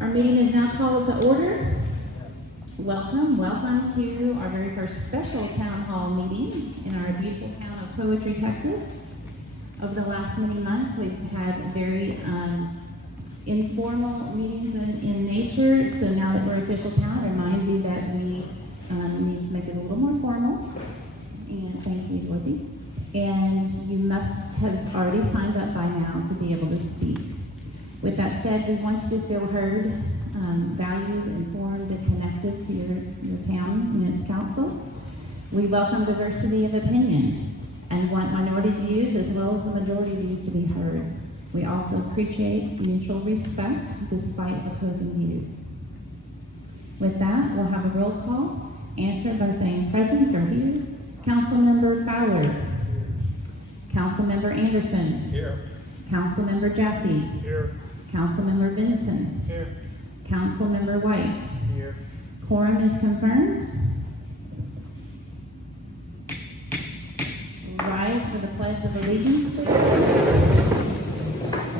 Our meeting is now called to order. Welcome to our very first special town hall meeting in our beautiful town of Poetry, Texas. Over the last many months, we've had very informal meetings in nature, so now that we're official town, I remind you that we need to make it a little more formal. And thank you, Dorothy. And you must have already signed up by now to be able to speak. With that said, we want you to feel heard, valued, informed, and connected to your town and its council. We welcome diversity of opinion and want minority views as well as the majority views to be heard. We also appreciate mutual respect despite opposing views. With that, we'll have a roll call answered by saying present or here. Councilmember Fowler. Councilmember Anderson. Here. Councilmember Jaffe. Here. Councilmember Benson. Here. Councilmember White. Here. Quorum is confirmed. Rise for the Pledge of Allegiance, please.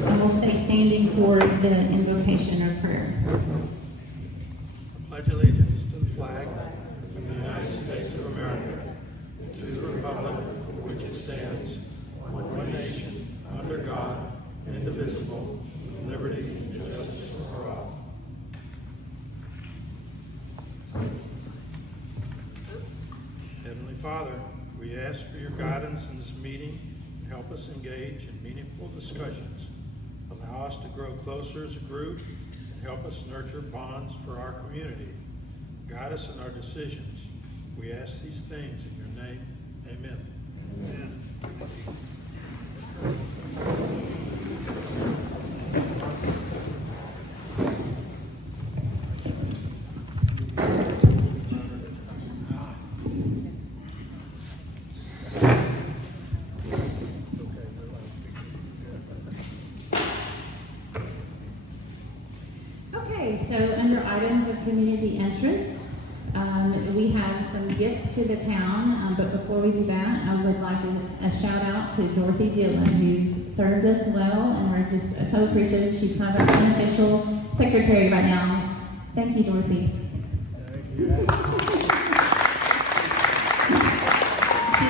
And we'll stay standing for the invocation or prayer. I pledge allegiance to the flag of the United States of America, and to the republic for which it stands, one nation, under God, indivisible, with liberty and justice for all. Heavenly Father, we ask for your guidance in this meeting and help us engage in meaningful discussions. Allow us to grow closer as a group and help us nurture bonds for our community. Guide us in our decisions. We ask these things in your name. Amen. Amen. Okay, so under items of community interest, we have some gifts to the town, but before we do that, I would like to shout out to Dorothy Dillon, who's served us well, and we're just so appreciative. She's kind of our unofficial secretary right now. Thank you, Dorothy. She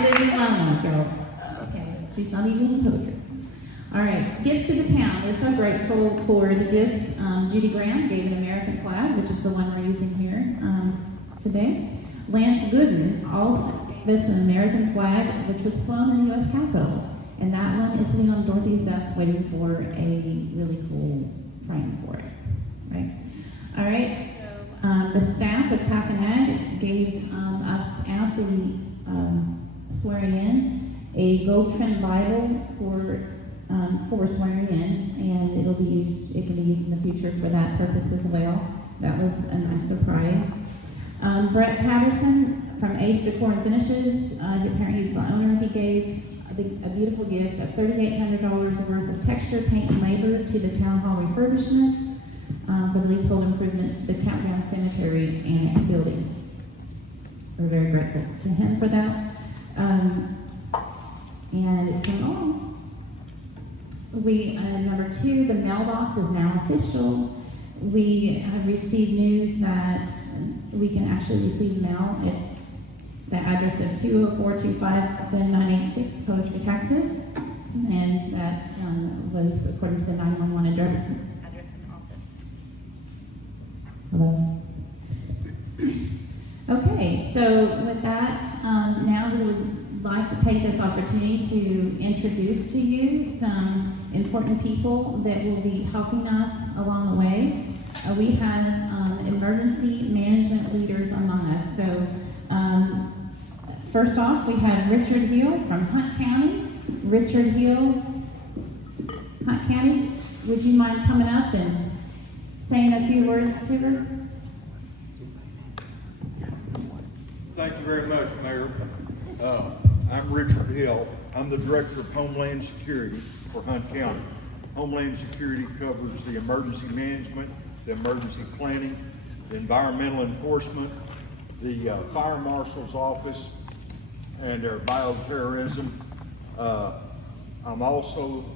lives in Loma, girl. Okay, she's not even in poetry. All right, gifts to the town. We're so grateful for the gifts. Judy Graham gave an American flag, which is the one we're using here today. Lance Gooden also gave us an American flag, which was flown in the U.S. Capitol. And that one is sitting on Dorothy's desk waiting for a really cool frame for it. Right? All right. The staff of Taconag gave us at the swearing in a gold trimmed Bible for swearing in, and it can be used in the future for that purpose as well. That was a nice surprise. Brett Patterson from Ace Decor and Finishes, apparently he's the owner, he gave a beautiful gift of $3,800 worth of texture, paint, and labor to the town hall refurbishment for the leasehold improvements to the Countdown Cemetery Annex building. We're very grateful to him for that. And it's going on. Number 2, the mailbox is now official. We have received news that we can actually receive mail at the address of 20425-986 Poetry, Texas. And that was according to the 911 address. Address in the office. Hello. Okay, so with that, now we would like to take this opportunity to introduce to you some important people that will be helping us along the way. We have emergency management leaders among us. So first off, we have Richard Hill from Hunt County. Richard Hill, Hunt County, would you mind coming up and saying a few words to us? Thank you very much, Mayor. I'm Richard Hill. I'm the Director of Homeland Security for Hunt County. Homeland Security covers the emergency management, the emergency planning, the environmental enforcement, the fire marshal's office, and our bioterrorism. I'm also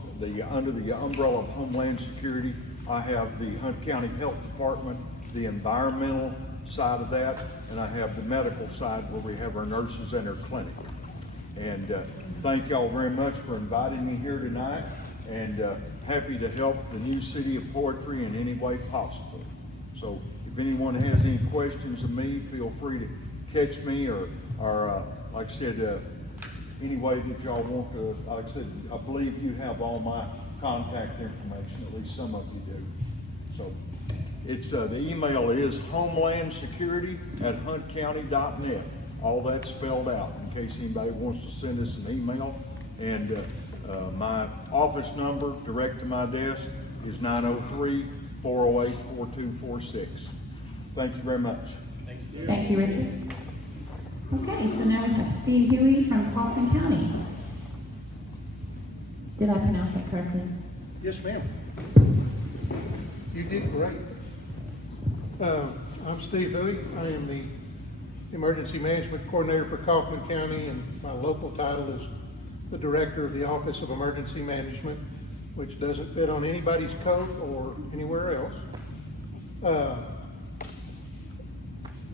under the umbrella of Homeland Security. I have the Hunt County Health Department, the environmental side of that, and I have the medical side where we have our nurses and our clinic. And thank y'all very much for inviting me here tonight, and happy to help the new city of Poetry in any way possible. So if anyone has any questions of me, feel free to catch me or like I said, any way that y'all want to. Like I said, I believe you have all my contact information, at least some of you do. So it's the email is homelandsecurity@huntcounty.net. All that's spelled out in case anybody wants to send us an email. And my office number direct to my desk is 903-408-4246. Thank you very much. Thank you, Richard. Okay, so now we have Steve Huey from Kaufman County. Did I pronounce that correctly? Yes, ma'am. You did great. I'm Steve Huey. I am the Emergency Management Coordinator for Kaufman County, and my local title is the Director of the Office of Emergency Management, which doesn't fit on anybody's coat or anywhere else.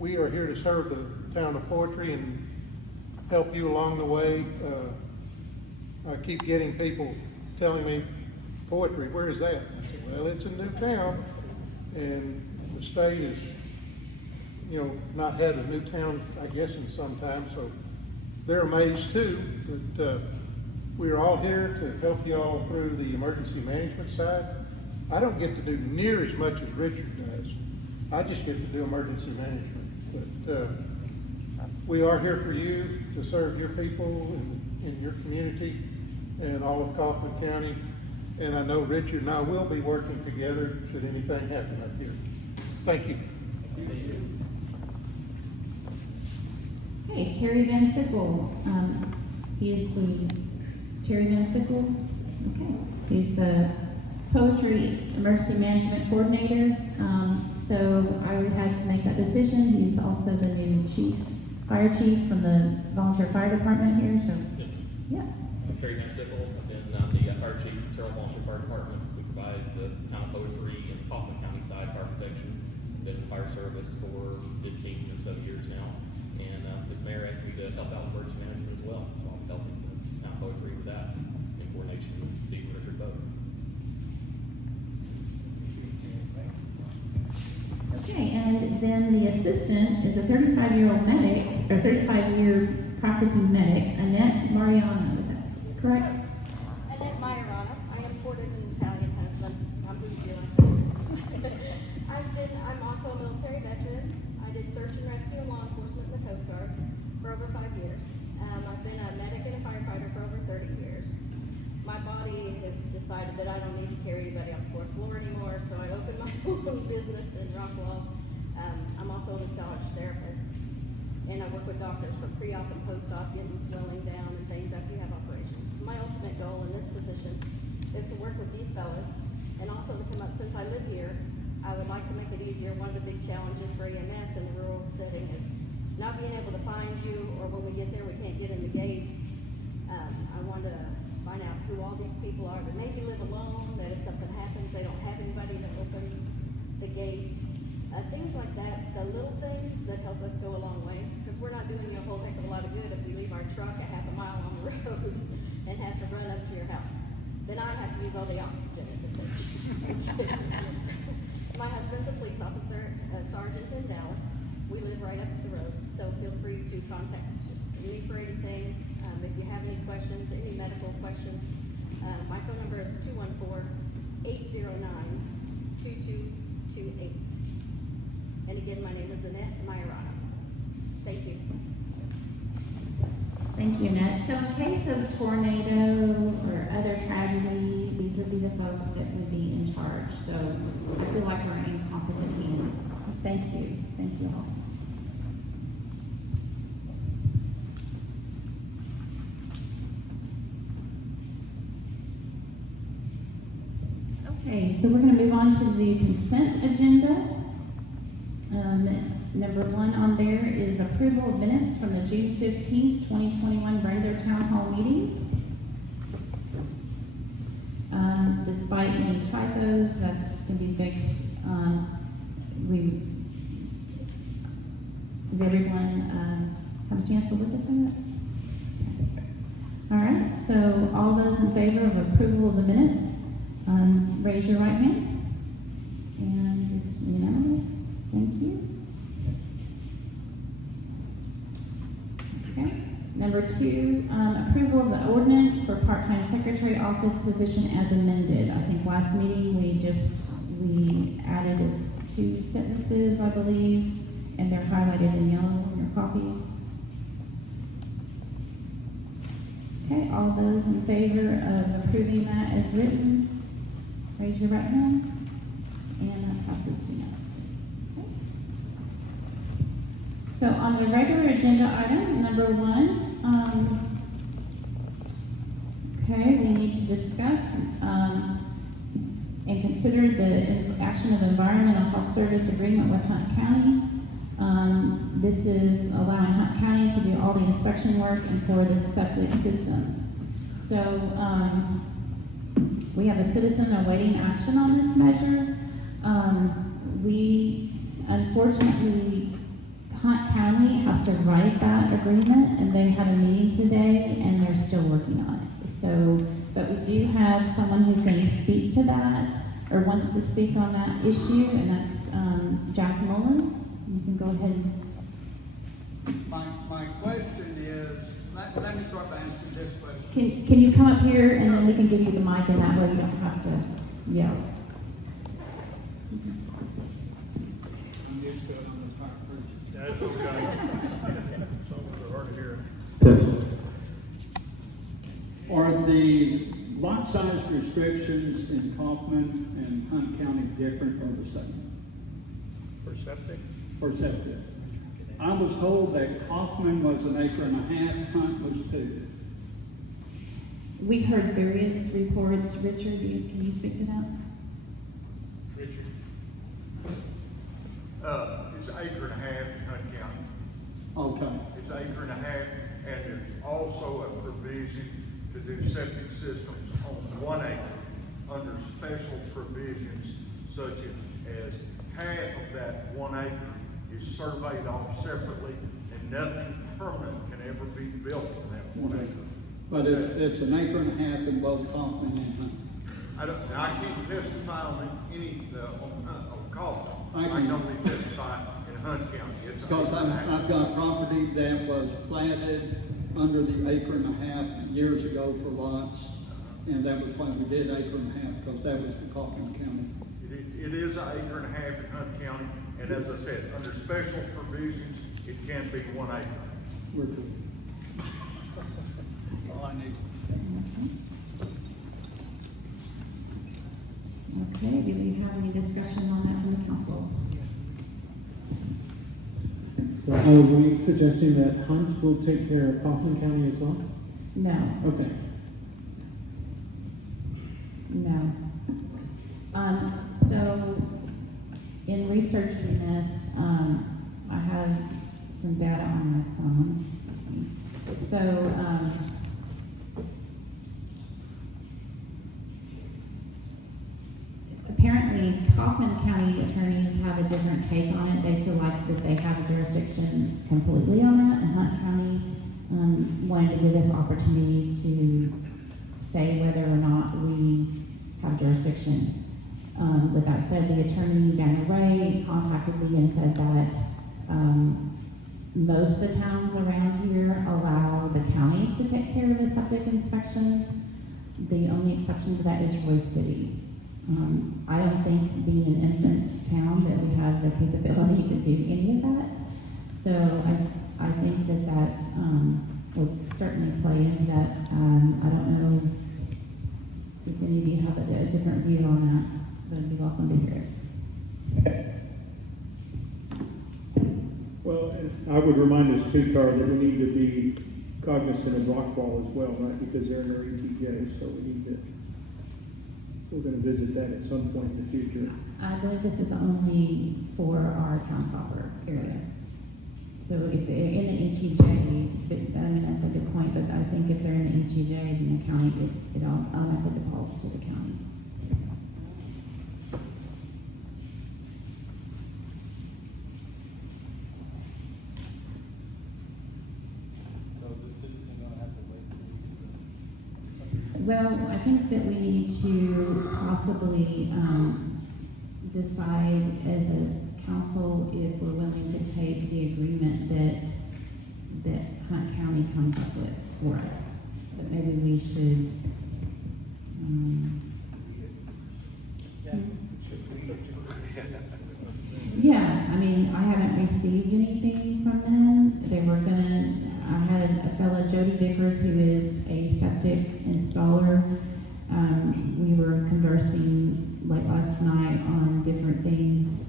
We are here to serve the town of Poetry and help you along the way. I keep getting people telling me, Poetry, where is that? I said, well, it's a new town, and the state has, not had a new town, I guess, in some time, so they're amazed too that we're all here to help you all through the emergency management side. I don't get to do near as much as Richard does. I just get to do emergency management. But we are here for you to serve your people in your community and all of Kaufman County. And I know Richard and I will be working together should anything happen up here. Thank you. Okay, Terry Van Sickle. Terry Van Sickle. Okay, he's the Poetry Emergency Management Coordinator. So I had to make that decision. He's also the new fire chief from the volunteer fire department here. So, yeah. I'm Terry Van Sickle, and I'm the fire chief of Terrell Volunteer Fire Department. We provide the town of Poetry and Kaufman County side fire protection. Been in the fire service for 15 or so years now, and this mayor asked me to help out with emergency management as well. So I'm helping the town of Poetry with that in coordination with Steve and Richard both. Okay, and then the assistant is a 35-year-old medic, or 35-year practicing medic, Annette Mariano. Is that correct? Annette Majorana. I imported an Italian husband. I'm bougie like that. I'm also a military veteran. I did search and rescue and law enforcement in the Coast Guard for over 5 years. I've been a medic and a firefighter for over 30 years. My body has decided that I don't need to carry anybody on the fourth floor anymore, so I opened my own business in Rockwall. I'm also a massage therapist, and I work with doctors for pre-op and post-op, getting swelling down and things after you have operations. My ultimate goal in this position is to work with these fellas and also to come up, since I live here, I would like to make it easier. One of the big challenges for EMS in a rural setting is not being able to find you, or when we get there, we can't get in the gate. I want to find out who all these people are that maybe live alone, that if something happens, they don't have anybody to open the gate. Things like that, the little things that help us go a long way, because we're not doing you a whole heck of a lot of good if we leave our truck a half a mile on the road and have to run up to your house. Then I have to use all the oxygen at the city. My husband's a police officer, a sergeant in Dallas. We live right up the road, so feel free to contact me for anything. If you have any questions, any medical questions, my phone number is 214-809-2228. And again, my name is Annette Majorana. Thank you. Thank you, Annette. So in case of tornado or other tragedy, these would be the folks that would be in charge. So I feel like we're in competent hands. Thank you. Thank you all. Okay, so we're going to move on to the consent agenda. Number 1 on there is approval of minutes from the June 15th, 2021 regular town hall meeting. despite any typos, that's gonna be fixed. Does everyone, have a chance to look at that? All right, so all those in favor of approval of the minutes, raise your right hand. And it's unanimous. Thank you. Okay. Number 2, approval of the ordinance for part-time secretary office position as amended. I think last meeting we added 2 sentences, I believe, and they're highlighted in yellow in your copies. Okay, all those in favor of approving that as written, raise your right hand. And that passes unanimously. Okay. So on the regular agenda item, number 1, okay, we need to discuss and consider the action of environmental health service agreement with Hunt County. This is allowing Hunt County to do all the inspection work and for the septic systems. So we have a citizen awaiting action on this measure. We unfortunately, Hunt County has to write that agreement, and they had a meeting today, and they're still working on it. So, but we do have someone who can speak to that, or wants to speak on that issue, and that's Jack Mullins. You can go ahead. My question is, let me start by asking this question. Can you come up here, and then we can give you the mic, and that way you don't have to yell. I'm used to it on the fire first. That's okay. Some of it are hard to hear. Are the lot size restrictions in Kaufman and Hunt County different or the same? For septic? Or septic? I was told that Kaufman was 1.5 acres, Hunt was 2. We've heard various reports. Richard, can you speak to that? Richard? It's 1.5 acres in Hunt County. Okay. It's 1.5 acres, and there's also a provision to do septic systems on 1 acre under special provisions such as half of that 1 acre is surveyed off separately, and nothing permanent can ever be built on that 1 acre. But it's 1.5 acres in both Kaufman and Hunt. I can't testify on any, on Kaufman. I I can. can only testify in Hunt County. It's Because 1.5 I've got property that was platted under the 1.5 acres years ago for lots, and that was why we did 1.5 acres, because that was the Kaufman County. It is 1.5 acres in Hunt County, and as I said, under special provisions, it can be 1 acre. We're cool. All I need. Okay, do we have any discussion on that from the council? So are we suggesting that Hunt will take care of Kaufman County as well? No, Okay. no. So in researching this, I have some data on my phone. So, apparently Kaufman County attorneys have a different take on it. They feel like that they have jurisdiction completely on that, and Hunt County wanted to give us opportunity to say whether or not we have jurisdiction. With that said, the attorney, Daniel Ray, contacted me and said that most of the towns around here allow the county to take care of the septic inspections. The only exception to that is Royce City. I don't think, being an infant town, that we have the capability to do any of that. So I think that would certainly play into that. I don't know if any of you have a different view on that, but I'd be welcome to hear it. Well, I would remind us too, Tara, that we need to be cognizant of Rockwall as well, right? Because they're in our ETJ, so we're going to visit that at some point in the future. I believe this is only for our town proper area. So if they're in the ETJ, but, I mean, that's a good point, but I think if they're in the ETJ, then the county, it automatically defaults to the county. Well, I think that we need to possibly decide as a council if we're willing to take the agreement that Hunt County comes up with for us. But maybe we should, yeah, I mean, I haven't received anything from them. They were I had a fellow, Jody Vickers, who is a septic installer. We were conversing late last night on different things,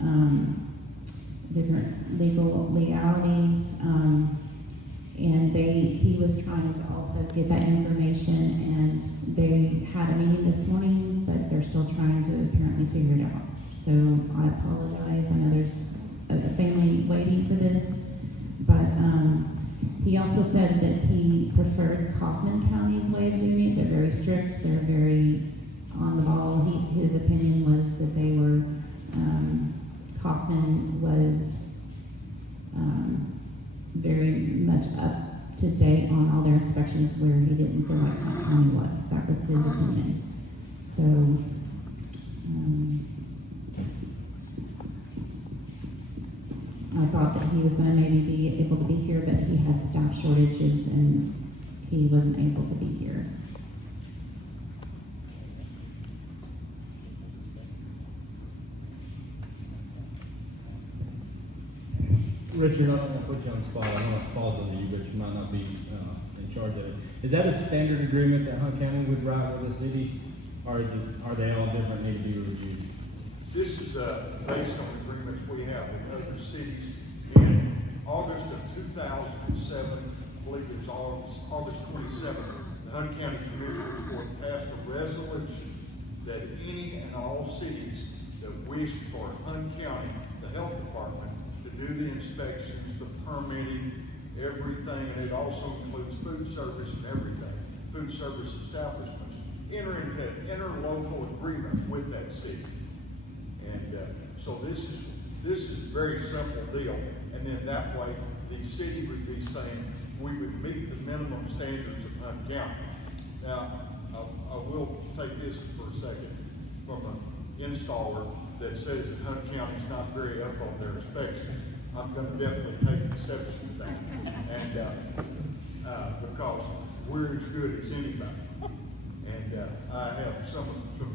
different legalities, and he was trying to also get that information, and they had a meeting this morning, but they're still trying to apparently figure it out. So I apologize. I know there's a family waiting for this, but he also said that he preferred Kaufman County's way of doing it. They're very strict. They're very on the ball. His opinion was that they were, Kaufman was very much up to date on all their inspections, where he didn't feel like Hunt County was. That was his opinion. So, I thought that he was going to maybe be able to be here, but he had staff shortages and he wasn't able to be here. Richard, I'm going to put you on the spot. I don't know if it falls under you, but you might not be in charge of it. Is that a standard agreement that Hunt County would write with the city, or are they all different, need to be reviewed? This is based on agreements we have with other cities. In August of 2007, I believe it was August 27th, the Hunt County Commissioner Court passed a resolution that any and all cities that wished for Hunt County, the health department, to do the inspections, the permitting, everything, and it also includes food service and everything, food service establishments, enter into interlocal agreement with that city. And so this is a very simple deal. And then that way, the city would be saying, we would meet the minimum standards of Hunt County. Now, I will take this for a second from an installer that says that Hunt County's not very up on their inspections. I'm gonna definitely take exception to that. And, because we're as good as anybody. And, I have some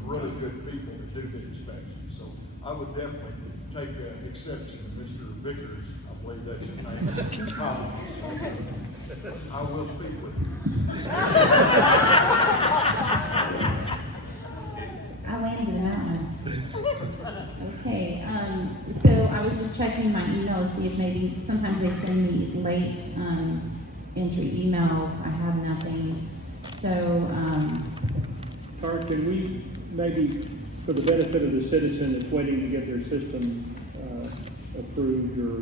really good people that do the inspections. So I would definitely take exception to Mr. Vickers. I believe that's his name. I will speak with you. I landed that one. Okay, so I was just checking my email to see if maybe, sometimes they send me late, entry emails. I have nothing. So, Tara, can we maybe, for the benefit of the citizen that's waiting to get their system approved or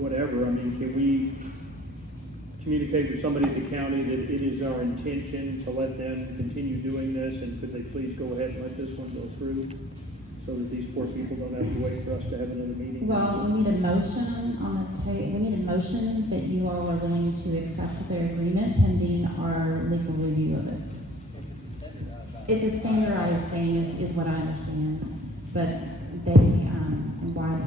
whatever, I mean, can we communicate with somebody in the county that it is our intention to let them continue doing this, and could they please go ahead and let this one go through, so that these poor people don't have to wait for us to have another meeting? well, we need a motion on the we need a motion that you all are willing to accept their agreement pending our legal review of it. It's a standardized thing, is what I understand, but they, why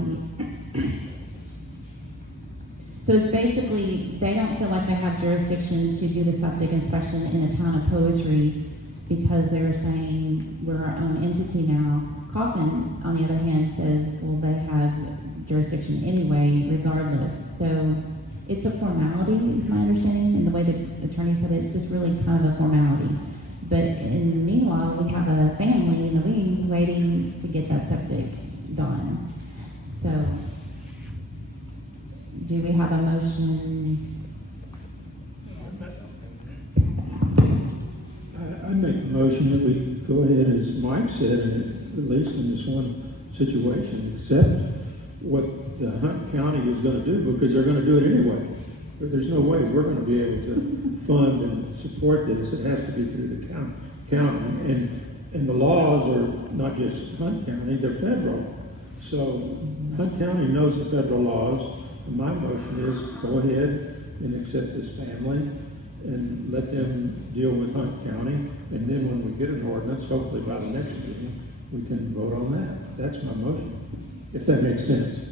so it's basically, they don't feel like they have jurisdiction to do the septic inspection in the town of Poetry because they're saying we're our own entity now. Kaufman, on the other hand, says, well, they have jurisdiction anyway, regardless. So it's a formality, is my understanding, and the way the attorney said it, it's just really kind of a formality. But in the meanwhile, we have a family in the wings waiting to get that septic done. So, do we have a motion? I make the motion that we go ahead, as Mike said, and at least in this one situation, accept what the Hunt County is gonna do, because they're gonna do it anyway. There's no way we're gonna be able to fund and support this. It has to be through the county. And the laws are not just Hunt County, they're federal. So Hunt County knows the federal laws. And my motion is go ahead and accept this family and let them deal with Hunt County. And then when we get an ordinance, hopefully by the next meeting, we can vote on that. That's my motion, if that makes sense.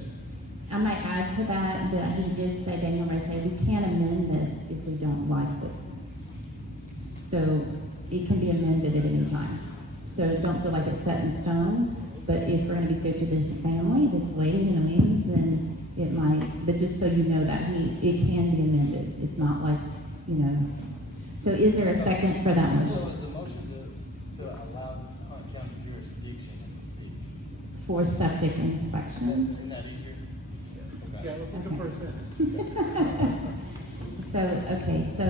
I might add to that, he did say, Daniel might say, we can't amend this if we don't like it. So it can be amended at any time. So don't feel like it's set in stone, but if we're gonna be good to this family, this lady in the wings, then it might, but just so you know that it can be amended. It's not like, you know. So is there a second for that So motion? is the motion to allow Hunt County jurisdiction in the city? For septic inspection? Isn't that easier? Okay. Yeah, let's look at the first sentence. So, okay, so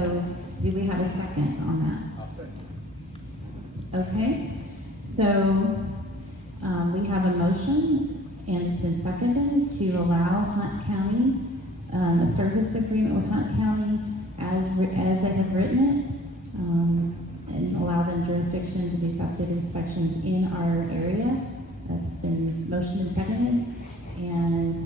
do we have a second on that? I'll second. Okay, so, we have a motion, and it's been seconded to allow Hunt County, a service agreement with Hunt County as they have written it, and allow them jurisdiction to do septic inspections in our area. That's been motioned and seconded, and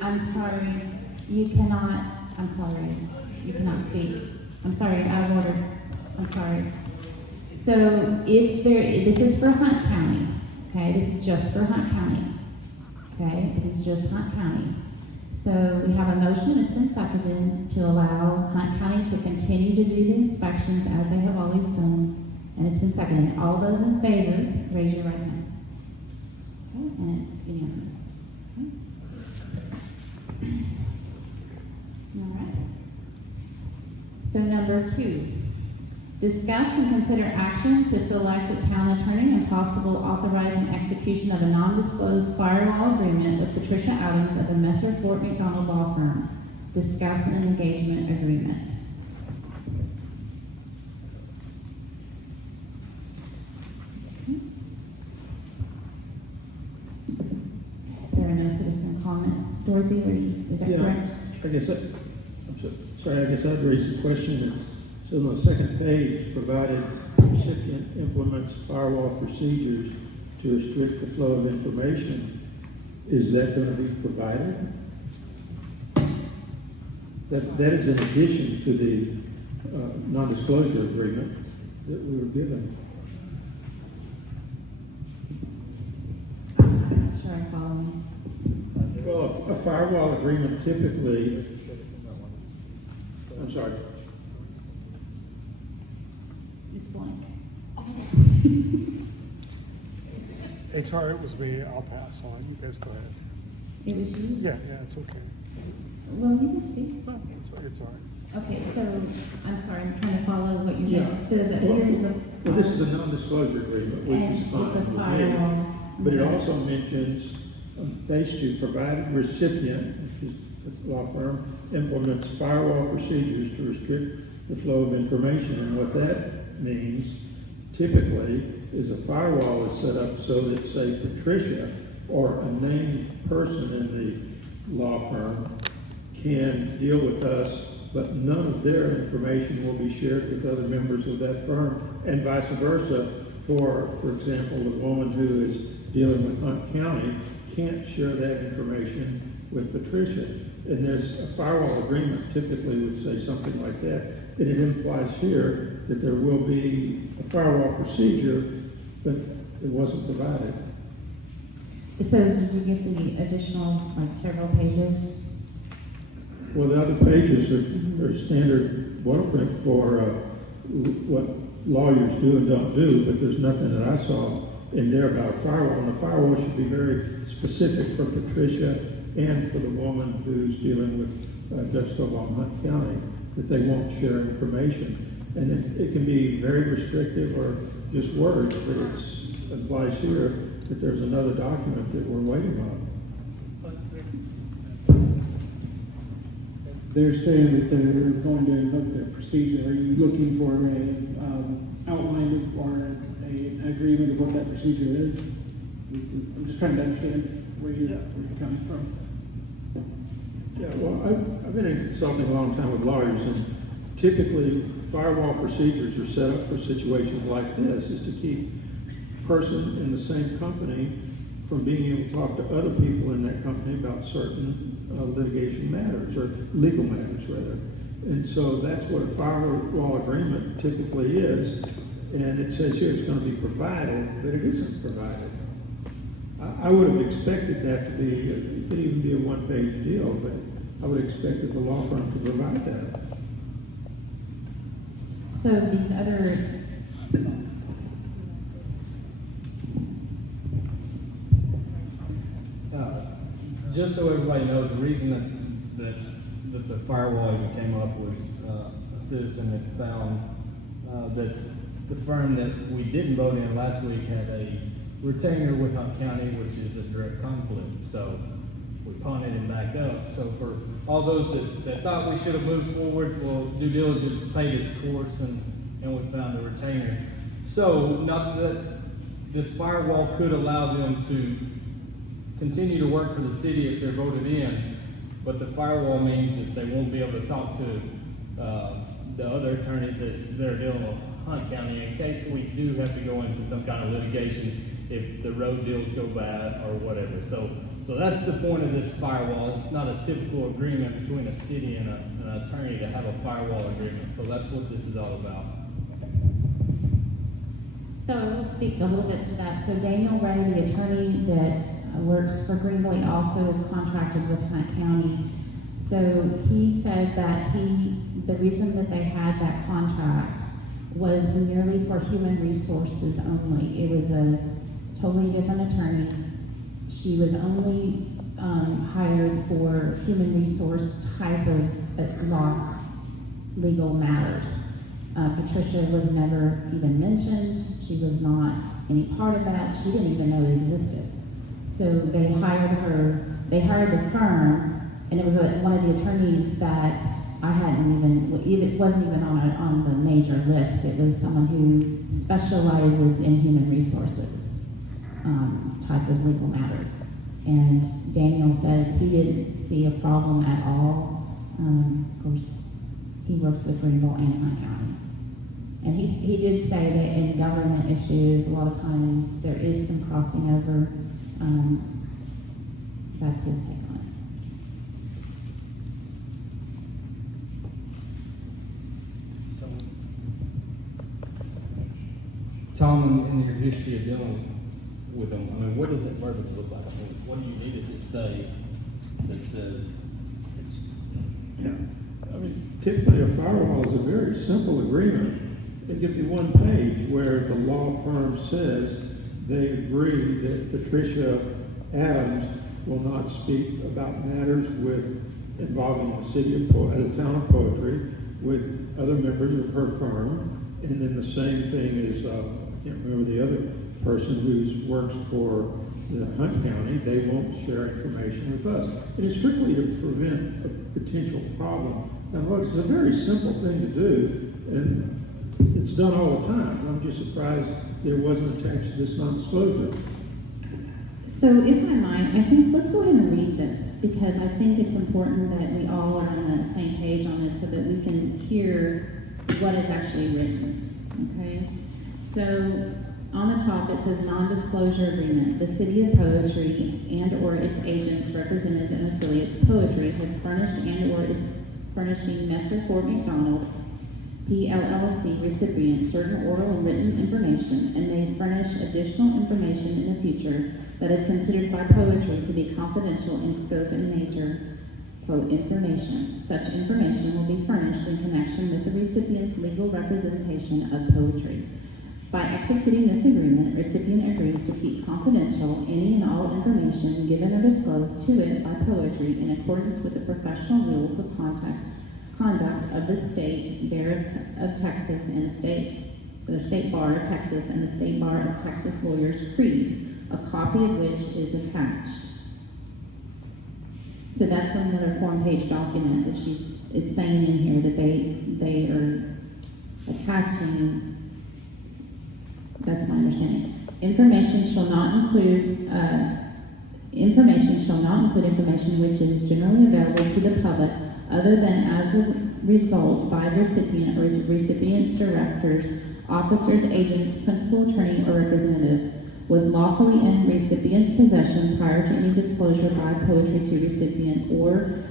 I'm sorry, you cannot speak. I'm sorry, out of order. I'm sorry. So this is for Hunt County, okay? This is just for Hunt County, okay? This is just Hunt County. So we have a motion, it's been seconded to allow Hunt County to continue to do the inspections as they have always done, and it's been seconded. All those in favor, raise your right hand. Okay, and it's unanimous. Okay. All right. So number 2, discuss and consider action to select a town attorney and possible authorizing execution of a non-disclosed firewall agreement with Patricia Adams of the Messer Fort McDonald Law Firm. Discuss an engagement agreement. There are no citizen comments. Dorothy, is that Yeah. correct? I guess I guess I'd raise the question that, so on the second page, provided recipient implements firewall procedures to restrict the flow of information, is that going to be provided? That is in addition to the non-disclosure agreement that we were given. I'm not sure I'm following. Well, a firewall agreement typically, I'm sorry, It's blank. HR, it was me, I'll pass on, you guys go ahead. It was you? Yeah, it's okay. Well, you can speak. It's all right. Okay, so, I'm sorry, I'm trying to follow what you're saying. Yeah. So here's the. well, this is a non-disclosure agreement, which And is it's fine a with me. firewall. But it also mentions, page 2, provided recipient, which is the law firm, implements firewall procedures to restrict the flow of information. And what that means typically is a firewall is set up so that, say, Patricia or a named person in the law firm can deal with us, but none of their information will be shared with other members of that firm, and vice versa. For example, the woman who is dealing with Hunt County can't share that information with Patricia. And there's a firewall agreement typically would say something like that. And it implies here that there will be a firewall procedure, but it wasn't provided. So did you get the additional, like, several pages? Well, the other pages are standard boilerplate for what lawyers do and don't do, but there's nothing that I saw in there about a firewall. And the firewall should be very specific for Patricia and for the woman who's dealing with Judge Stovall in Hunt County, that they won't share information. And it can be very restrictive or just words, but it implies here that there's another document that we're waiting on. They're saying that they're going to invoke their procedure. Are you looking for an outline or an agreement of what that procedure is? I'm just trying to understand where you're coming from. Yeah, well, I've been in consulting a long time with lawyers, and typically firewall procedures are set up for situations like this, is to keep a person in the same company from being able to talk to other people in that company about certain litigation matters, or legal matters rather. And so that's what a firewall agreement typically is. And it says here it's going to be provided, but it isn't provided. I would have expected that to be, it could even be a one-page deal, but I would expect that the law firm to provide that. So these other, Just so everybody knows, the reason that the firewall even came up was a citizen had found that the firm that we didn't vote in last week had a retainer with Hunt County, which is a direct conflict. So we punted him back up. So for all those that thought we should have moved forward, well, due diligence paid its course and we found a retainer. So not that this firewall could allow them to continue to work for the city if they're voted in, but the firewall means that they won't be able to talk to the other attorneys that are dealing with Hunt County in case we do have to go into some kind of litigation if the road deals go bad or whatever. So that's the point of this firewall. It's not a typical agreement between a city and an attorney to have a firewall agreement. So that's what this is all about. so I will speak a little bit to that. So Daniel Ray, the attorney that works for Greenville, also is contracted with Hunt County. So he said that the reason that they had that contract was merely for human resources only. It was a totally different attorney. She was only hired for human resource type of law, legal matters. Patricia was never even mentioned. She was not any part of that. She didn't even know it existed. So they hired her, they hired the firm, and it was one of the attorneys that I hadn't it wasn't even on the major list. It was someone who specializes in human resources type of legal matters. And Daniel said he didn't see a problem at all. Of course, he works with Greenville and Hunt County. And he did say that in government issues, a lot of times there is some crossing over. That's his take on it. So, Tom, in your history of dealing with them, I mean, what does that verbiage look like? I mean, what do you need it to say that says? Yeah. I mean, typically a firewall is a very simple agreement. It could be one page where the law firm says they agree that Patricia Adams will not speak about matters involving the town of Poetry with other members of her firm. And then the same thing is, I can't remember the other person who works for the Hunt County, they won't share information with us. And it's strictly to prevent a potential problem. Now, look, it's a very simple thing to do, and it's done all the time. I'm just surprised there wasn't attached to this non-disclosure. So if I might, I think let's go ahead and read this, because I think it's important that we all are on the same page on this so that we can hear what is actually written, okay? So on the top it says non-disclosure agreement. The City of Poetry and or its agents, representatives, and affiliates Poetry has furnished and or is furnishing Messer Fort McDonald PLLC recipients certain oral and written information and may furnish additional information in the future that is considered by Poetry to be confidential in scope and nature, quote, information. Such information will be furnished in connection with the recipient's legal representation of Poetry. By executing this agreement, recipient agrees to keep confidential any and all information given or disclosed to it by Poetry in accordance with the professional rules of conduct of the State Bar of Texas and the State Bar of Texas and the State Bar of Texas Lawyers Creed, a copy of which is attached. So that's another form-page document that is saying in here that they are attaching. That's my understanding. Information shall not include information which is generally available to the public other than as a result by recipient or recipient's directors, officers, agents, principal attorney, or representatives was lawfully in recipient's possession prior to any disclosure by Poetry to recipient, or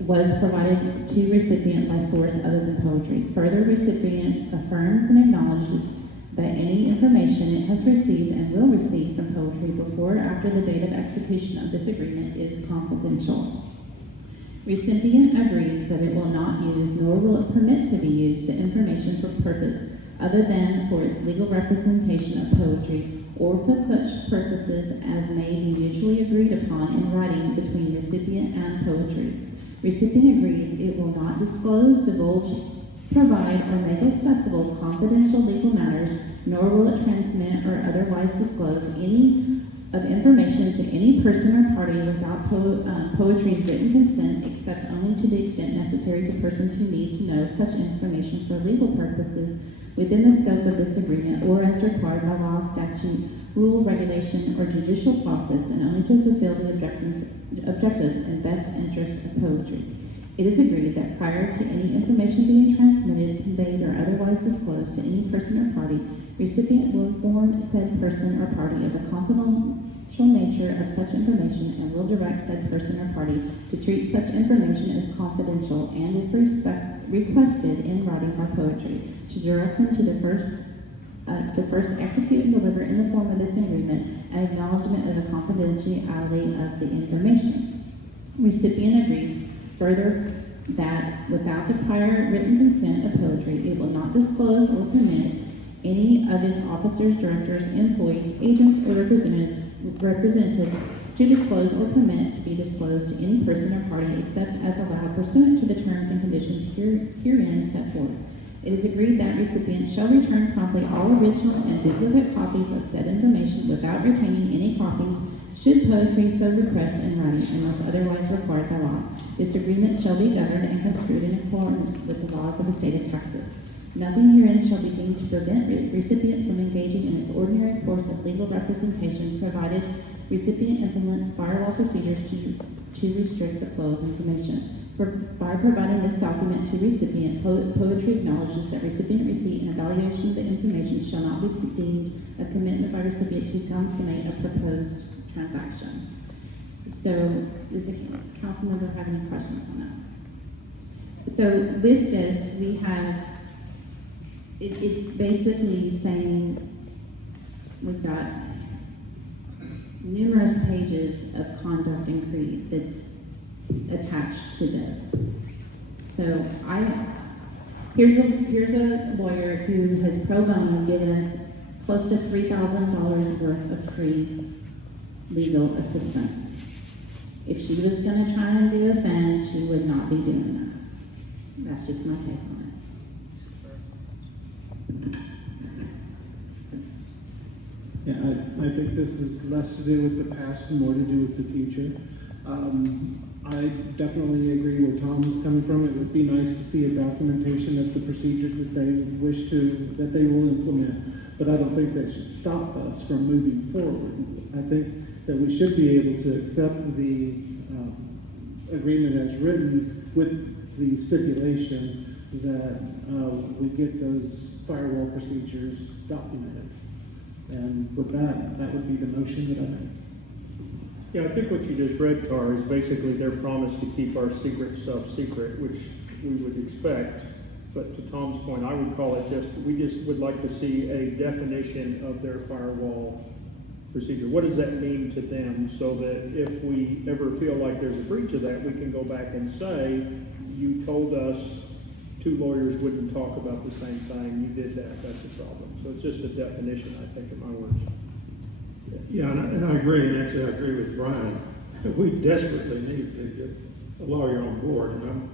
was provided to recipient by source other than Poetry. Further, recipient affirms and acknowledges that any information it has received and will receive from Poetry before or after the date of execution of this agreement is confidential. Recipient agrees that it will not use nor will it permit to be used the information for purpose other than for its legal representation of Poetry or for such purposes as may be mutually agreed upon in writing between recipient and Poetry. Recipient agrees it will not disclose, divulge, provide, or make accessible confidential legal matters, nor will it transmit or otherwise disclose any of information to any person or party without Poetry's written consent, except only to the extent necessary to persons who need to know such information for legal purposes within the scope of this agreement or as required by law, statute, rule, regulation, or judicial process, and only to fulfill the objectives and best interest of Poetry. It is agreed that prior to any information being transmitted, conveyed, or otherwise disclosed to any person or party, recipient will inform said person or party of the confidential nature of such information and will direct said person or party to treat such information as confidential and, if requested in writing by Poetry, to direct them to first execute and deliver in the form of this agreement an acknowledgement of the confidentiality of the information. Recipient agrees further that without the prior written consent of Poetry, it will not disclose or permit any of its officers, directors, employees, agents, or representatives to disclose or permit to be disclosed to any person or party except as allowed pursuant to the terms and conditions herein set forth. It is agreed that recipients shall return promptly all original and duplicate copies of said information without retaining any copies should Poetry so request in writing unless otherwise required by law. This agreement shall be governed and construed in accordance with the laws of the state of Texas. Nothing herein shall be deemed to prevent recipient from engaging in its ordinary course of legal representation, provided recipient implements firewall procedures to restrict the flow of information. By providing this document to recipient, Poetry acknowledges that recipient receipt and evaluation of the information shall not be deemed a commitment by recipient to consummate a proposed transaction. So, does the council member have any questions on that? So, with this, we have, it's basically saying we've got numerous pages of conduct and creed that's attached to this. So here's a lawyer who has pro bono given us close to $3,000 worth of free legal assistance. If she was going to try and do us in, she would not be doing that. That's just my take on it. Yeah, I think this is less to do with the past and more to do with the future. I definitely agree where Tom is coming from. It would be nice to see a documentation of the procedures that that they will implement, but I don't think that should stop us from moving forward. I think that we should be able to accept the agreement as written with the stipulation that we get those firewall procedures documented. And with that would be the motion that I make. Yeah, I think what you just read, Tar, is basically their promise to keep our secret stuff secret, which we would expect. But to Tom's point, I would call it we just would like to see a definition of their firewall procedure. What does that mean to them, so that if we ever feel like there's a breach of that, we can go back and say, you told us two lawyers wouldn't talk about the same thing, you did that, that's a problem. So it's just a definition, I think, in my words. Yeah, and I agree, and actually I agree with Brian. We desperately need to get a lawyer on board, and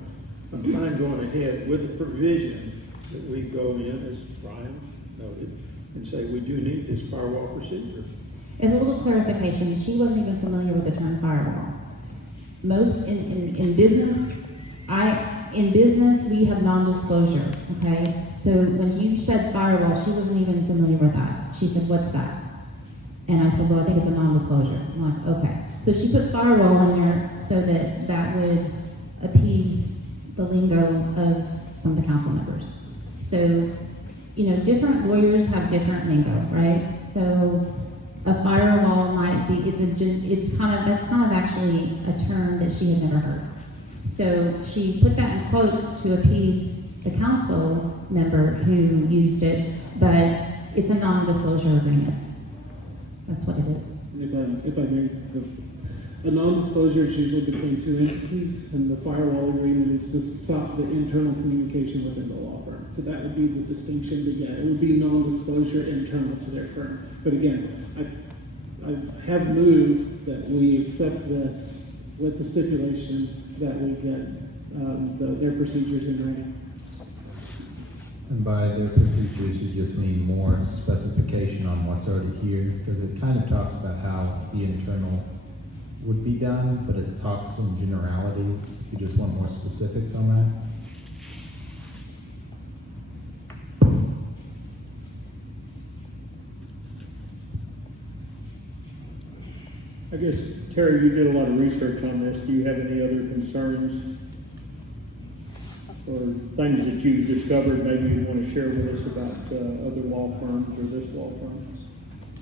I'm fine going ahead with the provision that we go in, as Brian noted, and say we do need this firewall procedure. As a little clarification, she wasn't even familiar with the term firewall. Most in business, we have non-disclosure, okay? So when you said firewall, she wasn't even familiar with that. She said, what's that? And I said, well, I think it's a non-disclosure. I'm like, okay. So she put firewall in there so that would appease the lingo of some of the council members. So, different lawyers have different lingo, right? So a firewall might be, that's kind of actually a term that she had never heard. So she put that in quotes to appease the council member who used it, but it's a non-disclosure agreement. That's what it is. If I may, a non-disclosure is usually between two entities, and the firewall agreement is to stop the internal communication within the law firm. So that would be the distinction, but yeah, it would be non-disclosure internal to their firm. But again, I have moved that we accept this with the stipulation that we get their procedures in writing. And by their procedures, you just mean more specification on what's already here, because it kind of talks about how the internal would be done, but it talks in generalities. You just want more specifics on that? I guess, Terry, you did a lot of research on this. Do you have any other concerns or things that you've discovered maybe you want to share with us about other law firms or this law firm?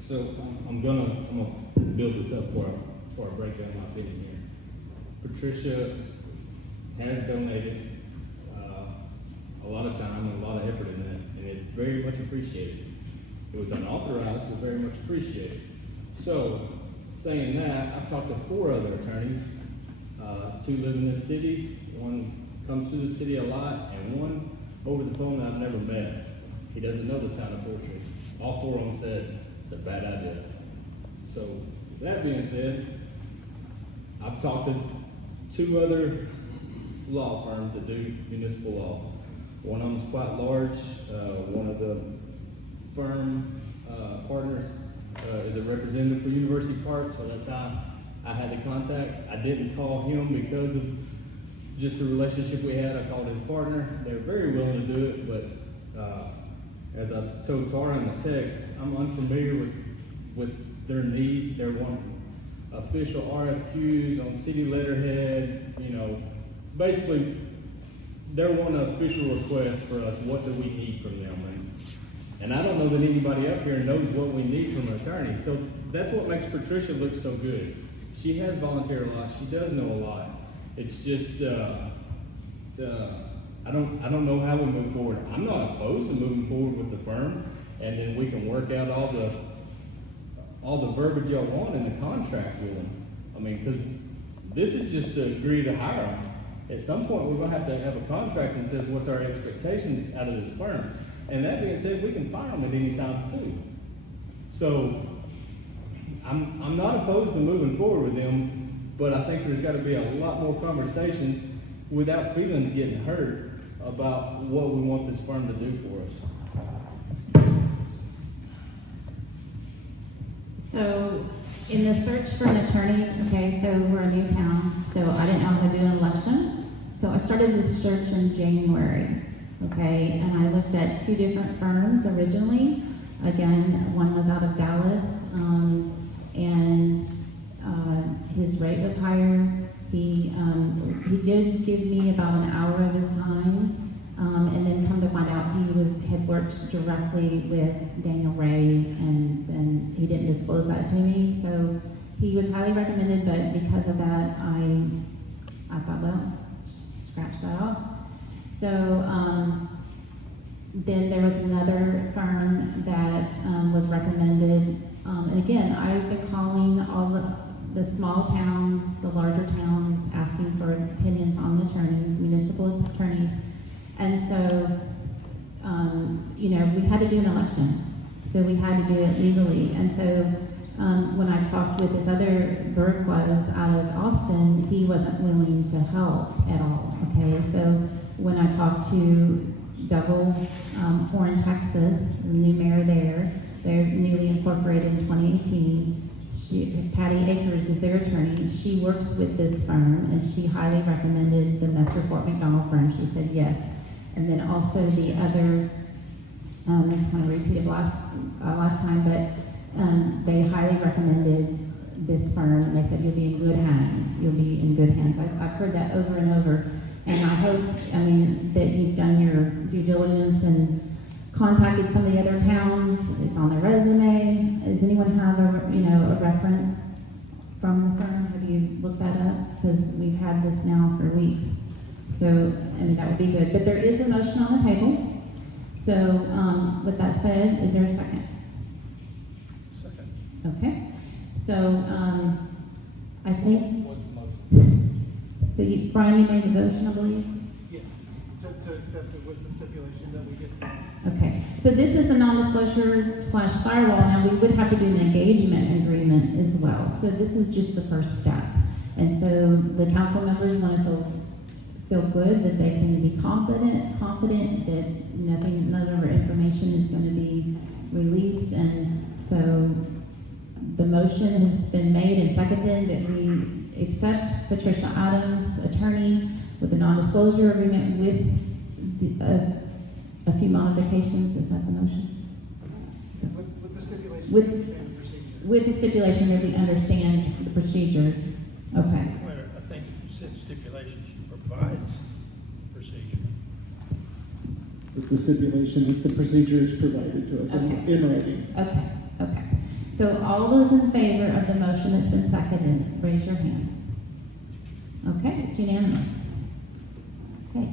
So I'm gonna build this up for a breakdown of my opinion here. Patricia has donated a lot of time and a lot of effort in that, and it's very much appreciated. It was unauthorized, but very much appreciated. So, saying that, I've talked to 4 other attorneys. 2 live in this city, one comes through the city a lot, and one over the phone that I've never met. He doesn't know the town of Poultry. All 4 of them said it's a bad idea. So, that being said, I've talked to 2 other law firms that do municipal law. One of them's quite large. One of the firm partners is a representative for University Park, so that's how I had the contact. I didn't call him because of just the relationship we had. I called his partner. They're very willing to do it, but as I told Tara in the text, I'm unfamiliar with their needs. They're wanting official RFQs on city letterhead, basically they're wanting an official request for us. What do we need from them? And I don't know that anybody up here knows what we need from an attorney. So that's what makes Patricia look so good. She has volunteered a lot. She does know a lot. It's just I don't know how we move forward. I'm not opposed to moving forward with the firm, and then we can work out all the verbiage y'all want in the contract with them. I mean, because this is just to agree to hire them. At some point, we're going to have a contract that says what's our expectations out of this firm. And that being said, we can fire them at any time too. So I'm not opposed to moving forward with them, but I think there's got to be a lot more conversations without feelings getting hurt about what we want this firm to do for us. So, in the search for an attorney, okay, so we're a new town, so I didn't know how to do an election. So I started this search in January, okay, and I looked at 2 different firms originally. Again, one was out of Dallas, and his rate was higher. He did give me about an hour of his time, and then come to find out he had worked directly with Daniel Ray, and then he didn't disclose that to me. So he was highly recommended, but because of that, I thought, well, scratch that off. So then there was another firm that was recommended, and again, I've been calling all the small towns, the larger towns, asking for opinions on the attorneys, municipal attorneys. And so, we had to do an election. So we had to do it legally. And so when I talked with this other Bergwas out of Austin, he wasn't willing to help at all, okay? So when I talked to Double Horn, Texas, the new mayor there, they're newly incorporated in 2018, Patty Akers is their attorney. She works with this firm, and she highly recommended the Messer Fort McDonald firm. She said yes. And then also the other, this kind of repeated last time, but they highly recommended this firm, and they said you'll be in good hands. You'll be in good hands. I've heard that over and over, and I hope, that you've done your due diligence and contacted some of the other towns. It's on their resume. Does anyone have a reference from the firm? Have you looked that up? Because we've had this now for weeks. So, and that would be good. But there is a motion on the table. So, with that said, is there a second? Second. Okay. So, I think, What's the motion? so Brian, you made the motion, I believe? Yes, to accept it with the stipulation that we get. Okay, so this is the non-disclosure / firewall. Now, we would have to do an engagement agreement as well. So this is just the first step. And so the council members want to feel good that they can be confident that none of our information is going to be released. And so the motion has been made and seconded that we accept Patricia Adams, attorney, with the non-disclosure agreement with a few modifications. Is that the motion? With the stipulation. With- we understand the procedure. With the stipulation that we understand the procedure. Okay. Well, I think you said stipulation, she provides procedure. With the stipulation that the procedure is provided to us Okay. in writing. Okay, okay. So all those in favor of the motion that's been seconded, raise your hand. Okay, it's unanimous. Okay.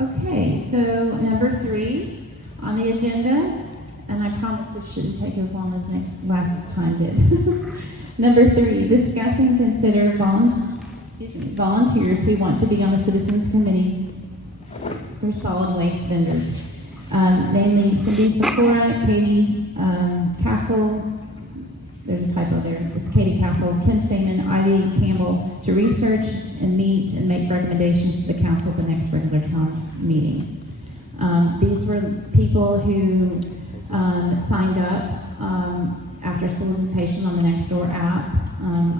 Okay, so number 3 on the agenda, and I promise this shouldn't take as long as last time did. Number 3, discuss and consider volunteers who want to be on the Citizens Committee for solid waste vendors. Namely Cindy Sikora, Katie Castle, there's a typo there, it's Katie Castle, Kim Stamen, Ivy Campbell, to research and meet and make recommendations to the council at the next regular town meeting. These were people who signed up after solicitation on the Nextdoor app.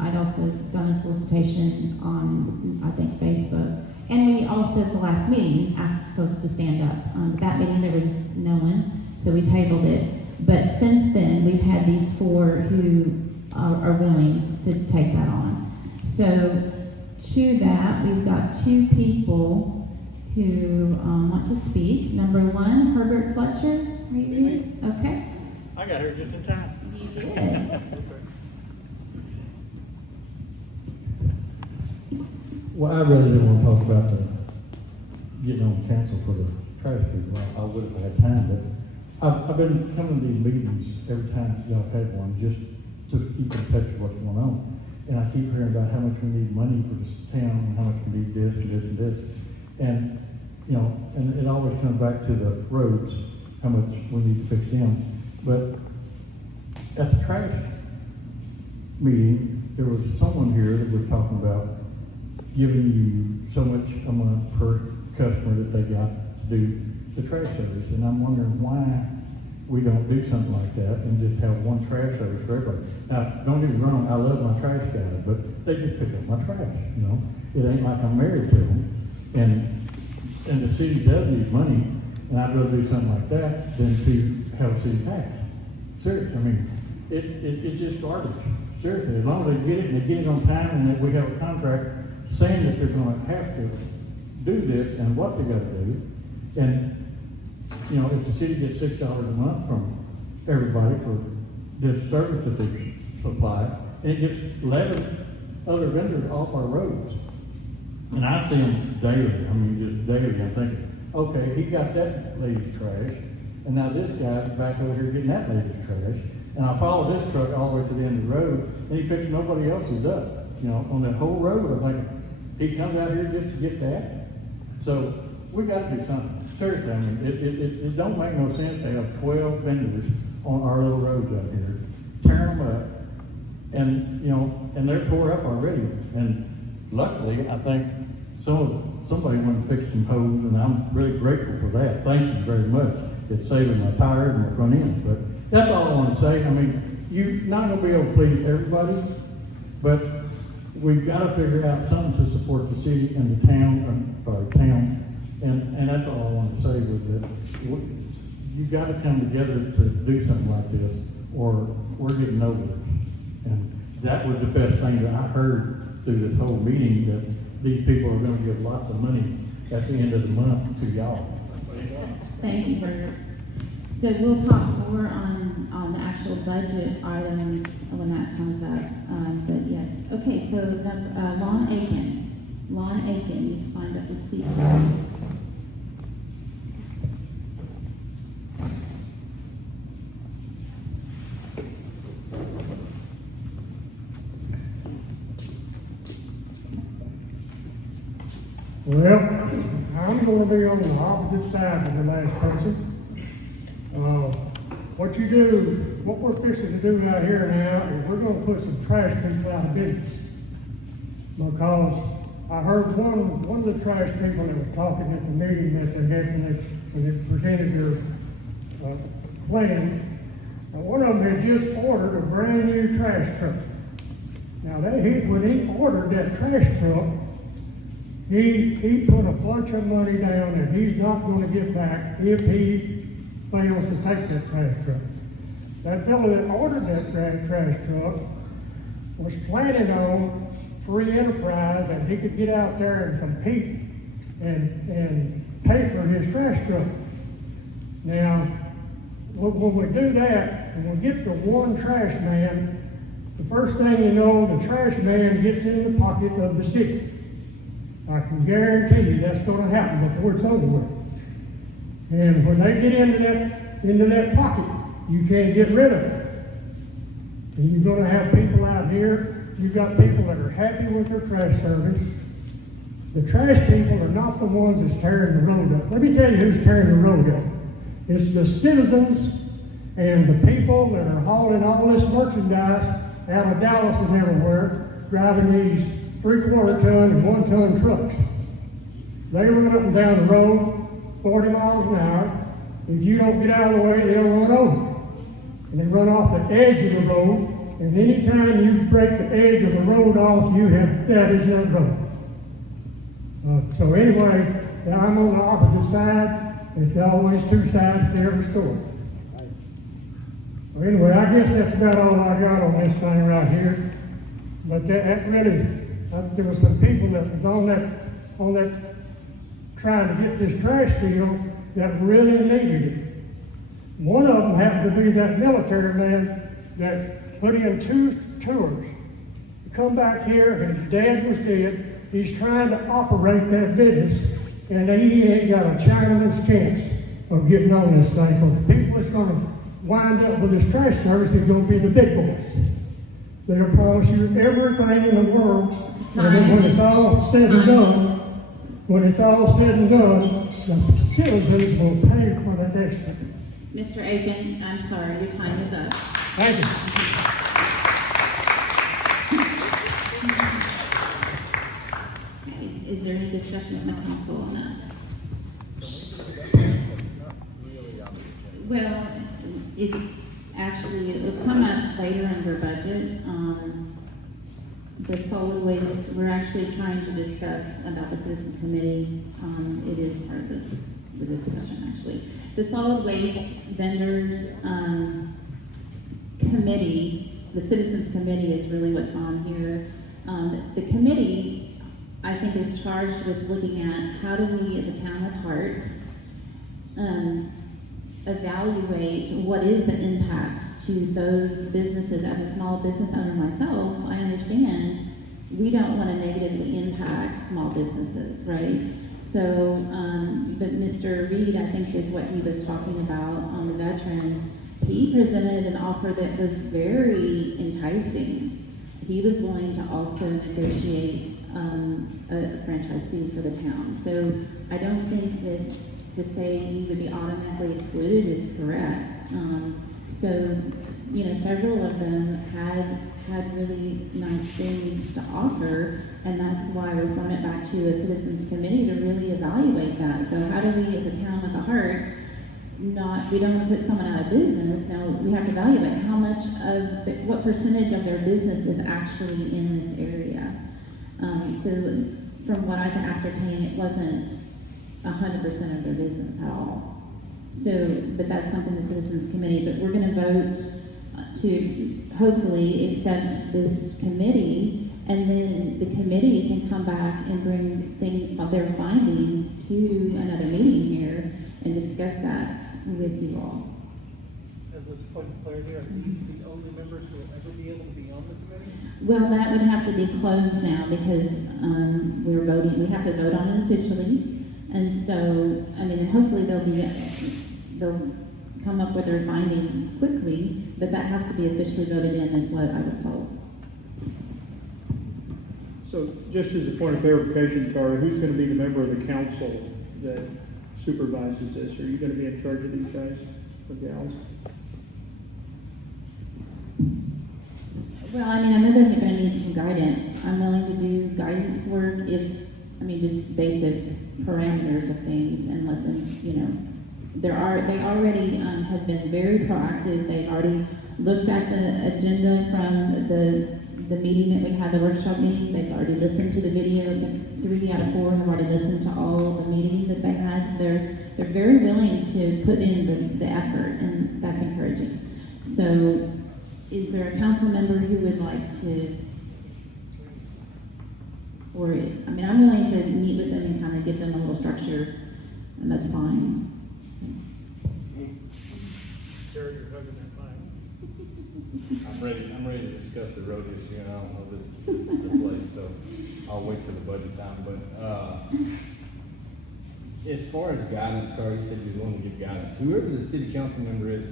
I'd also done a solicitation on, I think, Facebook. And we also, at the last meeting, asked folks to stand up. But that meeting, there was no one, so we tabled it. But since then, we've had these 4 who are willing to take that on. So to that, we've got 2 people who want to speak. Number 1, Herbert Fletcher. Are you here? Okay. I got here just in time. You did. Well, I really didn't want to talk about the getting on council for the trash people. I would have had time, but I've been coming to these meetings every time y'all had one, just to keep in touch with what's going on. And I keep hearing about how much we need money for this town, and how much we need this and this and this. And, and it always comes back to the roads, how much we need to fix them. But at the trash meeting, there was someone here that was talking about giving you so much a month per customer that they got to do the trash service. And I'm wondering why we don't do something like that and just have one trash service for everybody. Now, don't get me wrong, I love my trash guys, but they just pick up my trash, It ain't like I'm married to them. And the city does need money, and I'd rather do something like that than to have a city tax. Seriously, I mean, it's just garbage. Seriously, as long as they get it and they get it on time and that we have a contract saying that they're gonna have to do this and what they gotta do. And, if the city gets $6 a month from everybody for this service that they supply, and it gets 11 other vendors off our roads. And I see them daily, just daily. I'm thinking, okay, he got that lady's trash, and now this guy's back over here getting that lady's trash. And I follow this truck all the way to the end of the road, and he picks nobody else's up, on that whole road. I'm thinking, he comes out here just to get that? So, we got to do something. Seriously, it don't make no sense to have 12 vendors on our little roads out here. Tear them up, and, and they're tore up already. And luckily, I think somebody went and fixed some holes, and I'm really grateful for that. Thank you very much. It's saving my tires and my front ends. But that's all I want to say. You're not going to be able to please everybody, but we've got to figure out something to support the city and the town, And that's all I want to say with it. You gotta come together to do something like this, or we're getting nowhere. And that was the best thing that I heard through this whole meeting, that these people are gonna give lots of money at the end of the month to y'all. Thank you, Bert. So we'll talk more on the actual budget items when that comes up. But yes, okay, so Lon Aiken. Lon Aiken, you've signed up to speak to us. Well, I'm gonna be on the opposite side of the last person. What we're fixing to do out here now is we're gonna put some trash people out of business. Because I heard one of the trash people that was talking at the meeting that they had when they presented their plan. And one of them had just ordered a brand new trash truck. Now when he ordered that trash truck, he put a bunch of money down that he's not gonna get back if he fails to take that trash truck. That fellow that ordered that trash truck was planning on free enterprise, and he could get out there and compete and pay for his trash truck. Now, when we do that, and we get the one trash man, the first thing you know, the trash man gets in the pocket of the city. I can guarantee you that's gonna happen before it's over with. And when they get into that pocket, you can't get rid of it. And you're gonna have people out here, you've got people that are happy with their trash service. The trash people are not the ones that's tearing the road up. Let me tell you who's tearing the road up. It's the citizens and the people that are hauling all this merchandise out of Dallas and everywhere, driving these 3/4 ton and 1 ton trucks. They run up and down the road 40 miles an hour. If you don't get out of the way, they'll run over. And they run off the edge of the road, and anytime you break the edge of the road off, that is not road. So anyway, I'm on the opposite side. There's always two sides to every story. So anyway, I guess that's about all I got on this thing right here. But that really, there were some people that was on that trying to get this trash deal that really needed it. One of them happened to be that military man that put in 2 tours. He come back here, his dad was dead. He's trying to operate that business, and he ain't got a Chinaman's chance of getting on this thing. Because the people that's going to wind up with this trash service is going to be the big boys. They'll promise you everything in the world, and then when it's all said and done, the citizens will pay for that extra. Mr. Aiken, I'm sorry, your time is up. Thank you. Okay, is there any discussion from the council on that? Well, it's actually, it'll come up later under budget. The solid waste, we're actually trying to discuss about the citizen committee. It is part of the discussion, actually. The solid waste vendors committee, the citizens committee is really what's on here. The committee, I think, is charged with looking at how do we as a town of Hart evaluate what is the impact to those businesses. As a small business owner myself, I understand we don't want to negatively impact small businesses, right? So, but Mr. Reed, I think, is what he was talking about on the veteran. He presented an offer that was very enticing. He was willing to also negotiate a franchise fees for the town. So I don't think that to say he would be automatically excluded is correct. So, you know, several of them had really nice things to offer, and that's why we're throwing it back to a citizens committee to really evaluate that. So how do we, as a town with a heart, we don't want to put someone out of business. Now we have to evaluate how much what percentage of their business is actually in this area. So from what I can ascertain, it wasn't 100% of their business at all. So, but that's something the Citizens Committee, but we're gonna vote to hopefully accept this committee, and then the committee can come back and bring their findings to another meeting here and discuss that with you all. As a point of clarity, are these the only members who will ever be able to be on the committee? Well, that would have to be closed now because we're voting, we have to vote on it officially. And so, I mean, and hopefully they'll come up with their findings quickly, but that has to be officially voted in is what I was told. So just as a point of clarification, Tara, who's going to be the member of the council that supervises this? Are you going to be in charge of these guys or gals? Well, I mean, I know they're going to need some guidance. I'm willing to do guidance work just basic parameters of things and let them, they already have been very proactive. They've already looked at the agenda from the meeting that we had, the workshop meeting. They've already listened to the video. 3 out of 4 have already listened to all the meetings that they had. So they're very willing to put in the effort, and that's encouraging. So, is there a council member who would like to, I'm willing to meet with them and kind of give them a little structure, and that's fine. Jerry, you're hugging that mic. I'm ready to discuss the road issue, and I don't know this is the place, so I'll wait for the budget time, but, as far as guidance, Tara, you said you want to give guidance. Whoever the city council member is,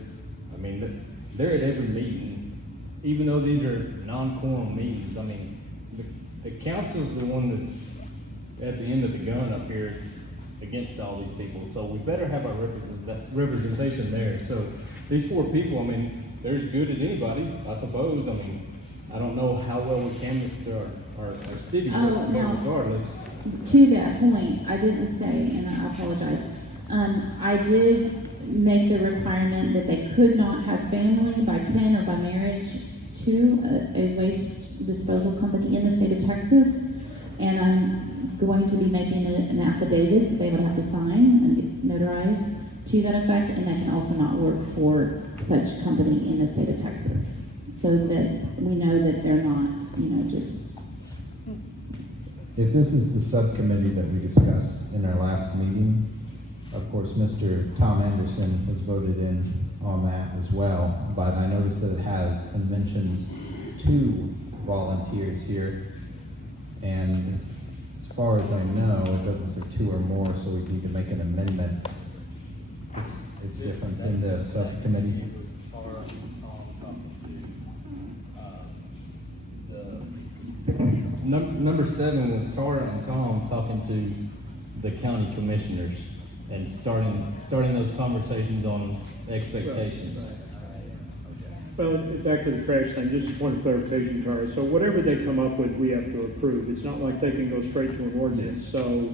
I mean, they're at every meeting, even though these are non-quorum meetings. I mean, the council's the one that's at the end of the gun up here against all these people, so we better have our representation there. So these 4 people, I mean, they're as good as anybody, I suppose. I mean, I don't know how well we canvassed our city, but regardless. To that point, I didn't say, and I apologize, I did make the requirement that they could not have family by kin or by marriage to a waste disposal company in the state of Texas, and I'm going to be making an affidavit that they would have to sign and get notarized to that effect, and they can also not work for such company in the state of Texas, so that we know that they're not, just. If this is the subcommittee that we discussed in our last meeting, of course, Mr. Tom Anderson was voted in on that as well, but I noticed that it has and mentions 2 volunteers here, and as far as I know, it doesn't say 2 or more, so we need to make an amendment. It's different than the subcommittee. Number 7 was Tara and Tom talking to the county commissioners and starting those conversations on expectations. Well, back to the trash thing, just a point of clarification, Tara. So whatever they come up with, we have to approve. It's not like they can go straight to an ordinance. So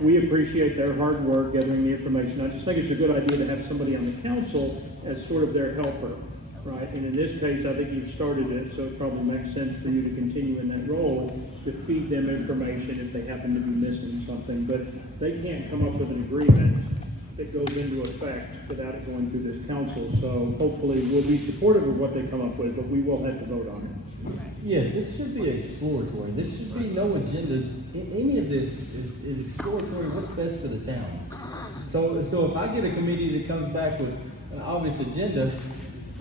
we appreciate their hard work gathering the information. I just think it's a good idea to have somebody on the council as sort of their helper, right? And in this case, I think you've started it, so it probably makes sense for you to continue in that role to feed them information if they happen to be missing something. But they can't come up with an agreement that goes into effect without it going through this council. So hopefully we'll be supportive of what they come up with, but we will have to vote on it. Yes, this should be exploratory. There should be no agendas. Any of this is exploratory. What's best for the town? So if I get a committee that comes back with an obvious agenda,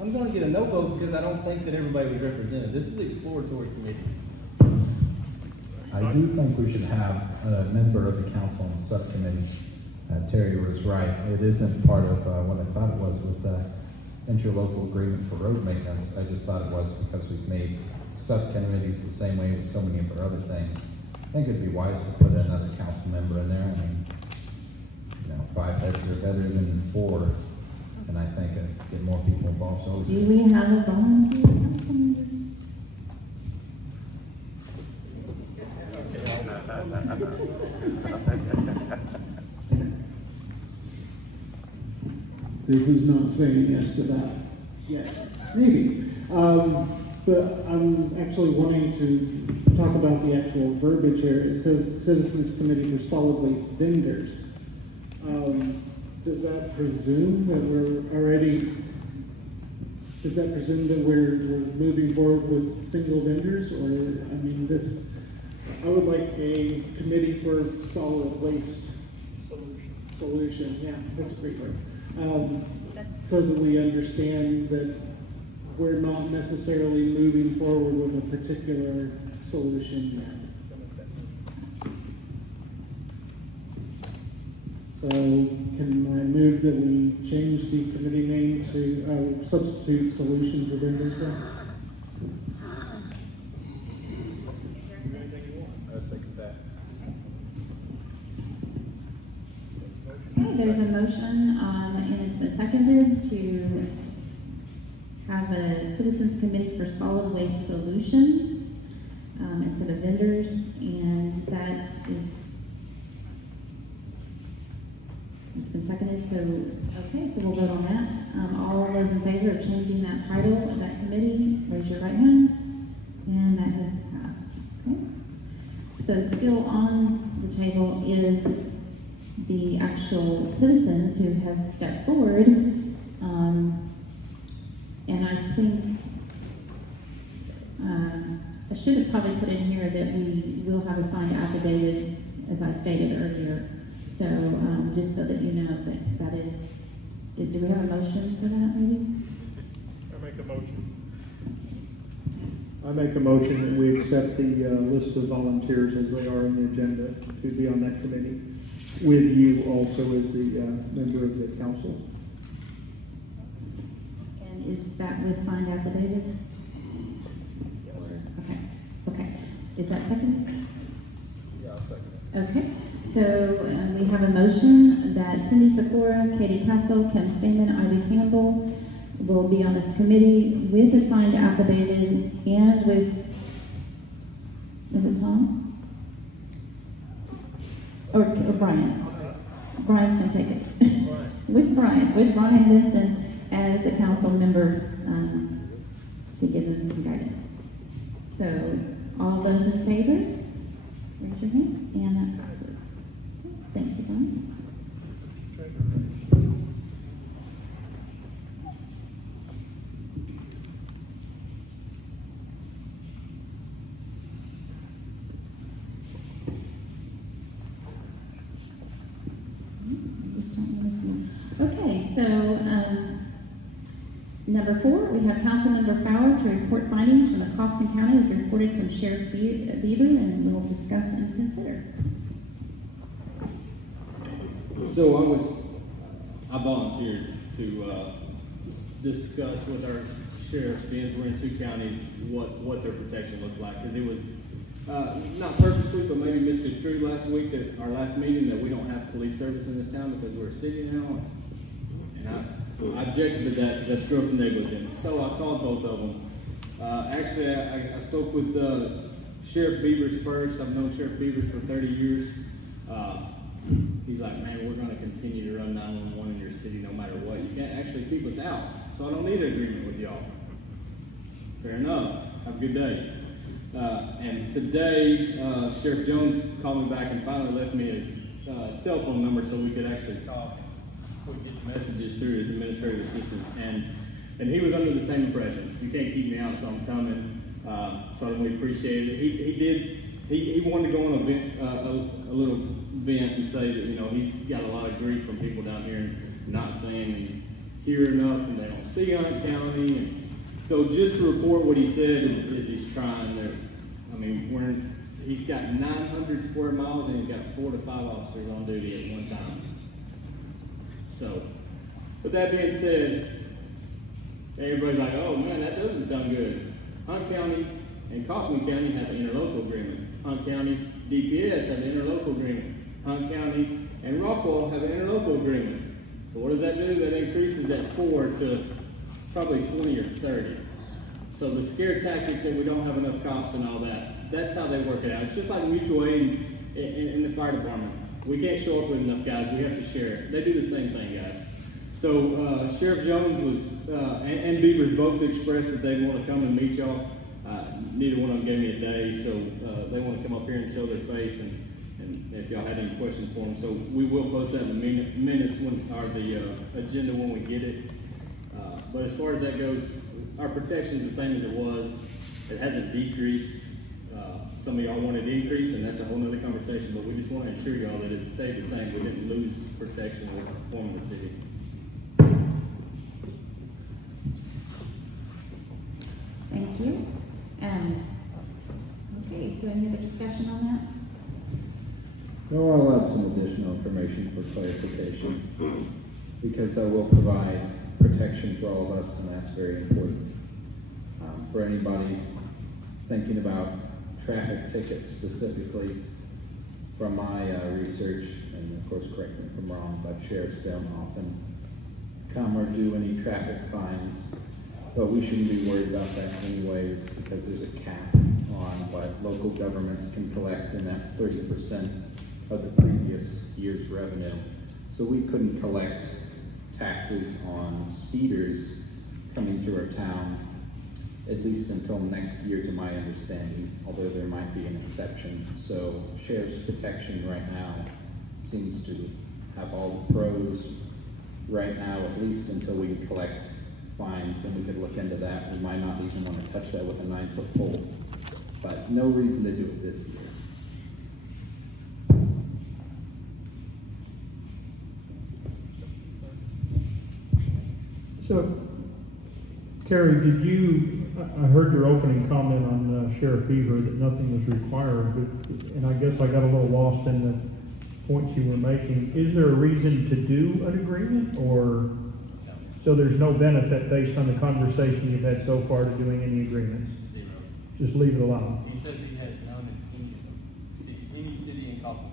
I'm going to get a no vote because I don't think that everybody was represented. This is exploratory committees. I do think we should have a member of the council on the subcommittee. Terry was right. It isn't part of what I thought it was with the interlocal agreement for road maintenance. I just thought it was because we've made subcommittees the same way with so many of our other things. I think it'd be wise to put another council member in there. I mean, 5 heads are better than 4, and I think get more people involved. So Do we have a volunteer council member? This is not saying yes to that yet. Maybe. But I'm actually wanting to talk about the actual verbiage here. It says Citizens Committee for Solid Waste Vendors. Does that presume that we're moving forward with single vendors, or, I mean, I would like a committee for solid waste solution, yeah, that's a great word. So that we understand that we're not necessarily moving forward with a particular solution yet. So can I move that we change the committee name to substitute solution for vendors then? Okay, there's a motion, and it's been seconded to have a citizens committee for solid waste solutions, instead of vendors, and that is, it's been seconded, so, okay, so we'll vote on that. All those in favor of changing that title of that committee, raise your right hand, and that has passed, okay? So still on the table is the actual citizens who have stepped forward, and I think I should have probably put in here that we will have a signed affidavit, as I stated earlier. So just so that you know that is. Do we have a motion for that? Maybe. I make a motion that we accept the list of volunteers as they are in the agenda to be on that committee, with you also as the member of the council. And is that with signed affidavit? Okay. Okay. Is that second? Yeah, I'll second it. Okay. So we have a motion that Cindy Sikora, Katie Castle, Kim Stamen, Ivy Campbell will be on this committee with a signed affidavit and with, is it Tom? Or Brian? Brian's going to take it. with Brian Vincent as the council member to give them some guidance. So all those in favor, raise your hand, and that passes. Thank you, Brian. Okay, so number 4, we have Councilmember Fowler to report findings from the Kaufman County as reported from Sheriff Beaver, and we'll discuss and consider. So I volunteered to discuss with our sheriffs, being we're in 2 counties, what their protection looks like. Because it was not purposely, but maybe misconstrued last week at our last meeting that we don't have police service in this town because we're a city now. And I objected to that because that's gross negligence. So I called both of them. Actually, I spoke with Sheriff Beavers first. I've known Sheriff Beavers for 30 years. He's like, man, we're going to continue to run 911 in your city no matter what. You can't actually keep us out, so I don't need an agreement with y'all. Fair enough. Have a good day. And today, Sheriff Jones called me back and finally left me his cell phone number so we could actually talk. We could get messages through his administrative assistant. And he was under the same impression. You can't keep me out, so I'm coming. So I really appreciate it. He wanted to go on a little vent and say that, you know, he's got a lot of grief from people down here and not saying he's here enough and they don't see Hunt County. And so just to report what he said is he's trying there. I mean, he's got 900 square miles and he's got 4 to 5 officers on duty at one time. So, with that being said, everybody's like, oh man, that doesn't sound good. Hunt County and Kaufman County have an interlocal agreement. Hunt County DPS have an interlocal agreement. Hunt County and Rockwall have an interlocal agreement. So what does that do? That increases that 4 to probably 20 or 30. So the scare tactics that we don't have enough cops and all that, that's how they work it out. It's just like mutual aid in the fire department. We can't show up with enough guys. We have to share it. They do the same thing, guys. So Sheriff Jones was, and Beavers both expressed that they want to come and meet y'all. Neither one of them gave me a day, so they want to come up here and show their face and And if y'all had any questions for him, so we will post that in the minutes or the agenda when we get it. But as far as that goes, our protection's the same as it was. It hasn't decreased. Some of y'all wanted to increase, and that's a whole nother conversation, but we just want to ensure y'all that it stayed the same. We didn't lose protection with forming the city. Thank you. Okay, so any other discussion on that? No, I'll add some additional information for clarification, because that will provide protection for all of us, and that's very important. For anybody thinking about traffic tickets specifically, from my research, and of course correct me if I'm wrong, but sheriffs don't often come or do any traffic fines, but we shouldn't be worried about that anyways, because there's a cap on what local governments can collect, and that's 30% of the previous year's revenue. So we couldn't collect taxes on speeders coming through our town, at least until next year to my understanding, although there might be an exception. So sheriff's protection right now seems to have all the pros right now, at least until we collect fines. Then we could look into that. We might not even want to touch that with a 9-foot pole, but no reason to do it this year. So, Terry, I heard your opening comment on Sheriff Beaver that nothing was required, and I guess I got a little lost in the points you were making. Is there a reason to do an agreement, or so there's no benefit based on the conversation you've had so far to doing any agreements? Zero. Just leave it alone. He says he has none in any city in Kaufman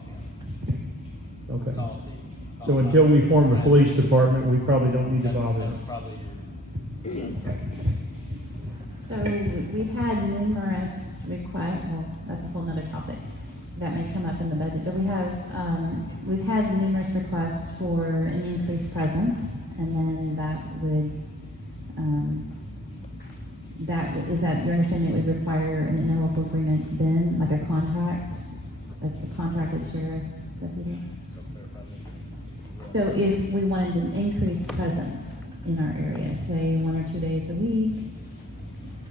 County. Okay. That's all the- So until we form a police department, we probably don't need to bother. That's probably your. So we've had numerous requests, well, that's a whole nother topic that may come up in the budget, but we've had numerous requests for an increased presence, and then is that your understanding it would require an interlocal agreement then, like a contract with sheriff's deputy? So if we wanted an increased presence in our area, say 1 or 2 days a week,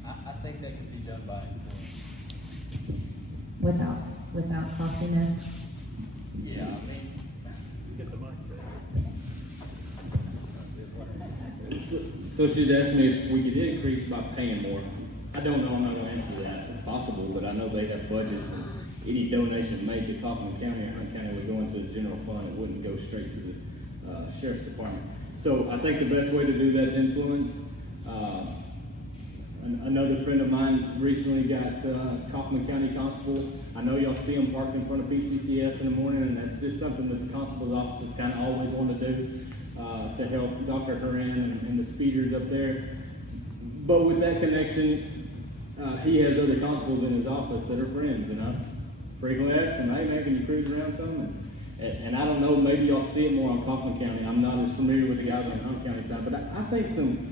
I think that could be done by influence. without costing us. Yeah, I mean. Get the mic. So she's asked me if we could increase by paying more. I don't know, I'm not gonna answer that. It's possible, but I know they have budgets, and any donation made to Kaufman County or Hunt County would go into the general fund. It wouldn't go straight to the sheriff's department. So I think the best way to do that's influence. Another friend of mine recently got Kaufman County Constable. I know y'all see them parked in front of PCCS in the morning, and that's just something that the constable's office has kind of always wanted to do to help Dr. Horan and the speeders up there. But with that connection, he has other constables in his office that are friends, and I frequently ask him, "Hey man, can you cruise around some?" And I don't know, maybe y'all see it more on Kaufman County. I'm not as familiar with the guys on the Hunt County side, but I think some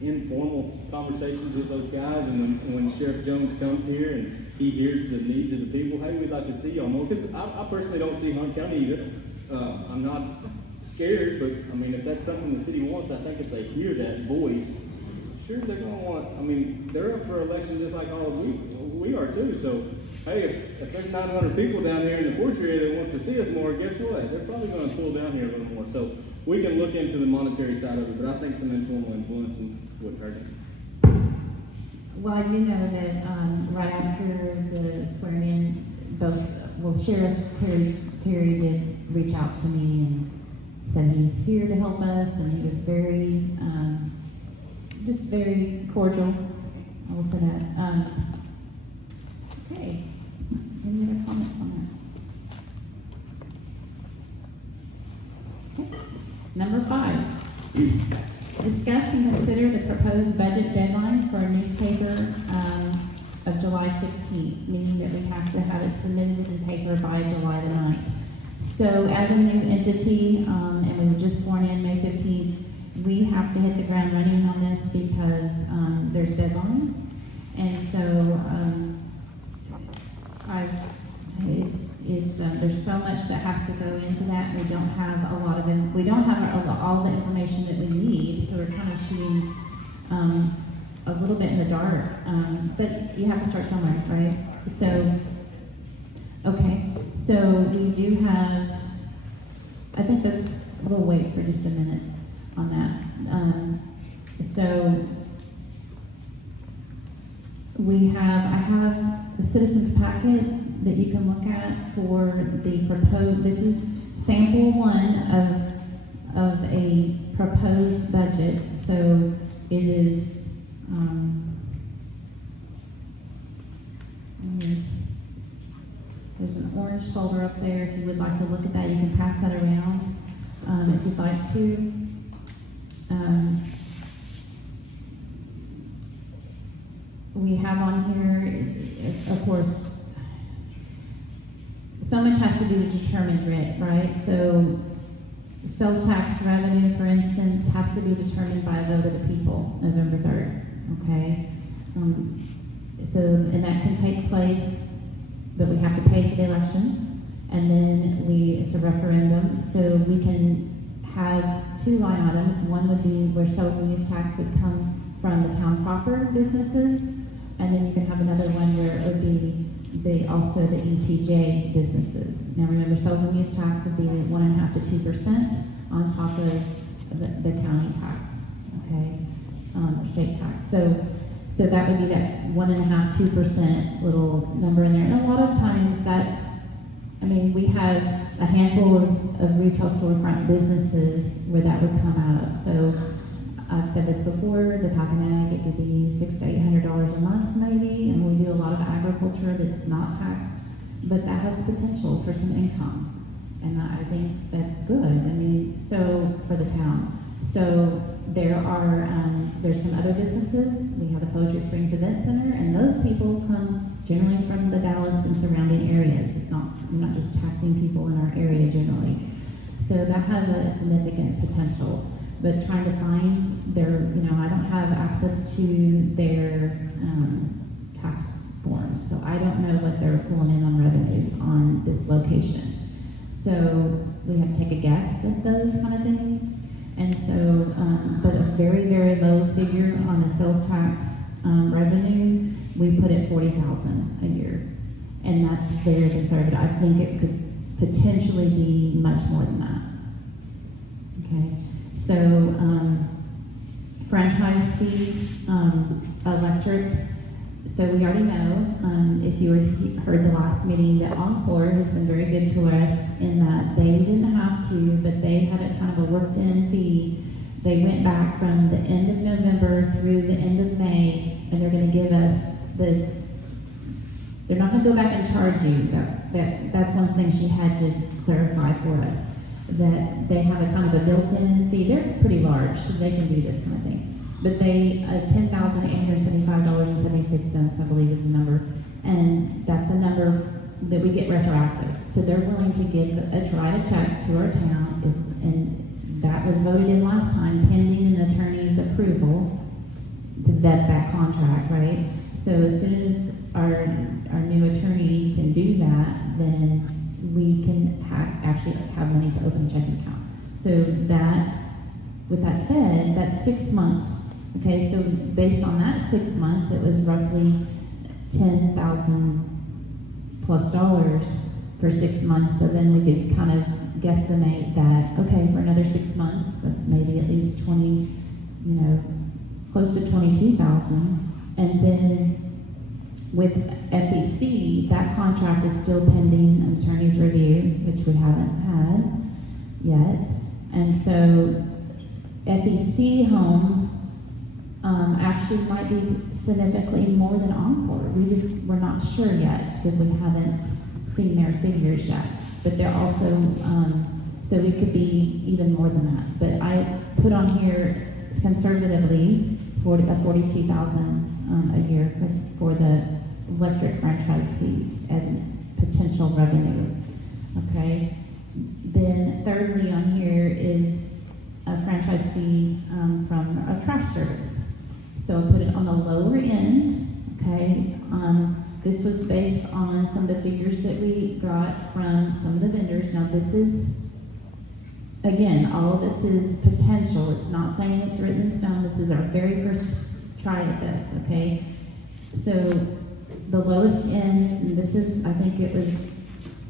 informal conversations with those guys, and when Sheriff Jones comes here and he hears the needs of the people, hey, we'd like to see y'all more, because I personally don't see Hunt County either. I'm not scared, but I mean, if that's something the city wants, I think if they hear that voice, sure, they're gonna want, I mean, they're up for election just like all of we are too, so hey, if there's 900 people down here in the Poetry area that wants to see us more, guess what? They're probably gonna pull down here a little more, so we can look into the monetary side of it, but I think some informal influence wouldn't hurt it. Well, I do know that right after the swearing in, Sheriff Terry did reach out to me and said he's here to help us, and he was very, just very cordial. I will say that. Okay. Any other comments on that? Okay. Number 5. Discuss and consider the proposed budget deadline for a newspaper of July 16th, meaning that we have to have it submitted in paper by July the 9th. So as a new entity, and we were just sworn in May 15th, we have to hit the ground running on this because there's deadlines. And so I There's so much that has to go into that. We don't have all the information that we need, so we're kind of shooting a little bit in the dark. But you have to start somewhere, right? So, okay, so we do have, I think we'll wait for just a minute on that. So I have the citizens packet that you can look at for the proposed, this is sample one of a proposed budget. So it is, there's an orange folder up there. If you would like to look at that, you can pass that around if you'd like to. We have on here, of course, so much has to be determined, right? So sales tax revenue, for instance, has to be determined by a vote of the people, November 3rd, okay? And that can take place, but we have to pay for the election, and then it's a referendum, so we can have two line items. One would be where sales and use tax would come from the town proper businesses, and then you can have another one where it would be also the ETJ businesses. Now remember, sales and use tax would be 1.5% to 2% on top of the county tax, okay, or state tax. So that would be that 1.5%, 2% little number in there. And a lot of times we have a handful of retail storefront businesses where that would come out of. So I've said this before, the Talcon Ag, it could be $600 to $800 a month maybe, and we do a lot of agriculture that's not taxed, but that has potential for some income, and I think that's good. So for the town. So there's some other businesses. We have the Poetry Springs Event Center, and those people come generally from the Dallas and surrounding areas. We're not just taxing people in our area generally. So that has a significant potential. But trying to find I don't have access to their tax forms, so I don't know what they're pulling in on revenues on this location. So we have to take a guess at those kind of things. And so, but a very, very low figure on the sales tax revenue, we put at $40,000 a year. And that's very conservative. I think it could potentially be much more than that. Okay. So, franchise fees, electric. So we already know, if you heard the last meeting, that Encore has been very good to us in that they didn't have to, but they had a kind of a worked-in fee. They went back from the end of November through the end of May, and they're going to give us they're not going to go back and charge you. That's one thing she had to clarify for us. That they have a kind of a built-in fee. They're pretty large, so they can do this kind of thing. But they, $10,875.76, I believe is the number. And that's the number that we get retroactive. So they're willing to write a check to our town, and that was voted in last time, pending an attorney's approval to vet that contract, right? So as soon as our new attorney can do that, then we can actually have money to open a checking account. So with that said, that's 6 months. Okay, so based on that 6 months, it was roughly $10,000 plus for 6 months. So then we could kind of guesstimate that, okay, for another 6 months, that's maybe at least close to $22,000. And then with FEC, that contract is still pending an attorney's review, which we haven't had yet. And so FEC homes actually might be significantly more than Encore. We're not sure yet because we haven't seen their figures yet. But they're also, so we could be even more than that. But I put on here conservatively $42,000 a year for the electric franchise fees as a potential revenue. Okay. Then thirdly on here is a franchise fee from a trash service. So I put it on the lower end, okay, This was based on some of the figures that we got from some of the vendors. Now, this is, again, all of this is potential. It's not saying it's written in stone. This is our very first try at this, okay? So the lowest end, and this is, I think it was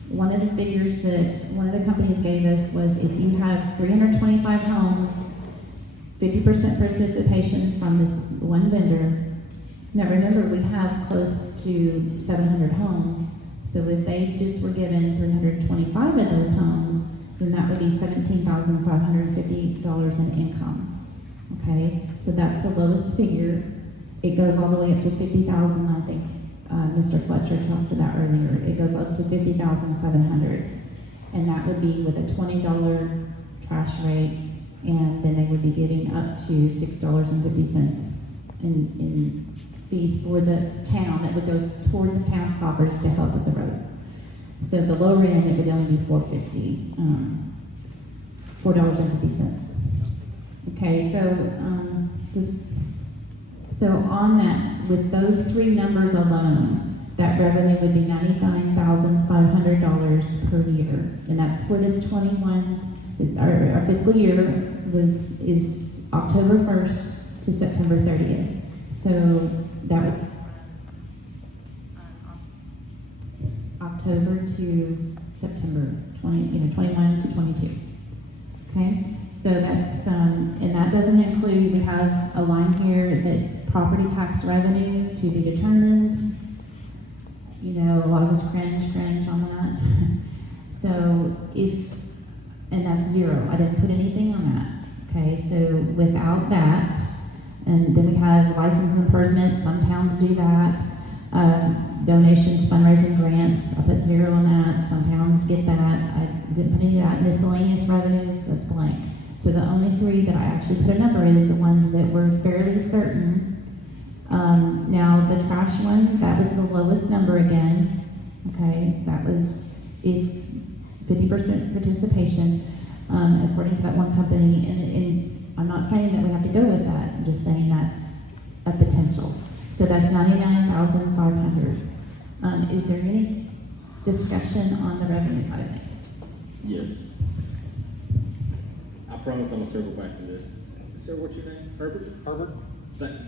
one of the figures that one of the companies gave us was if you have 325 homes, 50% participation from this one vendor. Now remember, we have close to 700 homes, so if they just were given 325 of those homes, then that would be $17,550 in income. Okay, so that's the lowest figure. It goes all the way up to 50,000. I think Mr. Fletcher talked about earlier. It goes up to 50,700, and that would be with a $20 trash rate, and then they would be giving up to $6.50 in fees for the town that would go toward the town's coffers to help with the roads. So the lower end, it would only be $4.50. Okay, so on that, with those three numbers alone, that revenue would be $99,500 per year, and that's for this 21. Our fiscal year is October 1st to September 30th. So that would October to September 21 to 22. Okay, so that's and that doesn't include, we have a line here that property tax revenue to be determined. You know, a lot of us cringe on that. So and that's zero. I didn't put anything on that. Okay, so without that, and then we have license and improvements. Some towns do that. Donations, fundraising, grants. I put zero on that. Some towns get that. I didn't put any of that. Miscellaneous revenues, that's blank. So the only three that I actually put a number is the ones that were fairly certain. Now the trash one, that was the lowest number again. Okay, that was if 50% participation, according to that one company. And I'm not saying that we have to go with that. I'm just saying that's a potential. So that's $99,500. Is there any discussion on the revenue side of things? Yes. I promise I'm gonna circle back to this. Sir, what's your name? Herbert? Herbert.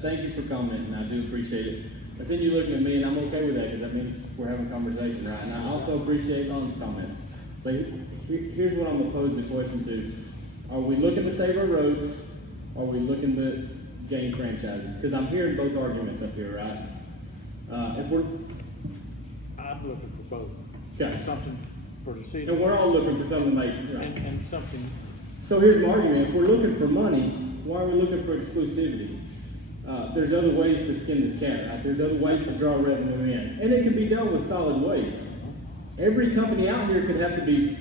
Thank you for commenting. I do appreciate it. I seen you looking at me, and I'm okay with that because that means we're having a conversation, right? And I also appreciate Lon's comments. But here's what I'm gonna pose the question to: are we looking to save our roads? Or are we looking to gain franchises? Because I'm hearing both arguments up here, right? I'm looking for both. Okay. Something for the city. And we're all looking for something to make, right? And something. So here's my argument. If we're looking for money, why are we looking for exclusivity? There's other ways to skin this cat, right? There's other ways to draw revenue in. And it can be done with solid waste. Every company out here could have to be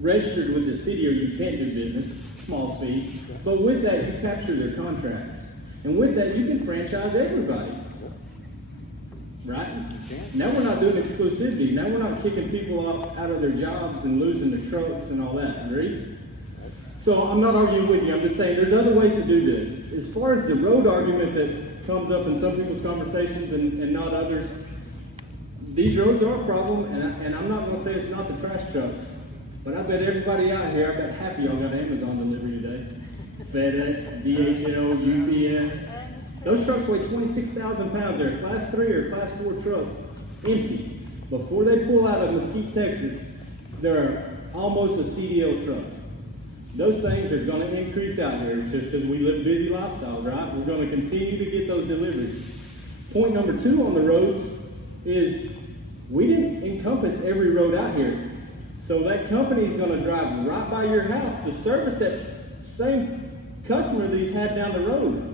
registered with the city or you can't do business, small fee. But with that, you capture their contracts. And with that, you can franchise everybody. Right? Now we're not doing exclusivity. Now we're not kicking people out of their jobs and losing their trucks and all that. Agree? So I'm not arguing with you. I'm just saying there's other ways to do this. As far as the road argument that comes up in some people's conversations and not others, these roads are a problem, and I'm not going to say it's not the trash trucks, but I bet everybody out here, I bet half of y'all got Amazon delivery today. FedEx, DHL, UPS. Those trucks weigh 26,000 pounds. They're a class 3 or class 4 truck, empty. Before they pull out of Mesquite, Texas, they're almost a CDL truck. Those things are going to increase out here just because we live busy lifestyles, right? We're going to continue to get those deliveries. Point number 2 on the roads is we didn't encompass every road out here. So that company is going to drive right by your house to service that same customer that he's had down the road,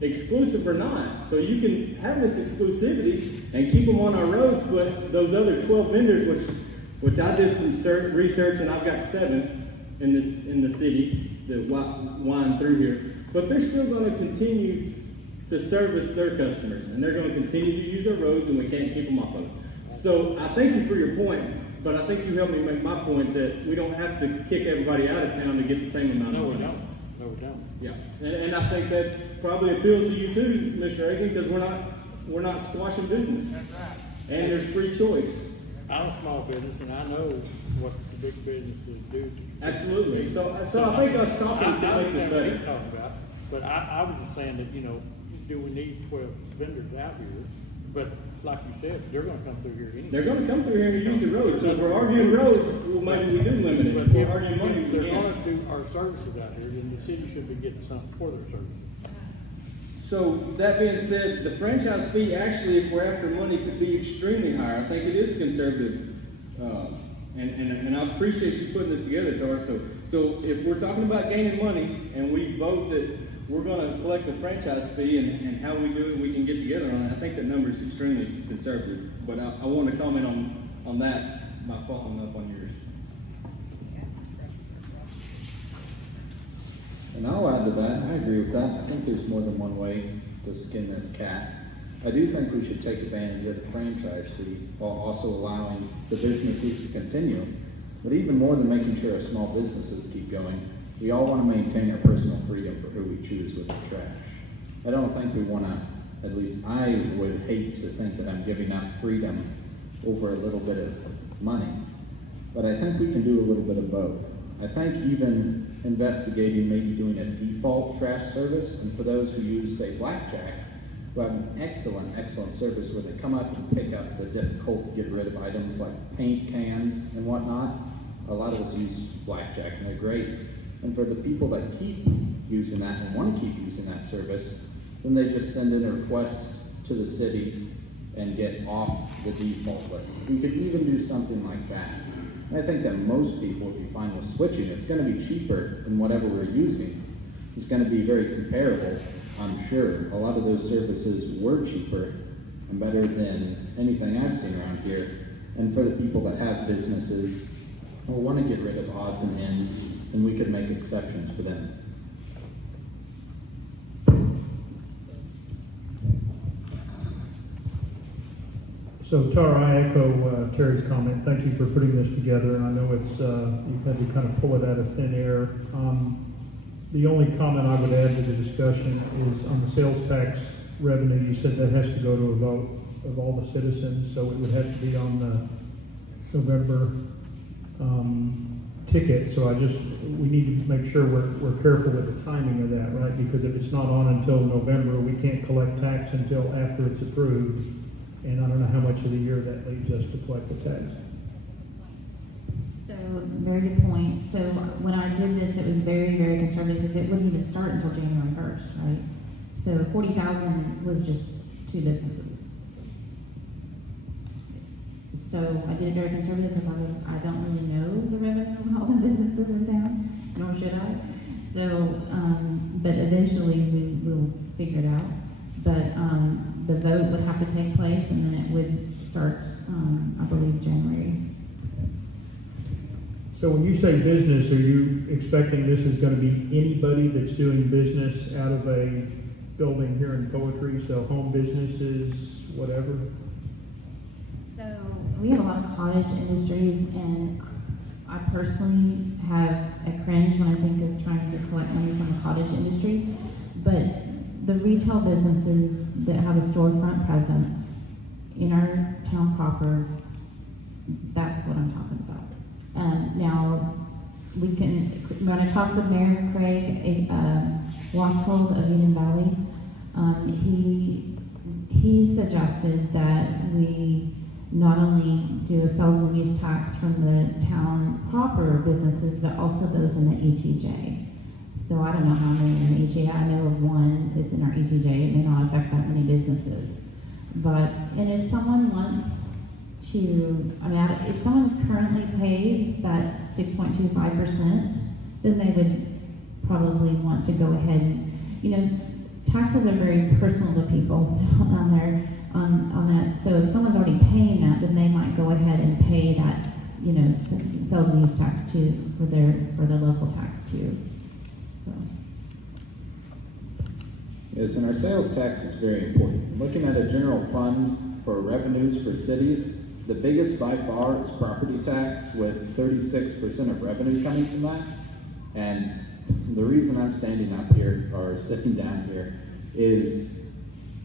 exclusive or not. So you can have this exclusivity and keep them on our roads, but those other 12 vendors, which I did some research, and I've got 7 in the city that wind through here, but they're still going to continue to service their customers, and they're going to continue to use our roads, and we can't keep them off of it. So I thank you for your point, but I think you helped me make my point that we don't have to kick everybody out of town to get the same amount of money. No, we don't. Yeah, and I think that probably appeals to you too, Mr. Aiken, because we're not squashing business. And there's free choice. I'm a small business and I know what the big businesses do. Absolutely. So I think us talking can make this better. Talking about, but I was just saying that, do we need 12 vendors out here? But like you said, they're gonna come through here anyway. They're gonna come through here and use the road. So if we're arguing roads, well, maybe we do limit it. But If we're if arguing money, we they're gonna can't. do our services out here, then the city should be getting something for their services. So that being said, the franchise fee actually, if we're after money, could be extremely high. I think it is conservative. And I appreciate you putting this together, Tar. So if we're talking about gaining money and we vote that we're gonna collect the franchise fee and how we do it, we can get together on it, I think that number is extremely conservative. But I want to comment on that by following up on yours. And I'll add to that, I agree with that. I think there's more than one way to skin this cat. I do think we should take advantage of the franchise fee while also allowing the businesses to continue. But even more than making sure our small businesses keep going, we all want to maintain our personal freedom for who we choose with the trash. I don't think we want to, at least I would hate to think that I'm giving up freedom over a little bit of money. But I think we can do a little bit of both. I think even investigating maybe doing a default trash service, and for those who use, say, Blackjack, who have an excellent service where they come up and pick up the difficult to get rid of items like paint cans and whatnot. A lot of us use Blackjack and they're great. And for the people that keep using that and want to keep using that service, then they just send in a request to the city and get off the default list. We could even do something like that. And I think that most people would be fine with switching. It's going to be cheaper than whatever we're using. It's going to be very comparable, I'm sure. A lot of those services were cheaper and better than anything I've seen around here. And for the people that have businesses or want to get rid of odds and ends, then we could make exceptions for them. So Tara, I echo Terry's comment. Thank you for putting this together. And I know it's you've had to kind of pull it out of thin air. The only comment I would add to the discussion is on the sales tax revenue. You said that has to go to a vote of all the citizens, so it would have to be on the November ticket. So we need to make sure we're careful with the timing of that, right? Because if it's not on until November, we can't collect tax until after it's approved. And I don't know how much of the year that leaves us to collect the tax. So, very good point. So, when I did this, it was very, very conservative because it wouldn't even start until January 1st, right? So, 40,000 was just two businesses. So, I did it very conservative because I don't really know the revenue of all the businesses in town, nor should I. So, but eventually we will figure it out. But the vote would have to take place, and then it would start, I believe, January. So when you say business, are you expecting this is going to be anybody that's doing business out of a building here in Poetry? So home businesses, whatever? So we have a lot of cottage industries, and I personally have a cringe when I think of trying to collect money from the cottage industry. But the retail businesses that have a storefront presence in our town proper, that's what I'm talking about. Now, when I talked with Mayor Craig Wasfold of Union Valley, he suggested that we not only do a sales and use tax from the town proper businesses, but also those in the ETJ. So I don't know how many in the ETJ. I know of one that's in our ETJ. It may not affect that many businesses. But, and if someone wants to, if someone currently pays that 6.25%, then they would probably want to go ahead and, taxes are very personal to people on that. So if someone's already paying that, then they might go ahead and pay that, sales and use tax too, for their local tax too. So. Yes, and our sales tax is very important. Looking at a general fund for revenues for cities, the biggest by far is property tax, with 36% of revenue coming from that. And the reason I'm standing up here or sitting down here is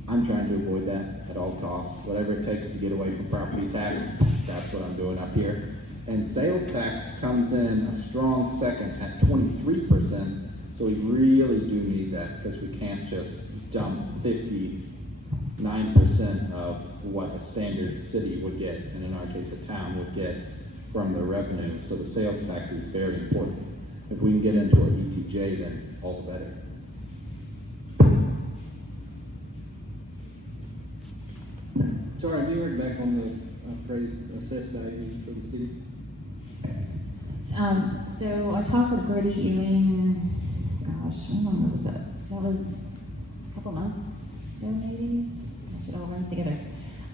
I'm trying to avoid that at all costs. Whatever it takes to get away from property tax, that's what I'm doing up here. And sales tax comes in a strong second at 23%, so we really do need that because we can't just dump 59% of what a standard city would get, and in our case a town would get from the revenue. So the sales tax is very important. If we can get into our ETJ, then all the better. Sorry, have you heard back on the appraised assessed values for the city? So I talked with Brody Ewing, gosh, how long was that? That was a couple months ago, maybe? Gosh, it all runs together.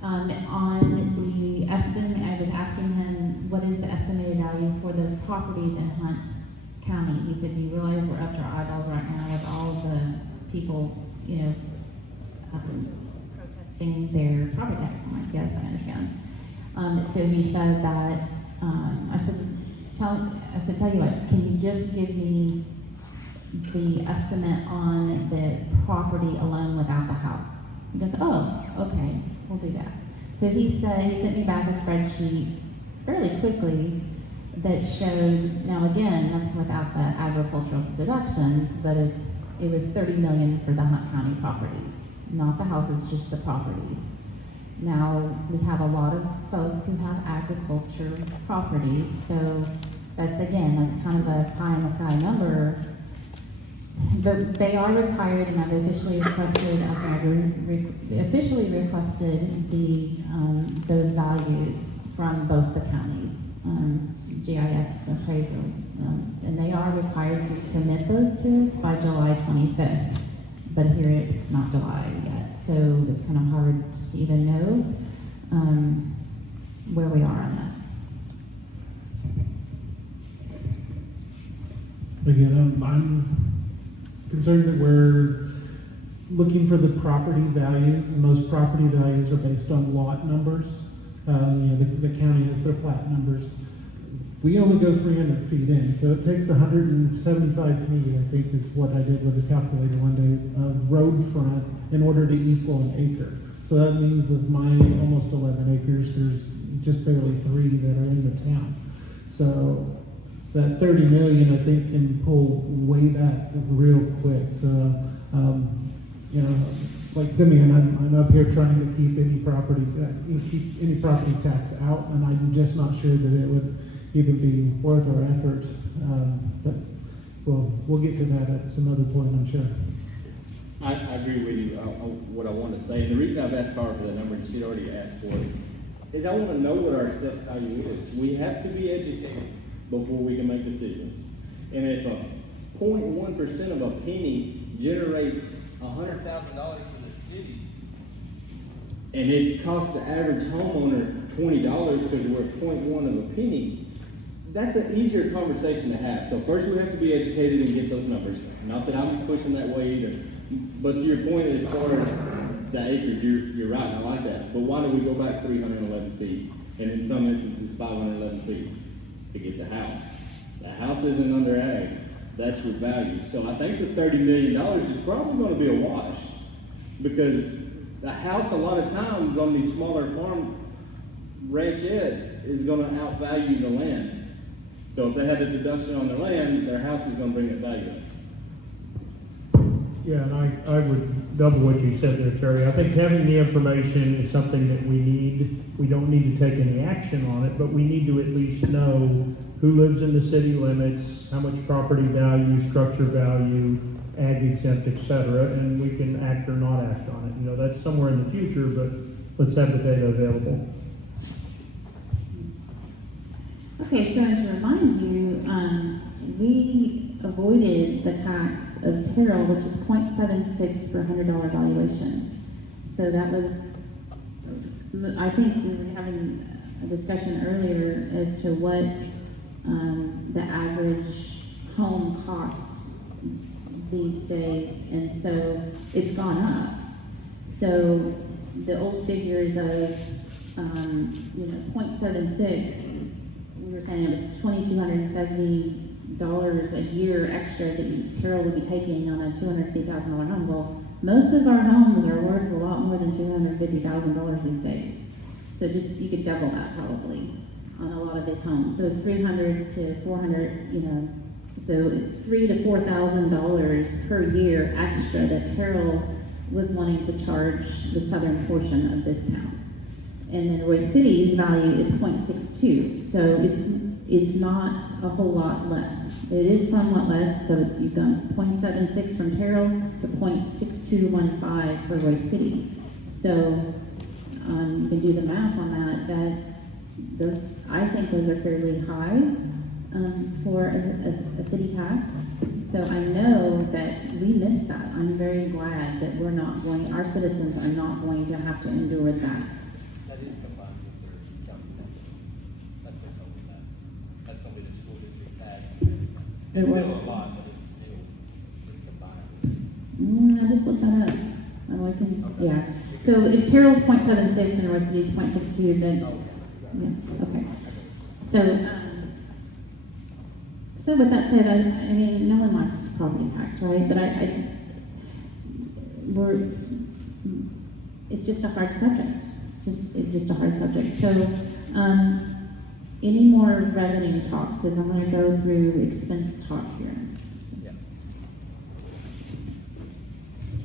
On the estimate, I was asking him, what is the estimated value for the properties in Hunt County? He said, do you realize we're up to our eyeballs right now with all of the people, protesting their property tax? I'm like, yes, I understand. So he said that, I said, tell you what, can you just give me the estimate on the property alone without the house? He goes, oh, okay, we'll do that. So he sent me back a spreadsheet fairly quickly that showed, now again, that's without the agricultural deductions, but it was $30 million for the Hunt County properties, not the houses, just the properties. Now, we have a lot of folks who have agriculture properties, so that's kind of a pie in the sky number. But they are required, and I've officially requested those values from both the counties, GIS appraisal, and they are required to submit those to us by July 25th. But here it's not July yet, so it's kind of hard to even know where we are on that. Again, I'm concerned that we're looking for the property values, and those property values are based on lot numbers. The county has their plat numbers. We only go 300 feet in, so it takes 175 feet, I think is what I did with the calculator one day, of road front in order to equal an acre. So that means of my almost 11 acres, there's just barely 3 that are in the town. So that 30 million, I think, can pull way back real quick. So, like Simeon, I'm up here trying to keep any property tax out, and I'm just not sure that it would even be worth our effort. But we'll get to that at some other point, I'm sure. I agree with you. What I want to say, and the reason I've asked Tara for that number, and she'd already asked for it, is I want to know what our assessed value is. We have to be educated before we can make decisions. And if a 0.1% of a penny generates $100,000 for the city, and it costs the average homeowner $20 because we're at 0.1 of a penny, that's an easier conversation to have. So first we have to be educated and get those numbers. Not that I'm pushing that way either. But to your point, as far as the acreage, you're right, and I like that. But why do we go back 311 feet? And in some instances, 511 feet to get the house. The house isn't under ag. That's your value. So I think the $30 million is probably going to be a wash, because the house a lot of times on these smaller farm ranchettes is going to outvalue the land. So if they had a deduction on their land, their house is going to bring that value up. Yeah, and I would double what you said there, Terry. I think having the information is something that we need. We don't need to take any action on it, but we need to at least know who lives in the city limits, how much property value, structure value, ag exempt, etc., and we can act or not act on it. That's somewhere in the future, but let's have the data available. Okay, so to remind you, we avoided the tax of Terrell, which is 0.76 per $100 valuation. So that was, I think we were having a discussion earlier as to what the average home costs these days, and so it's gone up. So the old figures of 0.76, we were saying it was $2,270 dollars a year extra that Terrell would be taking on a $250,000 home. Well, most of our homes are worth a lot more than $250,000 these days. So just, you could double that probably on a lot of these homes. So it's $300 to $400, you know, so $3,000 to $4,000 per year extra that Terrell was wanting to charge the southern portion of this town. And then Royce City's value is 0.62, so it's not a whole lot less. It is somewhat less, so you've gone 0.76 from Terrell to 0.6215 for Royce City. So you can do the math on that. I think those are fairly high for a city tax. So I know that we missed that. I'm very glad that our citizens are not going to have to endure that. That is combined with their county tax. That's their total tax. That's gonna be the school district tax. It's still a lot, but it's combined. I just looked that up. Yeah. So if Terrell's 0.76 and Royce City's 0.62, then, yeah, okay. So with that said, I mean, no one likes property tax, right? But it's just a hard subject. It's just a hard subject. So, any more revenue talk? Because I'm going to go through expense talk here.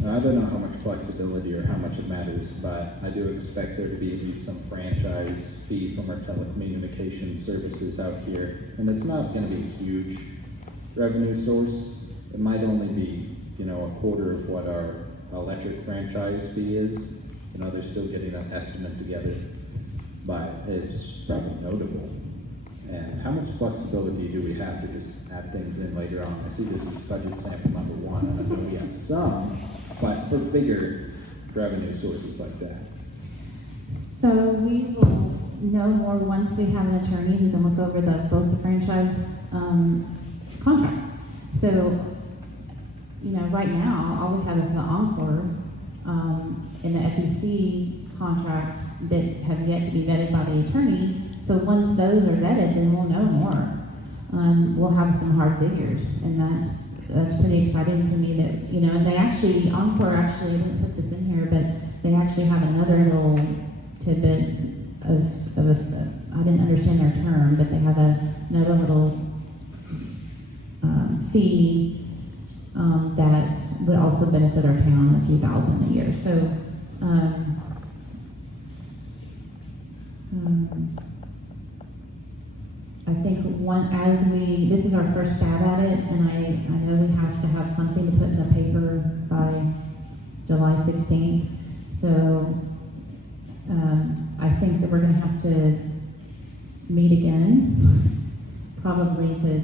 I don't know how much flexibility or how much it matters, but I do expect there to be at least some franchise fee from our telecommunication services out here. And it's not going to be a huge revenue source. It might only be, a quarter of what our electric franchise fee is. They're still getting an estimate together, but it's probably notable. And how much flexibility do we have to just add things in later on? I see this is budget sample number 1, and I know we have some, but for bigger revenue sources like that. So we will know more once we have an attorney who can look over both the franchise contracts. So, right now, all we have is the Encore and the FEC contracts that have yet to be vetted by the attorney. So once those are vetted, then we'll know more. We'll have some hard figures, and that's pretty exciting to me that, and they actually, Encore actually, I didn't put this in here, but they actually have another little tidbit of I didn't understand their term, but they have another little fee that would also benefit our town a few thousand a year. So, I think this is our first stab at it, and I know we have to have something to put in the paper by July 16th. So I think that we're going to have to meet again, probably to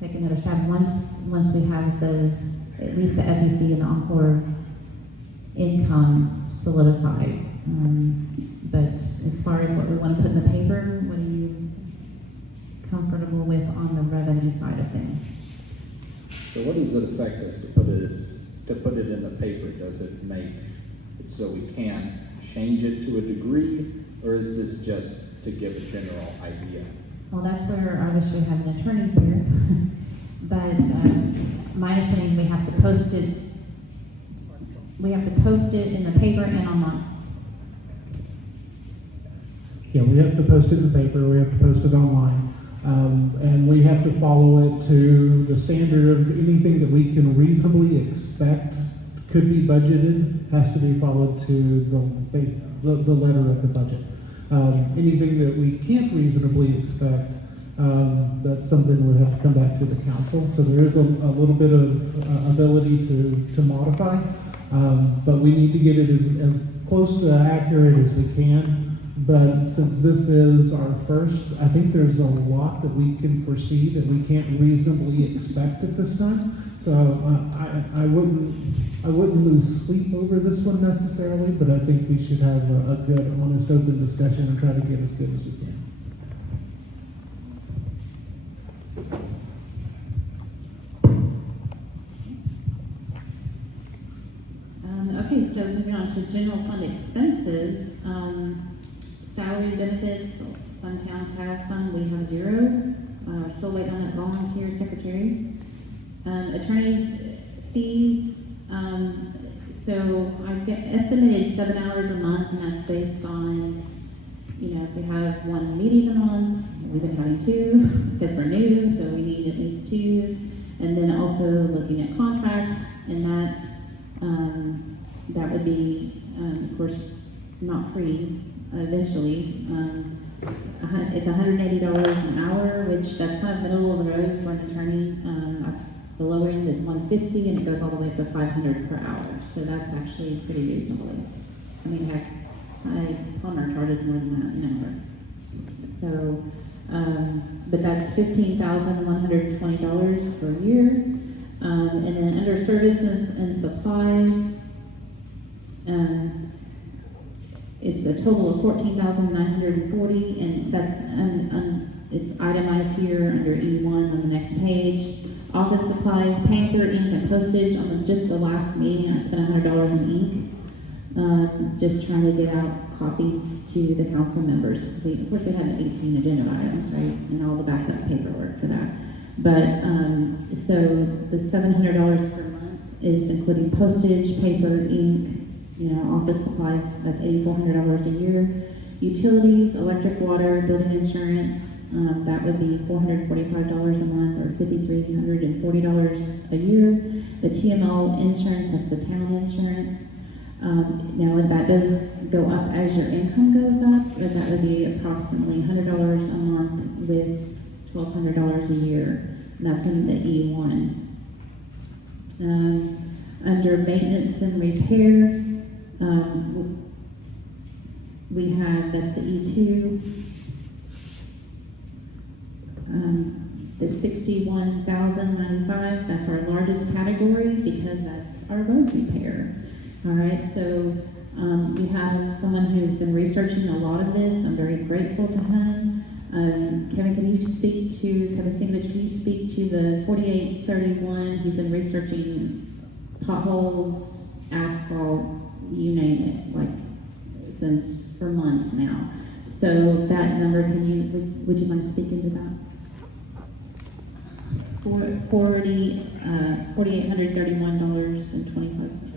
take another stab once we have those, at least the FEC and the Encore income solidified. But as far as what we want to put in the paper, what are you comfortable with on the revenue side of things? So what does it affect us to put it in the paper? Does it make it so we can't change it to a degree, or is this just to give a general idea? Well, that's where I wish we had an attorney here. But my understanding is we have to post it. We have to post it in the paper and online. Yeah, we have to post it in the paper, we have to post it online, and we have to follow it to the standard of anything that we can reasonably expect could be budgeted, has to be followed to the letter of the budget. Anything that we can't reasonably expect, that's something we'll have to come back to the council. So there is a little bit of ability to modify, but we need to get it as close to accurate as we can. But since this is our first, I think there's a lot that we can foresee that we can't reasonably expect at this time. So I wouldn't lose sleep over this one necessarily, but I think we should have a good, honest, open discussion and try to get as good as we can. Okay, so moving on to general fund expenses. Salary benefits, some towns have, some we have zero. still waiting on that volunteer secretary. Attorney's fees, so I've estimated 7 hours a month, and that's based on, you know, if we have one meeting a month, we've been having 2, because we're new, so we need at least 2. And then also looking at contracts, and that would be, of course, not free eventually. It's $180 an hour, which that's kind of middle of the road for an attorney. The lower end is $150, and it goes all the way up to $500 per hour. So that's actually pretty reasonable. I mean, heck, my plumber charges more than that an hour. So, but that's $15,120 per year. And then under services and supplies, it's a total of $14,940, and that's it's itemized here under E1 on the next page. Office supplies, paper, ink, and postage. On just the last meeting, I spent $100 in ink, just trying to get out copies to the council members. Of course, we had 18 agenda items, right, and all the backup paperwork for that. But so the $700 per month is including postage, paper, ink, you know, office supplies. That's $8,400 a year. Utilities, electric, water, building insurance. That would be $445 a month, or $5,340 a year. The TML insurance, that's the town insurance. Now, that does go up as your income goes up, but that would be approximately $100 a month with $1,200 a year. And that's in the E1. Under maintenance and repair, we have, that's the E2. The $61,095, that's our largest category because that's our road repair. All right, so we have someone who's been researching a lot of this. I'm very grateful to him. Kevin Singovich, can you speak to the 4831? He's been researching potholes, asphalt, you name it, like for months now. So that number, would you mind speaking to that? $4,831.25.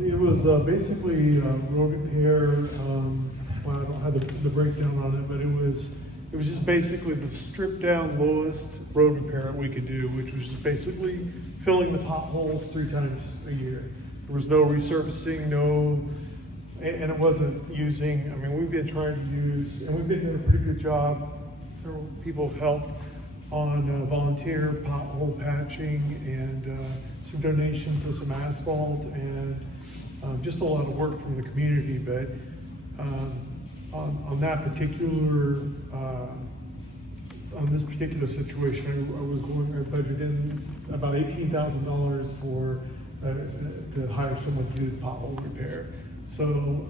It was basically road repair. Well, I don't have the breakdown on it, but it was just basically the stripped down lowest road repair we could do, which was just basically filling the potholes 3 times a year. There was no resurfacing, and it wasn't using. I mean, we've been trying to use, and we've been doing a pretty good job. Several people have helped on volunteer pothole patching and some donations of some asphalt and just a lot of work from the community. But on that particular, on this particular situation, I budgeted in about $18,000 for to hire someone to do the pothole repair. So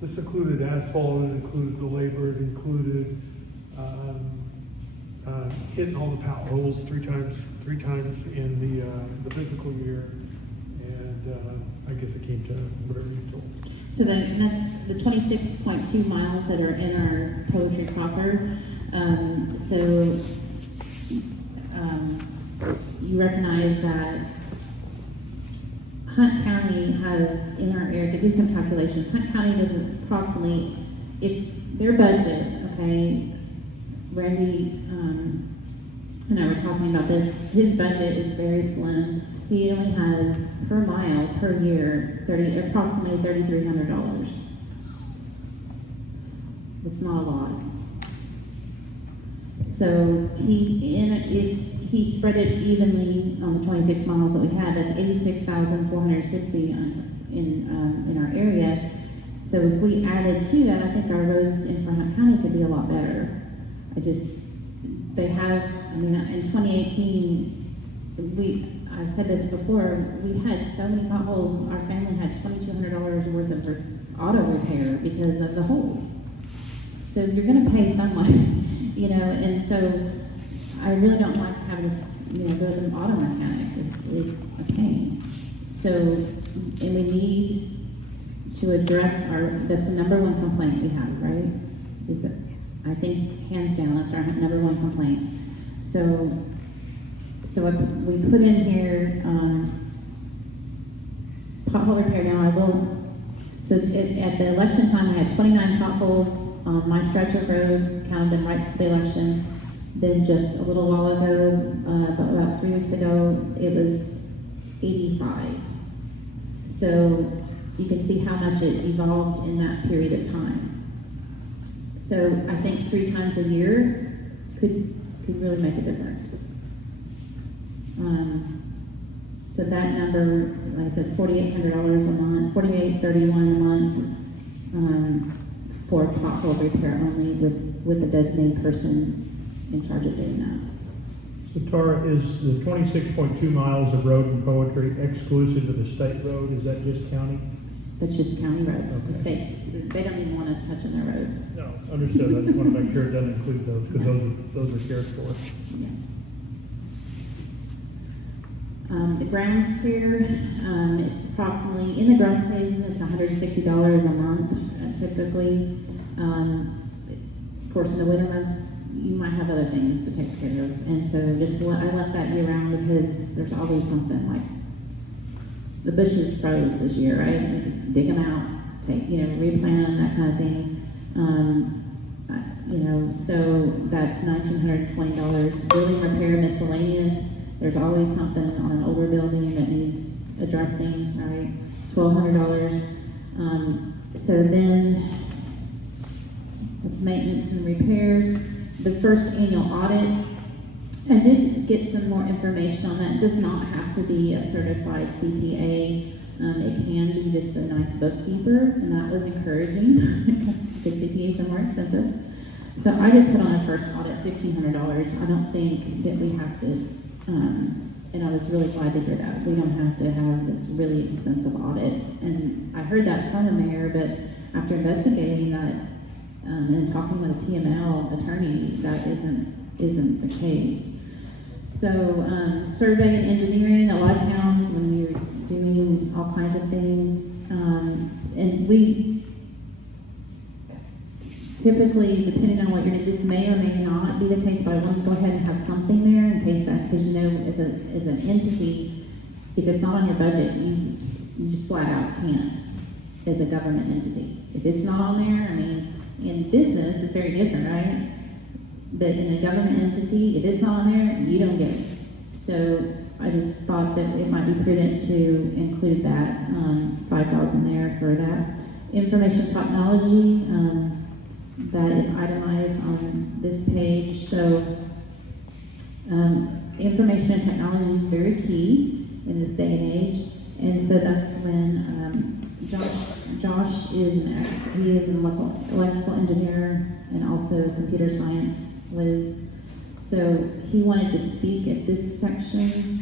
this included asphalt, it included the labor, it included hitting all the potholes three times in the physical year, and I guess it came to whatever you told. So that's the 26.2 miles that are in our poetry proper. You recognize that Hunt County has in our area, they did some calculations. Hunt County does approximately, if their budget, okay, Randy and I were talking about this, his budget is very slim. He only has per mile per year approximately $3,300. That's not a lot. So he spread it evenly on the 26 miles that we had. That's 86,460 in our area. So if we added to that, I think our roads in Hunt County could be a lot better. In 2018, I said this before, we had so many potholes. Our family had $2,200 worth of auto repair because of the holes. So you're going to pay someone, and so I really don't like having to, go to the auto mechanic. It's a pain. So, and we need to address that's the number one complaint we have, right? Is that, I think, hands down, that's our number one complaint. So we put in here, pothole repair. Now I will, so at the election time, I had 29 potholes on my stretch of road, counted them right for the election. Then just a little while ago, about 3 weeks ago, it was 85. So you can see how much it evolved in that period of time. So I think 3 times a year could really make a difference. So that number, like I said, $4,800 a month, $4,831 a month for pothole repair only, with a designated person in charge of doing that. So Tara, is the 26.2 miles of road and poetry exclusive of the state road? Is that just county? That's just county road. Okay. The state, they don't even want us touching their roads. No, understood. I just want to make sure it doesn't include those, because those are cared for. Yeah. The grounds crew, it's approximately, in the growing season, it's $160 a month typically. Of course, in the winter months, you might have other things to take care of. And so I left that year round because there's always something like the bushes froze this year, right? You could dig them out, replant them, that kind of thing. So that's $1,920. Building repair, miscellaneous. There's always something on an older building that needs addressing, right? $1,200. So then that's maintenance and repairs. The first annual audit, I did get some more information on that. It does not have to be a certified CPA. It can be just a nice bookkeeper, and that was encouraging because CPAs are more expensive. So I just put on a first audit $1,500. I don't think that we have to, and I was really glad to hear that. We don't have to have this really expensive audit. And I heard that from the mayor, but after investigating that and talking with a TML attorney, that isn't the case. So survey and engineering, a lot of towns, when you're doing all kinds of things, and we typically, depending on what you're doing, this may or may not be the case, but I want to go ahead and have something there in case that, because as an entity, if it's not on your budget, you flat out can't as a government entity. If it's not on there, in business, it's very different, right? But in a government entity, if it's not on there, you don't get it. So I just thought that it might be prudent to include that, $5,000 there for that. Information technology, that is itemized on this page. So information and technology is very key in this day and age. And so that's when Josh is he is an electrical engineer and also computer science, Liz. So he wanted to speak at this section.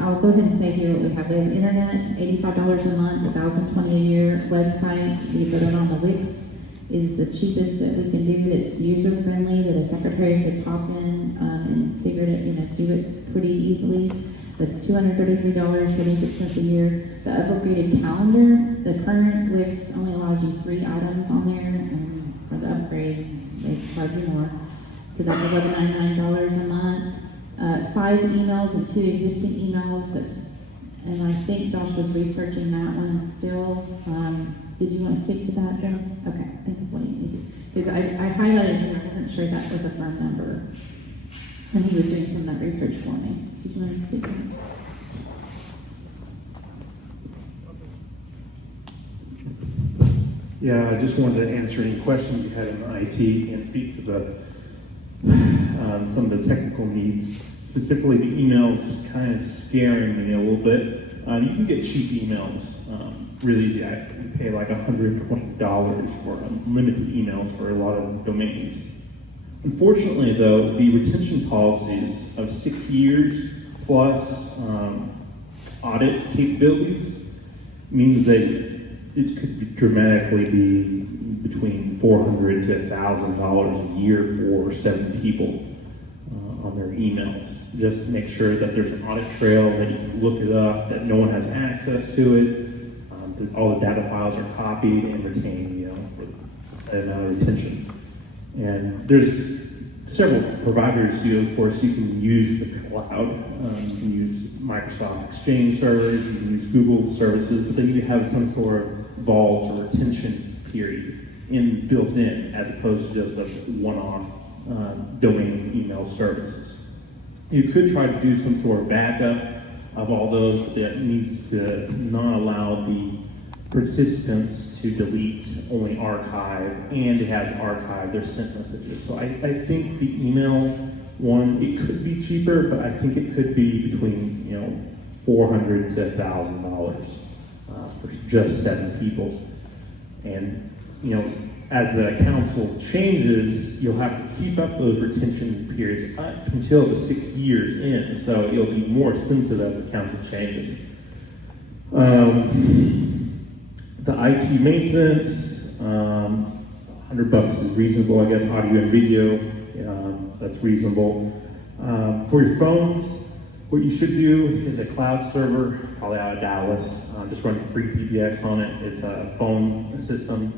I'll go ahead and say here what we have. We have internet, $85 a month, $1,020 a year. Website, we put it on the Wix, is the cheapest that we can do. It's user friendly, that a secretary could pop in and figure it, do it pretty easily. That's $233, 76 cents a year. The upgraded calendar, the current Wix only allows you 3 items on there, and for the upgrade, they charge you more. So that's $1,199 a month. 5 emails and 2 existing emails. And I think Josh was researching that one still. Did you want to speak to that, Joe? Okay, I think that's what he needs to. Because I highlighted because I wasn't sure that was a firm number. And he was doing some of that research for me. Did you want to speak to that? Yeah, I just wanted to answer any questions you had in IT and speak to some of the technical needs. Specifically, the emails kind of scaring me a little bit. You can get cheap emails really easy. You pay like $120 for unlimited emails for a lot of domains. Unfortunately, though, the retention policies of 6 years plus audit capabilities means that it could dramatically be between $400 to $1,000 a year for 7 people. on their emails, just to make sure that there's an audit trail, that you can look it up, that no one has access to it, that all the data files are copied and retained, for a set amount of retention. And there's several providers of course, you can use the cloud. You can use Microsoft Exchange servers, you can use Google services, but then you have some sort of vault or retention period built in, as opposed to just a one-off domain email services. You could try to do some sort of backup of all those, but that needs to not allow the participants to delete, only archive, and it has archived their sent messages. So I think the email one, it could be cheaper, but I think it could be between $400 to $1,000 for just 7 people. And as the council changes, you'll have to keep up those retention periods up until the 6 years in. So it'll be more expensive as the council changes. The IT maintenance, $100 is reasonable, I guess. Audio and video, that's reasonable. For your phones, what you should do is a cloud server, probably out of Dallas. Just run free PBX on it. It's a phone system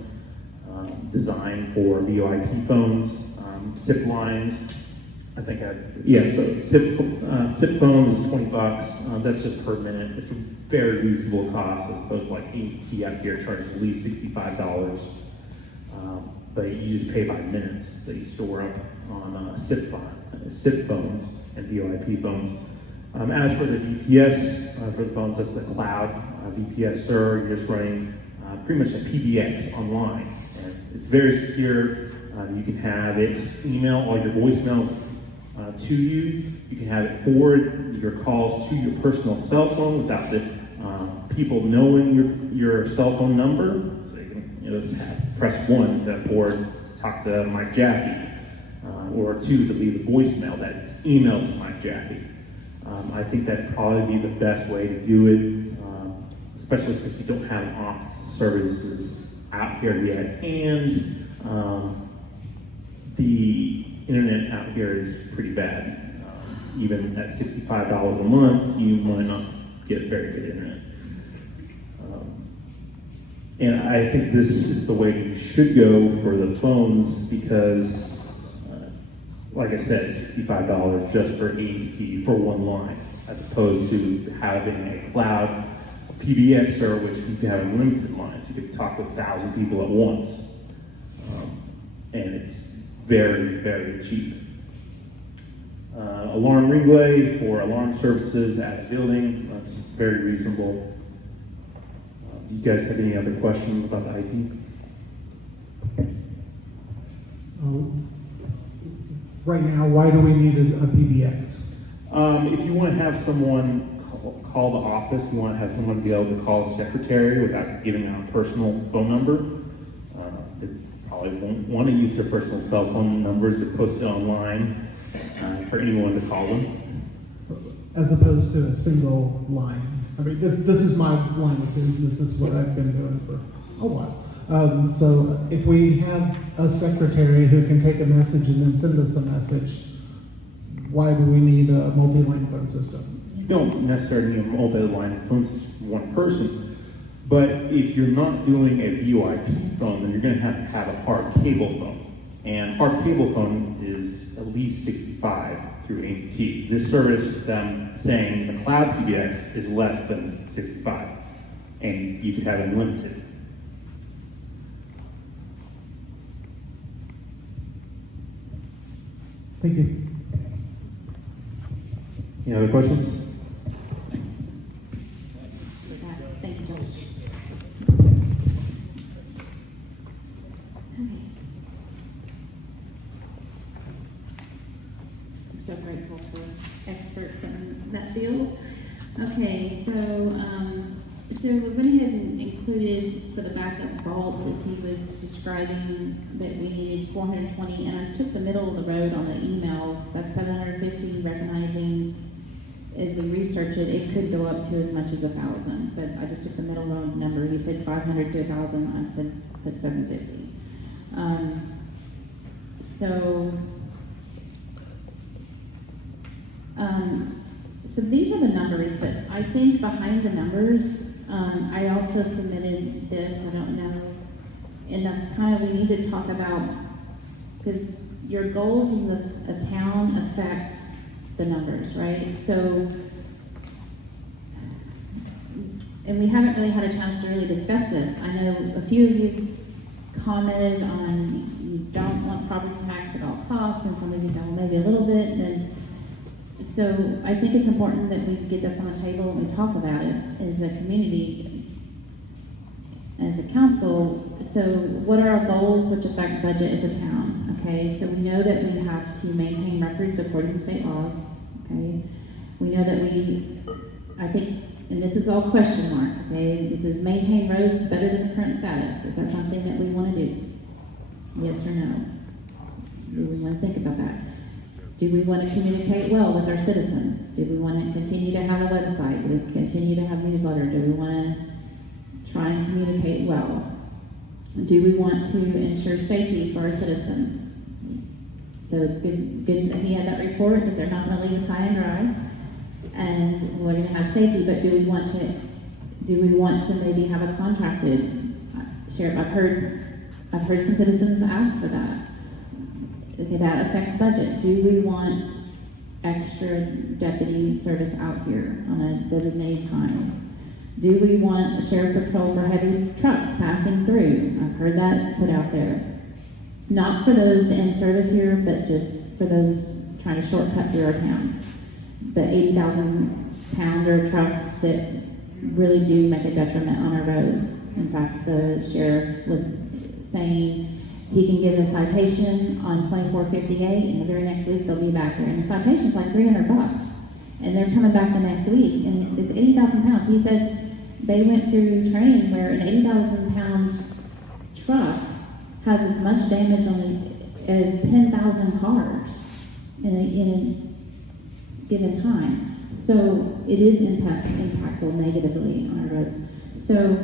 designed for VoIP phones, SIP lines. So SIP phones is $20. That's just per minute. It's a very reasonable cost, as opposed to like AT&T out here charging at least $65. But you just pay by minutes that you store up on SIP phones and VoIP phones. As for the VPS for the phones, that's the cloud VPS server. You're just running pretty much a PBX online, and it's very secure. You can have it email all your voicemails to you. You can have it forward your calls to your personal cell phone without the people knowing your cell phone number. So you can just press 1 to forward to talk to Mike Jaffe, or 2 to leave a voicemail that's emailed to Mike Jaffe. I think that'd probably be the best way to do it, especially since you don't have office services out here yet, and the internet out here is pretty bad. Even at $65 a month, you might not get very good internet. And I think this is the way you should go for the phones, because like I said, $65 just for AT&T for one line, as opposed to having a cloud PBX server, which you can have unlimited lines. You could talk with 1,000 people at once. And it's very, very cheap. Alarm relay for alarm services at a building, that's very reasonable. Do you guys have any other questions about the IT? Right now, why do we need a PBX? If you want to have someone call the office, you want to have someone be able to call the secretary without giving out a personal phone number. They probably won't want to use their personal cell phone numbers to post it online for anyone to call them. As opposed to a single line. I mean, this is my line of business. This is what I've been doing for a while. So if we have a secretary who can take a message and then send us a message, why do we need a multi-line phone system? You don't necessarily need a multi-line phone system for one person, but if you're not doing a VoIP phone, then you're going to have a hard cable phone. And hard cable phone is at least $65 through AT&T. This service, them saying the cloud PBX is less than $65, and you could have unlimited. Thank you. Any other questions? Thank you, Josh. I'm so grateful for experts in that field. Okay, so we went ahead and included for the backup vault, as he was describing, that we needed 420, and I took the middle of the road on the emails. That's 750, recognizing as we research it, it could go up to as much as 1,000, but I just took the middle road number. He said 500 to 1,000. I said put 750. So these are the numbers, but I think behind the numbers, I also submitted this, I don't know, and that's kind of, we need to talk about, because your goals as a town affect the numbers, right? So, and we haven't really had a chance to really discuss this. I know a few of you commented on you don't want property tax at all costs, and some of you said, well, maybe a little bit, and then, so I think it's important that we get this on the table and we talk about it as a community, as a council. So what are our goals which affect budget as a town? Okay, so we know that we have to maintain records according to state laws. Okay, we know that I think, and this is all question mark, okay, this is maintain roads better than the current status. Is that something that we want to do? Yes or no? Do we want to think about that? Do we want to communicate well with our citizens? Do we want to continue to have a website? Do we continue to have newsletter? Do we want to try and communicate well? Do we want to ensure safety for our citizens? So it's good that he had that report, that they're not going to leave us high and dry, and we're going to have safety. But do we want to maybe have a contracted sheriff? I've heard some citizens ask for that. Okay, that affects budget. Do we want extra deputy service out here on a designated time? Do we want a sheriff patrol for heavy trucks passing through? I've heard that put out there. Not for those in service here, but just for those trying to shortcut through our town. The 80,000-pounder trucks that really do make a detriment on our roads. In fact, the sheriff was saying he can give a citation on 2458, and the very next week they'll be back there. And the citation's like $300, and they're coming back the next week, and it's 80,000 pounds. He said they went through training where an 80,000-pound truck has as much damage on it as 10,000 cars in a given time. So it is impactful negatively on our roads. So,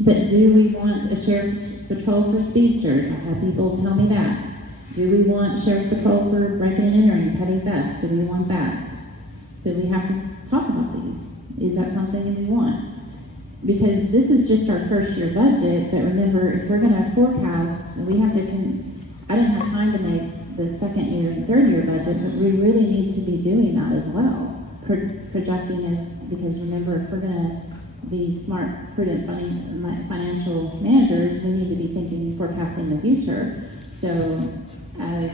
but do we want a sheriff's patrol for speedsters? I've had people tell me that. Do we want sheriff patrol for breaking and entering, petty theft? Do we want that? So we have to talk about these. Is that something that we want? Because this is just our first year budget, but remember, if we're gonna forecast, we have to, I didn't have time to make the second year and third year budget, but we really need to be doing that as well. Projecting because remember, if we're gonna be smart, prudent financial managers, we need to be thinking, forecasting the future. So as,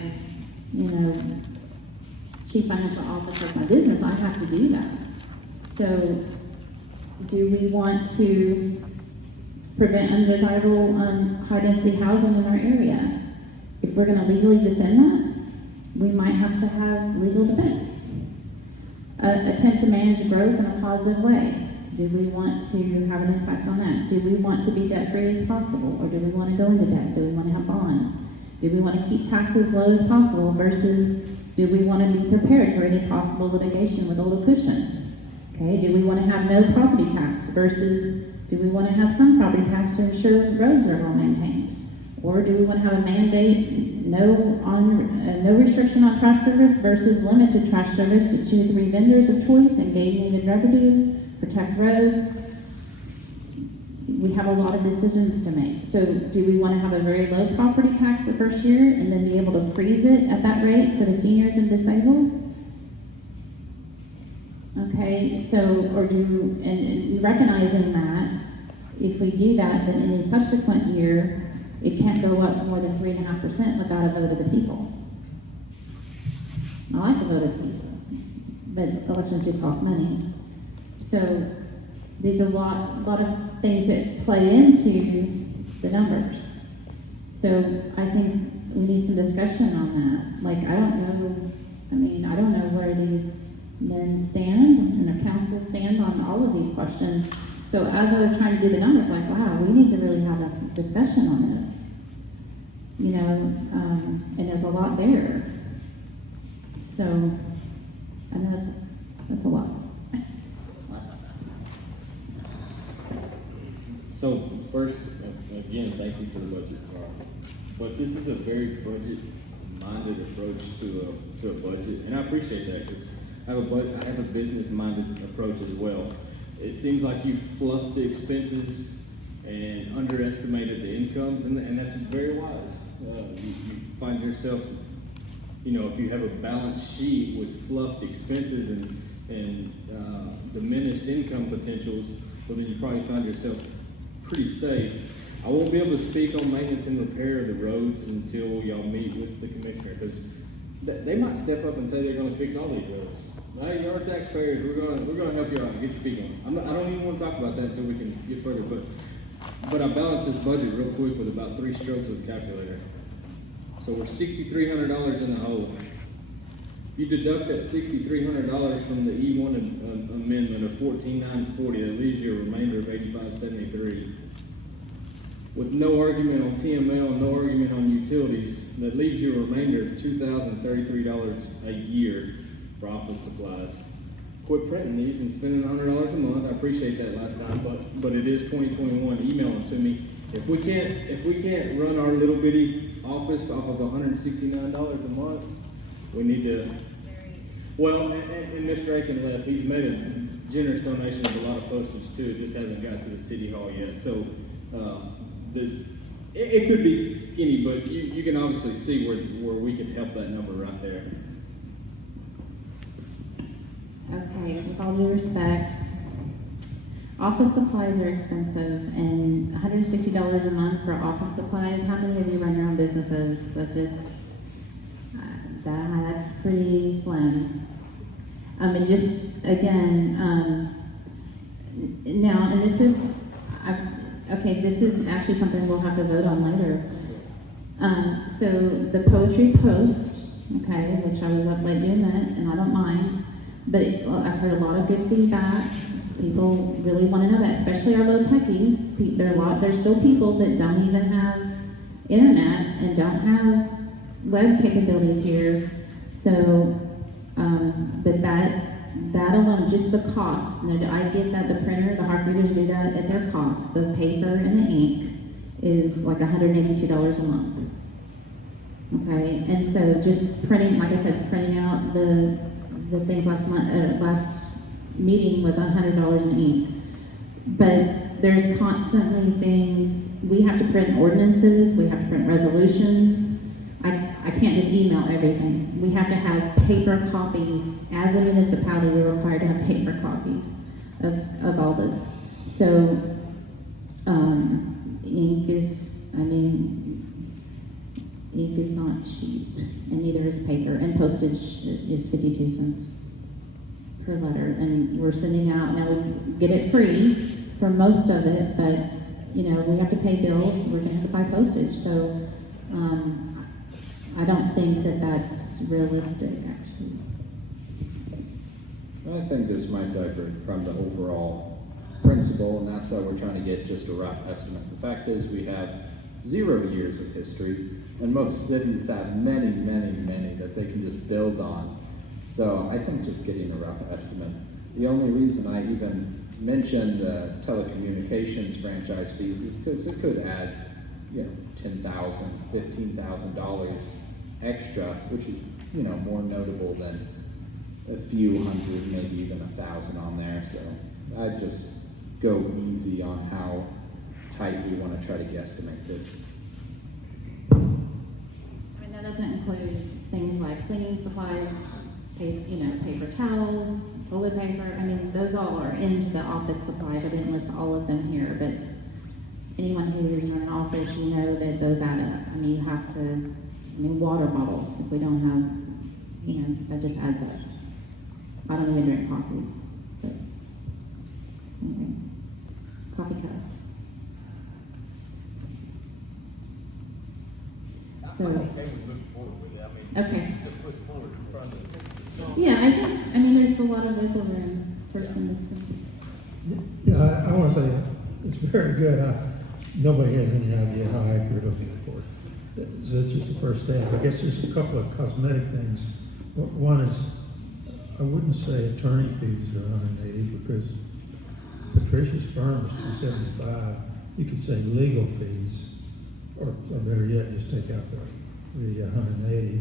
chief financial officer of my business, I have to do that. So do we want to prevent undesirable high-density housing in our area? If we're going to legally defend that, we might have to have legal defense. Attempt to manage growth in a positive way. Do we want to have an impact on that? Do we want to be debt-free as possible, or do we want to go into debt? Do we want to have bonds? Do we want to keep taxes low as possible versus do we want to be prepared for any possible litigation with a little cushion? Okay, do we want to have no property tax versus do we want to have some property tax to ensure roads are well maintained? Or do we want to have a mandate, no restriction on trash service versus limited trash service to 2 to 3 vendors of choice, engaging in revenues, protect roads? We have a lot of decisions to make. So do we want to have a very low property tax the first year and then be able to freeze it at that rate for the seniors and disabled? Okay, so, and recognizing that, if we do that, then in a subsequent year, it can't go up more than 3.5% without a vote of the people. I like the vote of the people, but elections do cost money. So, there's a lot of things that play into the numbers. So, I think we need some discussion on that. Like, I don't know where these men stand and the council stand on all of these questions. So as I was trying to do the numbers, like, wow, we need to really have a discussion on this. And there's a lot there. So I know that's a lot. So first, again, thank you for the budget, Carl. But this is a very budget-minded approach to a budget, and I appreciate that because I have a business-minded approach as well. It seems like you fluffed the expenses and underestimated the incomes, and that's very wise. You find yourself, if you have a balance sheet with fluffed expenses and diminished income potentials, well, then you probably find yourself pretty safe. I won't be able to speak on maintenance and repair of the roads until y'all meet with the commissioner, because they might step up and say they're gonna fix all these roads. Hey, you're our taxpayers, we're gonna help you out, get your feet on. I don't even wanna talk about that until we can get further, but I balanced this budget real quick with about 3 strokes of the calculator. So we're $6,300 in the hole. If you deduct that $6,300 from the E1 amendment of $14,940, that leaves you a remainder of $8,573. With no argument on TML, no argument on utilities, that leaves you a remainder of $2,033 a year for office supplies. Quit printing these and spending $100 a month. I appreciate that last time, but it is 2021. Email them to me. If we can't run our little bitty office off of $169 a month, we need to. Well, and Mr. Aiken left. He's made a generous donation of a lot of postage too. It just hasn't got to the city hall yet. So it could be skinny, but you can obviously see where we can help that number right there. Okay, with all due respect, office supplies are expensive, and $160 a month for office supplies. How many of you run your own businesses? That's pretty slim. And just again, now, and this is actually something we'll have to vote on later. So the Poetry Post, okay, which I was up late doing that, and I don't mind. But I've heard a lot of good feedback. People really want to know that, especially our low techies. There's still people that don't even have internet and don't have web capabilities here. So, but that alone, just the cost. Now, I get that the printer, the hard readers do that at their cost. The paper and the ink is like $182 a month. Okay, and so just printing, like I said, printing out the things last meeting was $100 in ink. But there's constantly things, we have to print ordinances, we have to print resolutions. I can't just email everything. We have to have paper copies. As a municipality, we're required to have paper copies of all this. So ink is not cheap, and neither is paper, and postage is 52 cents per letter, and we're sending out, now we get it free for most of it, but we have to pay bills, we're gonna have to buy postage, so I don't think that that's realistic, actually. I think this might divert from the overall principle, and that's why we're trying to get just a rough estimate. The fact is, we have 0 years of history, and most cities have many, many, many that they can just build on. So I think just getting a rough estimate. The only reason I even mentioned telecommunications franchise fees is because it could add, $10,000, $15,000 extra, which is, more notable than a few hundred, maybe even 1,000 on there. So I'd just go easy on how tight we want to try to guesstimate this. That doesn't include things like cleaning supplies, paper towels, toilet paper. Those all are into the office supplies. I didn't list all of them here, but anyone who is in an office, that those add up. You have to, water bottles, if we don't have, that just adds up. I don't even drink coffee, but anyway, coffee cups. So, okay. Yeah, I think, there's a lot of wiggle room for some of this one. Yeah, I want to say it's very good. Nobody has any idea how accurate it'll be, of course. So it's just the first step. I guess just a couple of cosmetic things. One is, I wouldn't say attorney fees are 180 because Patricia's firm is 275. You could say legal fees, or better yet, just take out the 180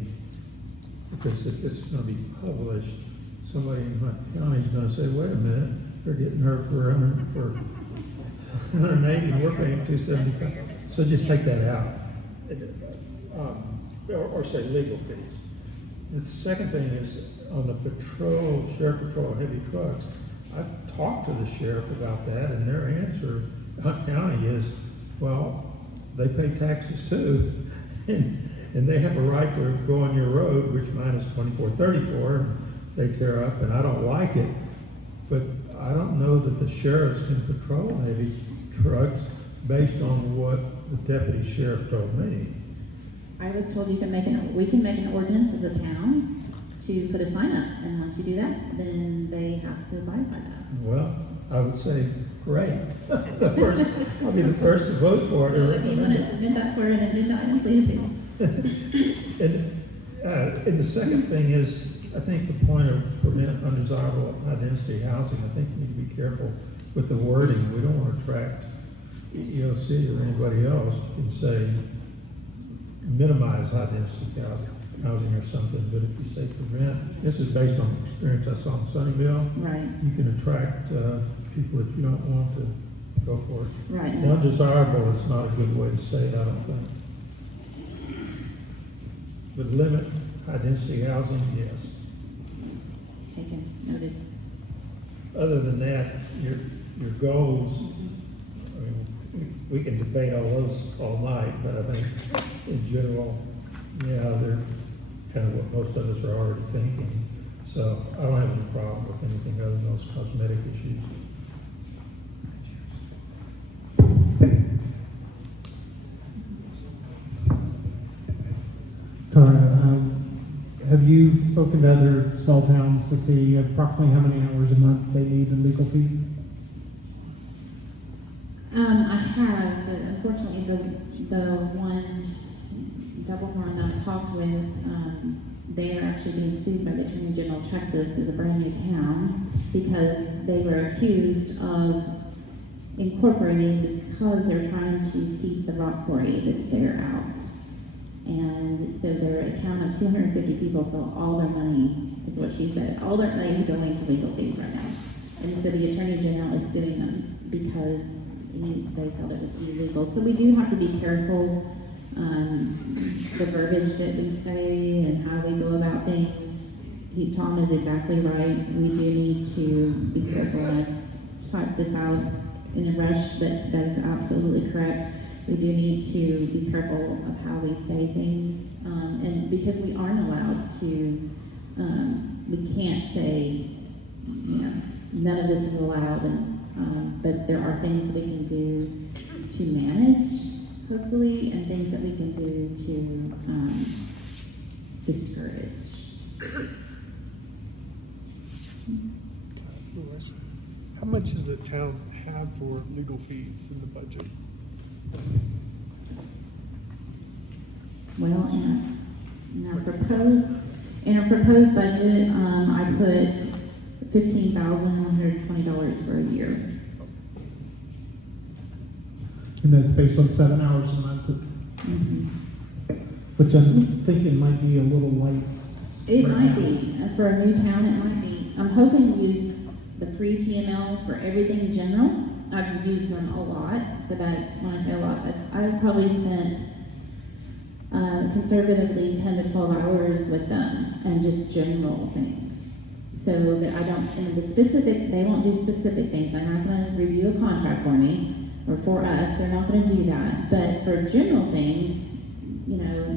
because it's going to be published. somebody in Hunt County is gonna say, wait a minute, they're getting her for 180 and we're paying 275. So just take that out. Or say legal fees. The second thing is on the patrol, sheriff patrol heavy trucks. I've talked to the sheriff about that and their answer, Hunt County, is, well, they pay taxes too. And they have a right to go on your road, which mine is 2434, and they tear up, and I don't like it. But I don't know that the sheriffs can patrol heavy trucks based on what the deputy sheriff told me. I was told we can make an ordinance as a town to put a sign up, and once you do that, then they have to abide by that. Well, I would say, great. I'll be the first to vote for it. So if you want to submit that for an agenda item, please do. And the second thing is, I think the point of prevent undesirable high-density housing, I think we need to be careful with the wording. We don't want to attract EOC or anybody else and say minimize high-density housing or something, but if you say prevent, this is based on experience I saw in Sunnyvale. Right. You can attract people that you don't want to go for it. Right. Now, undesirable is not a good way to say it, I don't think. But limit high-density housing, yes. Taken, noted. Other than that, your goals, I mean, we can debate all those all night, but I think in general, yeah, they're kind of what most of us are already thinking. So I don't have any problem with anything other than those cosmetic issues. Tara, have you spoken to other small towns to see approximately how many hours a month they need in legal fees? I have, but unfortunately, the one Doublehorn that I talked with, they are actually being sued by the Attorney General of Texas as a brand new town because they were accused of incorporating because they're trying to keep the rock quarry that's there out. And so they're a town of 250 people, so all their money is what she said. All their money is going to legal fees right now. And so the Attorney General is suing them because they felt it was illegal. So we do have to be careful the verbiage that we say and how we go about things. Tom is exactly right. We do need to be careful. I typed this out in a rush, but that is absolutely correct. We do need to be careful of how we say things, and because we aren't allowed to, we can't say, none of this is allowed, but there are things that we can do to manage, hopefully, and things that we can do to discourage. How much does the town have for legal fees in the budget? Well, in our proposed budget, I put $15,120 for a year. And that's based on 7 hours a month, which I'm thinking might be a little light. It might be. For a new town, it might be. I'm hoping to use the free TML for everything in general. I've used them a lot, so that's, when I say a lot, I've probably spent conservatively 10 to 12 hours with them and just general things. So that I don't, and they won't do specific things. They're not going to review a contract for me or for us. They're not going to do that. But for general things,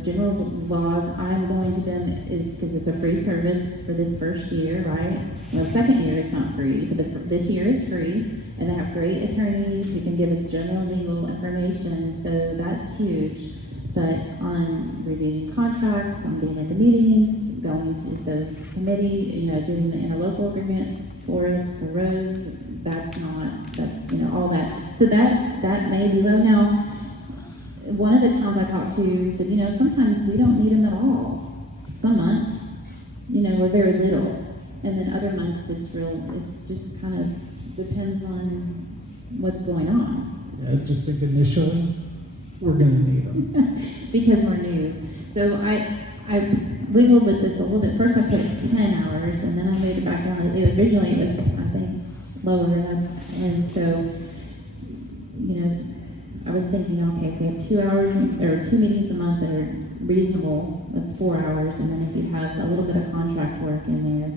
general laws, I'm going to them is because it's a free service for this first year, right? Second year it's not free, but this year it's free. And they have great attorneys who can give us general legal information, so that's huge. But on reviewing contracts, on being at the meetings, going to those committee, doing the interlocal agreement for us, for roads, that's all that. So that may be low. Now, one of the towns I talked to said, sometimes we don't need them at all. Some months, we're very little. And then other months it's just kind of depends on what's going on. Yeah, I just think initially we're going to need them. Because we're new. So I wiggled with this a little bit. First I put it 10 hours, and then I moved it back down. Originally it was, I think, lower, and so, you know, I was thinking, okay, if we have 2 hours, or 2 meetings a month that are reasonable, that's 4 hours, and then if you have a little bit of contract work in there,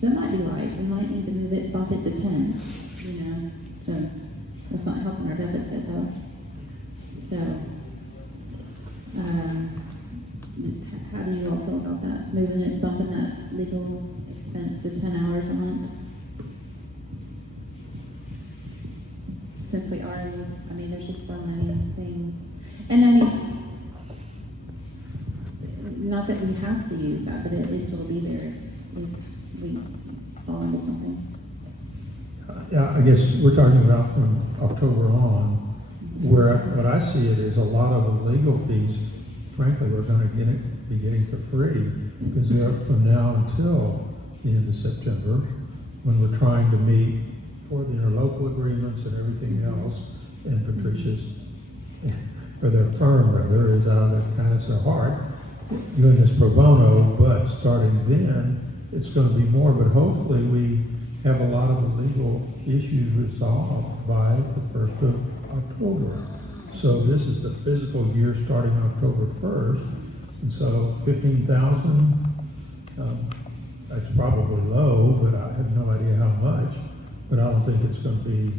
so it might be right, we might need to move it, bump it to 10, you know, so that's not helping our deficit though. So, how do you all feel about that, moving it, bumping that legal expense to 10 hours a month? Since we are, I mean, there's just so many things. And I mean, not that we have to use that, but at least it'll be there if we fall into something. Yeah, I guess we're talking about from October on, where what I see it is a lot of the legal fees, frankly, we're gonna be getting for free, because they're from now until the end of September, when we're trying to meet for the interlocal agreements and everything else, and Patricia's, or their firm rather, is out of kind of so hard doing this pro bono, but starting then, it's gonna be more, but hopefully we have a lot of the legal issues resolved by the 1st of October. So this is the fiscal year starting October 1st, and so 15,000, that's probably low, but I have no idea how much. But I don't think it's going to be,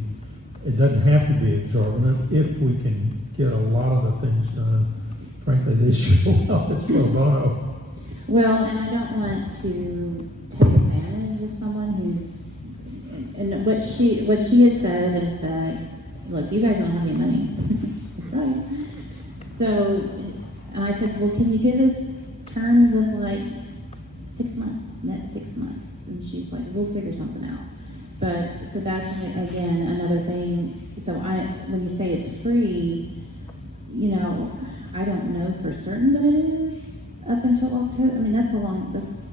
it doesn't have to be exorbitant if we can get a lot of the things done, frankly, this year while it's pro bono. Well, and I don't want to take advantage of someone who's, and what she has said is that, look, you guys don't have any money. That's right. So, and I said, well, can you give us terms of like 6 months, net 6 months? And she's like, we'll figure something out. But, so that's, again, another thing. So when you say it's free, you know, I don't know for certain that it is up until October. I mean, that's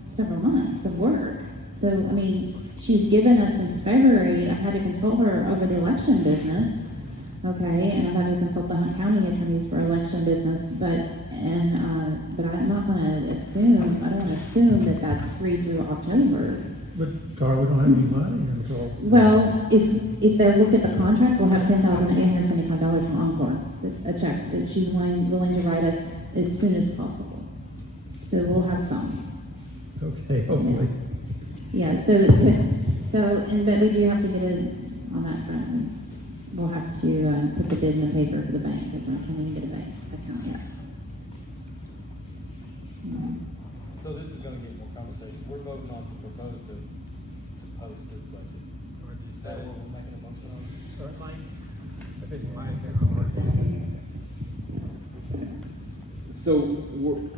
several months of work. So, I mean, she's given us since February. I had to consult her over the election business, okay, and I've had to consult the Hunt County attorneys for election business, but I'm not going to assume, I don't want to assume that that's free through October. But Tara, we don't have any money until. Well, if they look at the contract, we'll have $10,875 from Encore, a check that she's willing to write us as soon as possible. So we'll have some. Okay, hopefully. Yeah, but we do have to get it on that front. We'll have to put the bid in the paper for the bank, because I can't even get a bank account yet. So this is gonna get more conversation. We're voting on to propose to post this budget. Is that what we're making a motion on? So,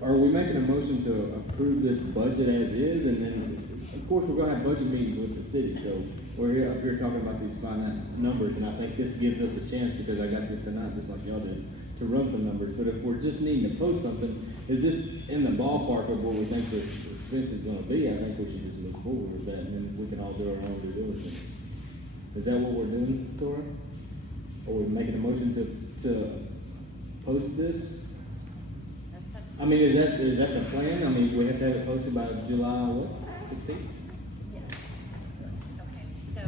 are we making a motion to approve this budget as is, and then, of course, we're gonna have budget meetings with the city, so we're here, up here talking about these finite numbers, and I think this gives us a chance, because I got this tonight, just like y'all did, to run some numbers, but if we're just needing to post something, is this in the ballpark of what we think the expense is gonna be? I think we should just move forward with that, and then we can all do our own due diligence. Is that what we're doing, Tora? Are we making a motion to post this? I mean, is that the plan? I mean, we have to have it posted by July 16th? Yeah. Okay, so.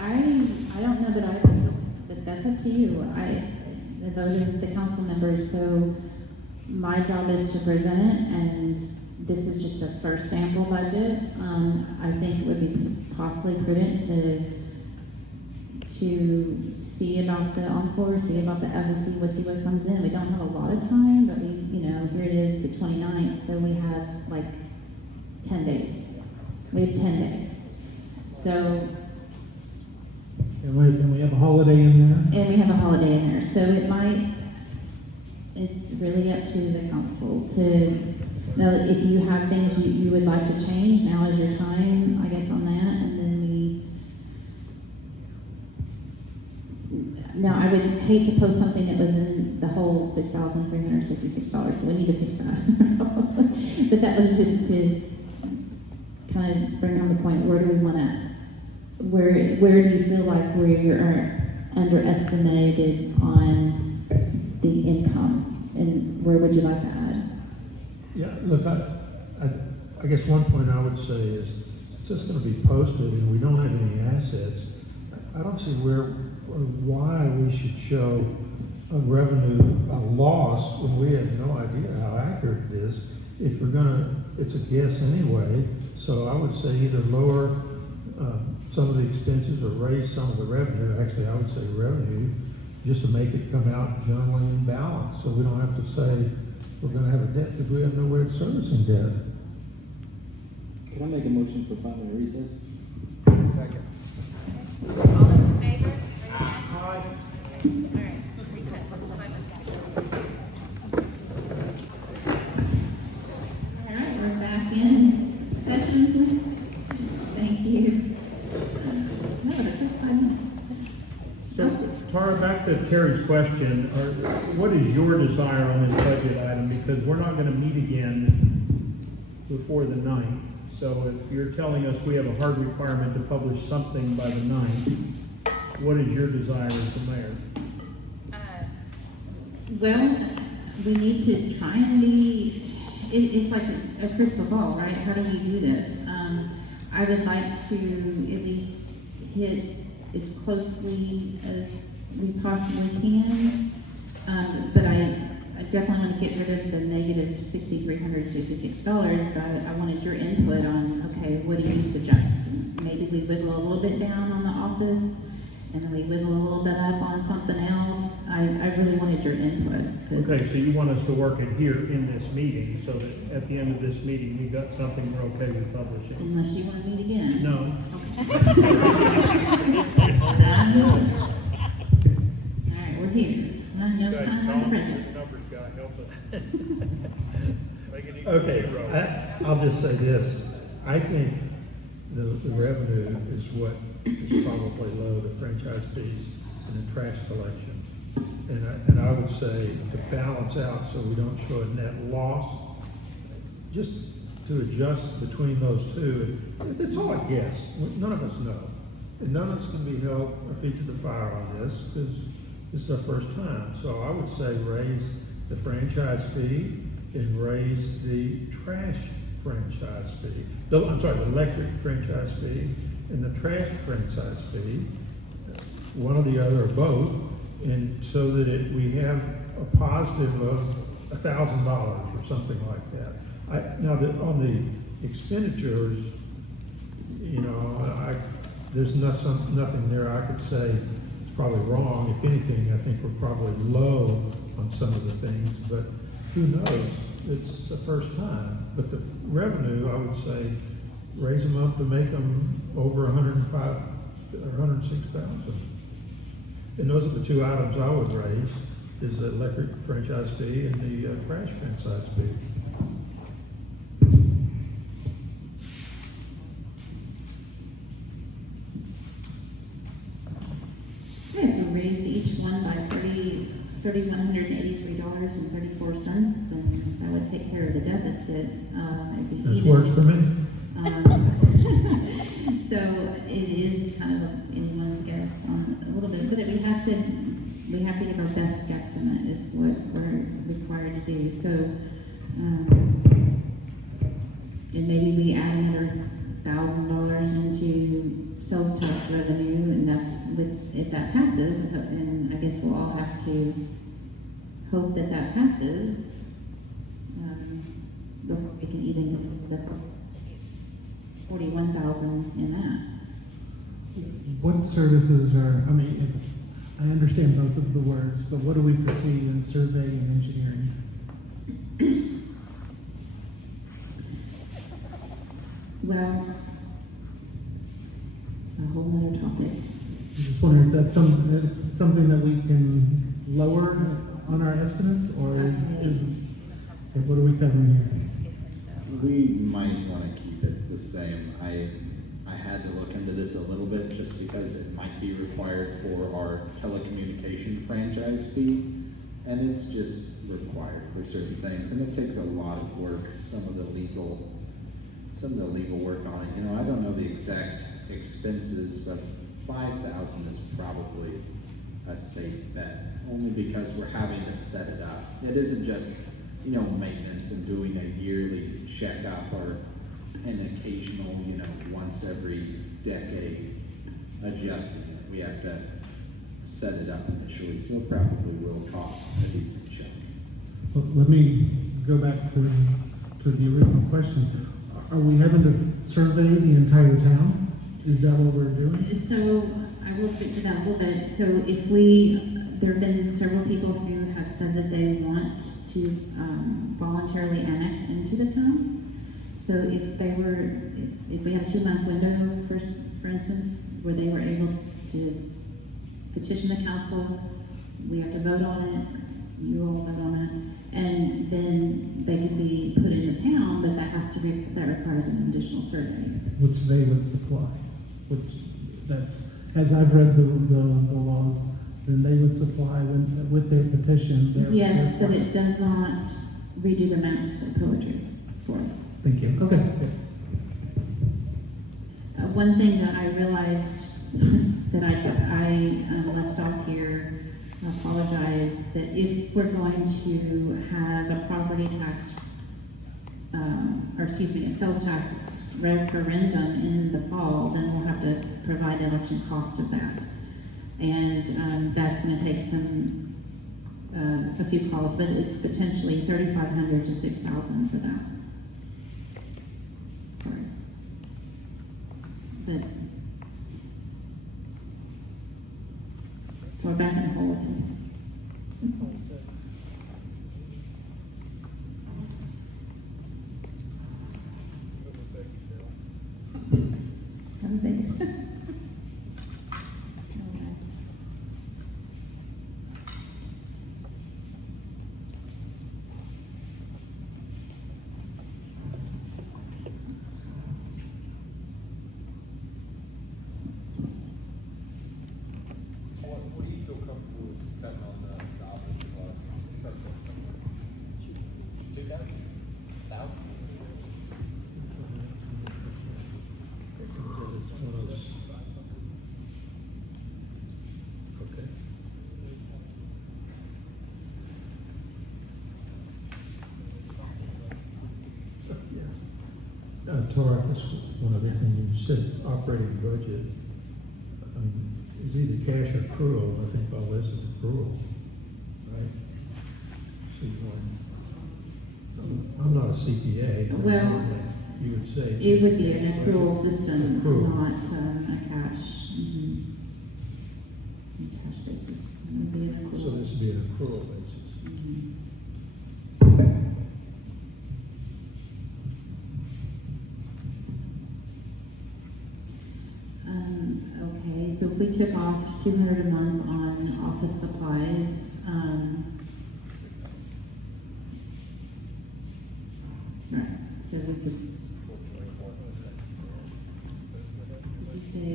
I don't know that I will, but that's up to you. The vote of the council members, so my job is to present it, and this is just a first sample budget. I think it would be possibly prudent to see about the Encore, see about the FSC, we'll see what comes in. We don't have a lot of time, but here it is, the 29th, so we have like 10 days. We have 10 days. So. And we have a holiday in there? And we have a holiday in there, so it's really up to the council to, now if you have things you would like to change, now is your time, I guess, on that, and then now I would hate to post something that was in the whole $6,366, so we need to fix that. But that was just to kind of bring home the point, where do we want to, where do you feel like we are underestimated on the income, and where would you like to add? Yeah, look, I guess one point I would say is, it's just gonna be posted and we don't have any assets. I don't see where or why we should show a revenue, a loss, when we have no idea how accurate it is. If we're gonna, it's a guess anyway, so I would say either lower, some of the expenses or raise some of the revenue, actually I would say revenue, just to make it come out generally in balance, so we don't have to say we're gonna have a debt because we have no way of servicing debt. Can I make a motion for final recess? All those in favor? Aye. All right, recess. All right, we're back in session. Thank you. That was a quick 5 minutes. So, Tara, back to Terry's question, what is your desire on this budget item? Because we're not gonna meet again before the 9th. So if you're telling us we have a hard requirement to publish something by the 9th, what is your desire as the mayor? Well, we need to try and be, it's like a crystal ball, right? How do we do this? I would like to at least hit as closely as we possibly can. But I definitely want to get rid of the negative $6,366, but I wanted your input on, okay, what do you suggest? Maybe we wiggle a little bit down on the office, and then we wiggle a little bit up on something else. I really wanted your input. Okay, so you want us to work it here in this meeting, so that at the end of this meeting, we've got something we're okay with publishing? Unless you want to meet again. No. I'm good. All right, we're here. No Okay, time Tom, for the president. the numbers guy, help us. Make it equal Okay, zero. I'll just say this, I think the revenue is what is probably low, the franchise fees and the trash collection. And I would say to balance out so we don't show a net loss, just to adjust between those two, it's all a guess, none of us know. And none of us can be held our feet to the fire on this, because this is our first time. So I would say raise the franchise fee and raise the trash franchise fee. The electric franchise fee and the trash franchise fee, one or the other or both, and so that we have a positive of $1,000 or something like that. On the expenditures, there's nothing there I could say it's probably wrong. If anything, I think we're probably low on some of the things, but who knows? It's the first time. But the revenue, I would say, raise them up to make them over 105 or 106,000. And those are the two items I would raise, is the electric franchise fee and the trash franchise fee. Okay, if we raised each one by $3,183.34, then that would take care of the deficit. It'd be That even. works for me. So it is kind of anyone's guess on a little bit, but we have to give our best guesstimate is what we're required to do. So, and maybe we add another $1,000 into sales tax revenue, and that's if that passes, and I guess we'll all have to hope that passes before we can even get to the 41,000 in that. What services are, I understand both of the words, but what do we perceive in surveying and engineering? Well, it's a whole nother topic. I'm just wondering if that's something that we can lower on our estimates, or what are we covering here? We might want to keep it the same. I had to look into this a little bit just because it might be required for our telecommunication franchise fee, and it's just required for certain things, and it takes a lot of work. Some of the legal work on it. I don't know the exact expenses, but $5,000 is probably a safe bet, only because we're having to set it up. It isn't just, maintenance and doing a yearly checkup or an occasional, once every decade adjusting it. We have to set it up initially, so it probably will cost a decent chunk. Well, let me go back to the original question. Are we having to survey the entire town? Is that what we're doing? So I will speak to that a little bit. So there have been several people who have said that they want to voluntarily annex into the town. So if we had a 2-month window, for instance, where they were able to petition the council, we have to vote on it, you all vote on it, and then they could be put in the town, but that requires an additional survey. Which they would supply, as I've read the laws, then they would supply with their petition. Yes, but it does not redo the maps of poetry for us. Thank you. Okay. One thing that I realized that I left off here, I apologize, that if we're going to have a property tax, a sales tax referendum in the fall, then we'll have to provide the election cost of that. And that's going to take a few calls, but it's potentially $3,500 to $6,000 for that. Sorry. But so we're back in the hole again. Have a base. What do you feel comfortable with cutting on the office supplies? Start from somewhere. 2,000? 1,000? Okay. Tara, that's one other thing you said, operating budget. I mean, it's either cash or accrual. I think all this is accrual, right? I'm not a CPA. but Well, normally you would say It would be an accrual system, Accrual. not a cash. Cash basis. It would be an accrual. So this would be an accrual basis. Okay, so if we took off $200 a month on office supplies, right, so we could. Did you say?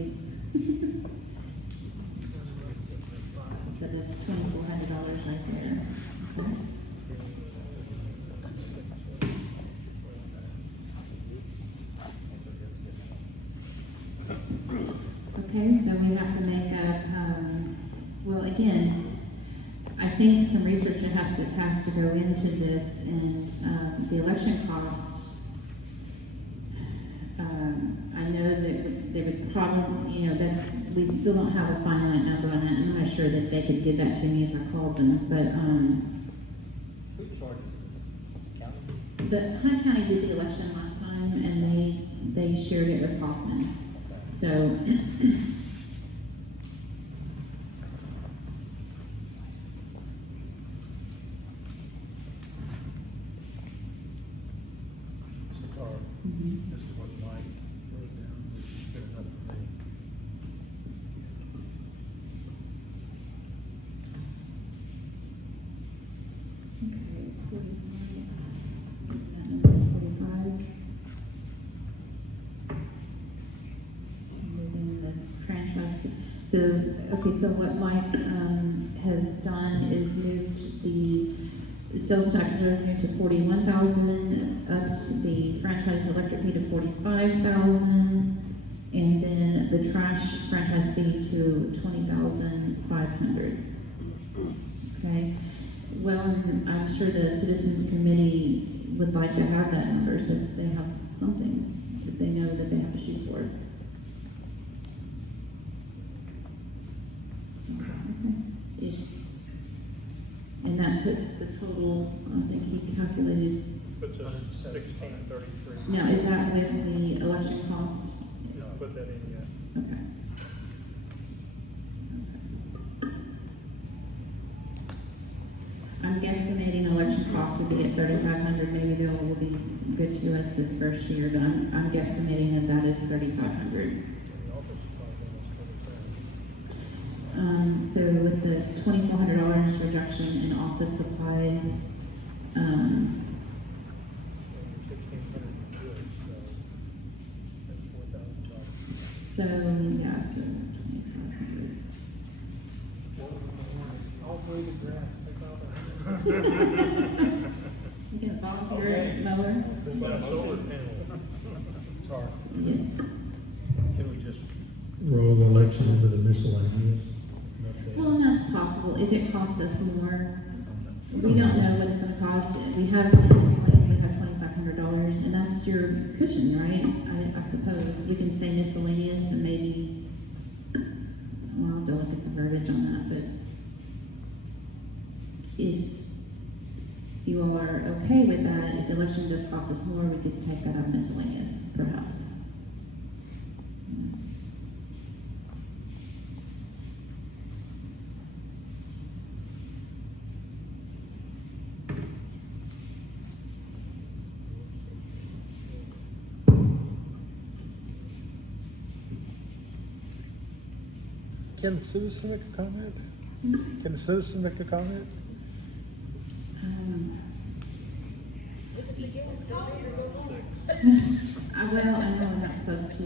So that's $2,400 right there. Okay. Okay, so we have to make up, well, again, I think some research has to go into this, and the election cost, I know that they would probably, that we still don't have a finite number on that. I'm not sure that they could give that to me if I called them, but Who charges this? County? the Hunt County did the election last time, and they shared it with Hoffman. So This is what Mike wrote down, which is good enough for me. Okay, 45. That number 45. And then the franchise. So, okay, so what Mike has done is moved the sales tax revenue to 41,000, up to the franchise electric fee to 45,000, and then the trash franchise fee to 20,500. Okay. Well, and I'm sure the citizens committee would like to have that number, so that they have something that they know that they have to shoot for. So, okay. And that puts the total, I think he calculated, Puts us 1633. now, is that with the election cost? No, put that in yet. Okay. I'm guesstimating election costs will be at 3,500. Maybe they will be good to us this first year, but I'm guesstimating that is 3,500. So with the $2,400 reduction in office supplies, so yeah, so 2,500. All three of the grants, take all You get a volunteer mower? Buy a solar panel. Tar. Yes. Can we just? Roll the election into the miscellaneous. Well, and that's possible, if it costs us more. We don't know what it's gonna cost. We have, we have $2,500, and that's your cushion, right? I suppose. You can say miscellaneous and maybe, well, I'll have to look at the verbiage on that, but if you all are okay with that, if the election does cost us more, we could take that out of miscellaneous, perhaps. Can the citizen make a comment? Can the citizen make a comment? Well, I know I'm not supposed to.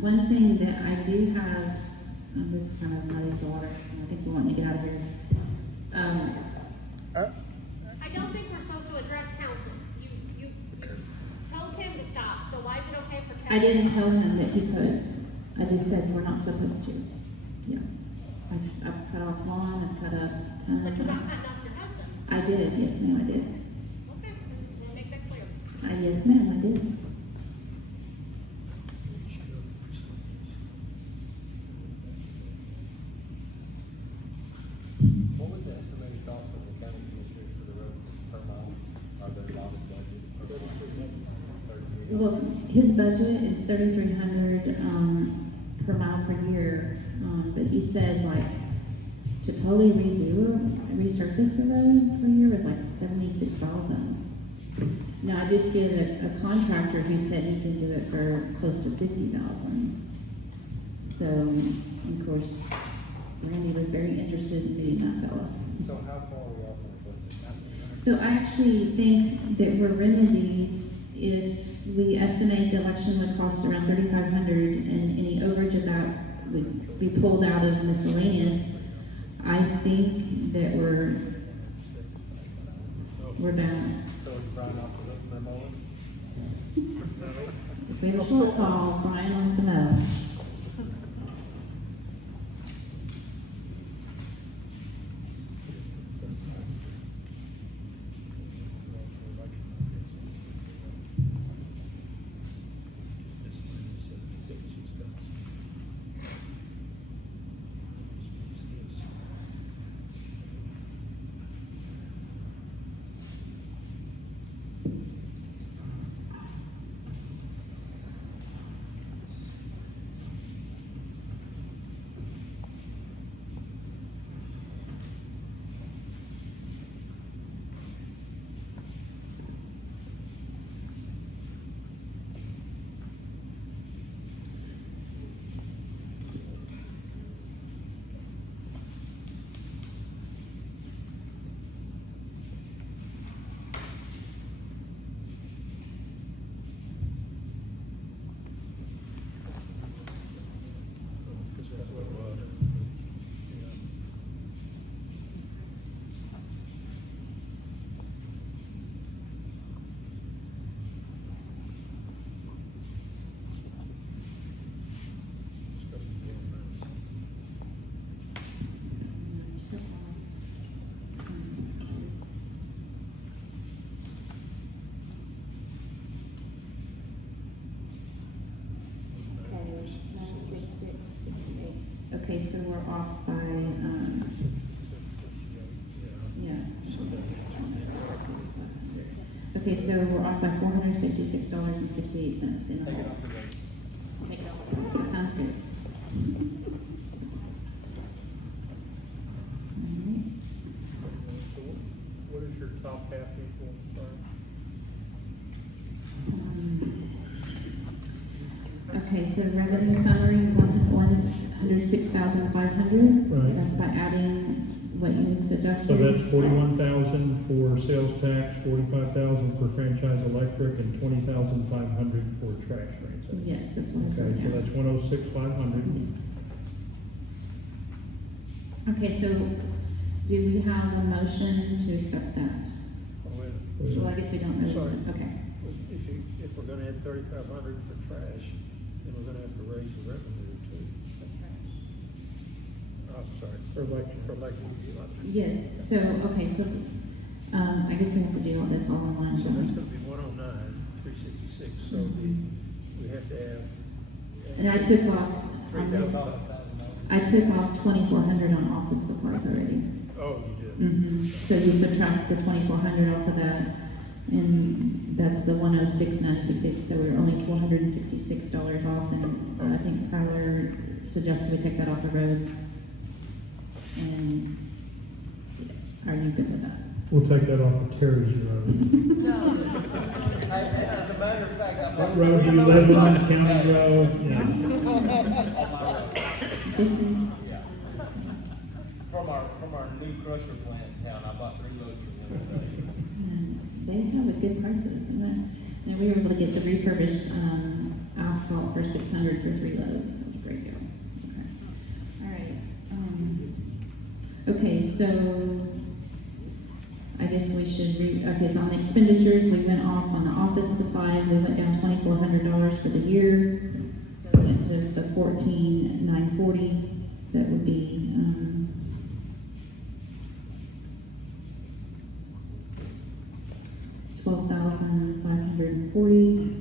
One thing that I do have, this kind of muddies the water, I think we want me to get out of here. I don't think we're supposed to address council. You told Tim to stop, so why is it okay for Kevin? I didn't tell him that he could. I just said we're not supposed to. Yeah. I've cut off lawn, I've cut up ton. But you're not cutting off your husband. I did, yes ma'am, I did. Okay, I just want to make that clear. Yes ma'am, I did. What was the estimated cost for the county commissioners for the roads per mile? Are there allotted budget? Well, his budget is 3,300 per mile per year, but he said like to totally resurface the road per year was like 76,000. Now I did get a contractor who said he can do it for close to 50,000. So of course Randy was very interested in meeting that fella. So how far are we off on the budget? So I actually think that we're remedied if we estimate the election would cost around 3,500 and any overage of that would be pulled out of miscellaneous. I think that we're balanced. So it's Brian off the mowing? If we have a shortfall, Brian will have to mow. so we're off by, yeah. Okay, so we're off by $466.68 in the hole. Take it off. That sounds good. Alright. What is your top half equal? Okay, so revenue summary, 106,500. Right. That's by adding what you had suggested. So that's 41,000 for sales tax, 45,000 for franchise electric, and 20,500 for trash rates. Yes, that's what I'm Okay, so that's 106,500. Okay, so do we have a motion to accept that? Well, I guess we don't really. Sorry. Okay. If we're gonna add 3,500 for trash, then we're gonna have to raise the revenue too. I'm sorry, for electric. Yes, so, okay, so, I guess we have to do all this all in one. So that's gonna be 109,366, so we have to have. And I took off, on this, $3,000. I took off 2,400 on office supplies already. Oh, you did? So you subtract the 2,400 off of that, and that's the 106,966, so we're only $466 off, and I think Kyler suggested we take that off the roads. And are you good with that? We'll take that off of Terry's road. As a matter of fact, I'm. What road do you live on, County Road? Yeah. On my road. Yeah. From our new crusher plant in town, I bought 3 loads from them. They have a good prices, and we were able to get the refurbished asphalt for 600 for 3 loads. That's a great deal. Okay. All right. Okay, so I guess we should okay, so on the expenditures, we went off on the office supplies, we went down $2,400 for the year. So instead of the $14,940, that would be, $12,540.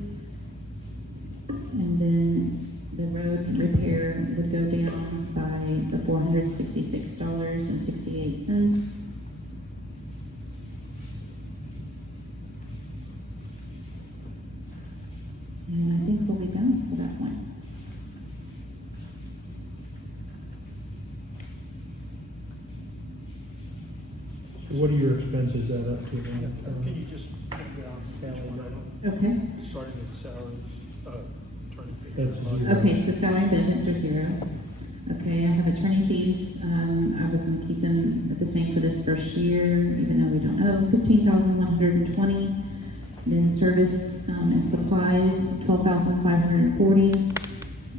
And then the road repair would go down by the $466.68. And I think we'll be balanced to that point. What are your expenses add up to now? Can you just put it down, each one of them? Okay. Starting with salaries, attorney fees. That's zero. Okay, so salary and benefits are 0. Okay, I have attorney fees, I was gonna keep them at the same for this first year, even though we don't know, 15,120. Then service, and supplies, 12,540.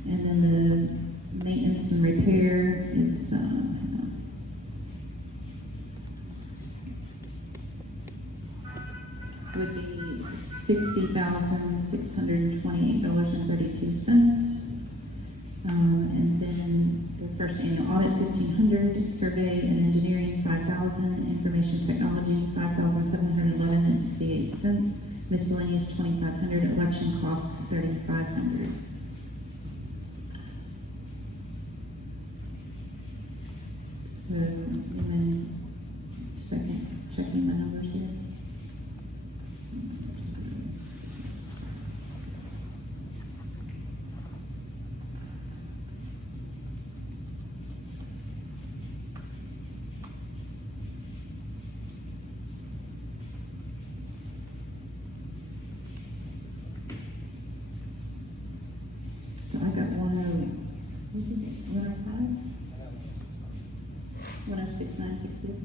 And then the maintenance and repair is, hang on. Would be $60,628.32. And then the first annual audit, 1,500, survey and engineering, 5,000, information technology, 5,711.68, miscellaneous, 2,500, election costs, 3,500. So, and then, second, checking my numbers here. So I got 106,966.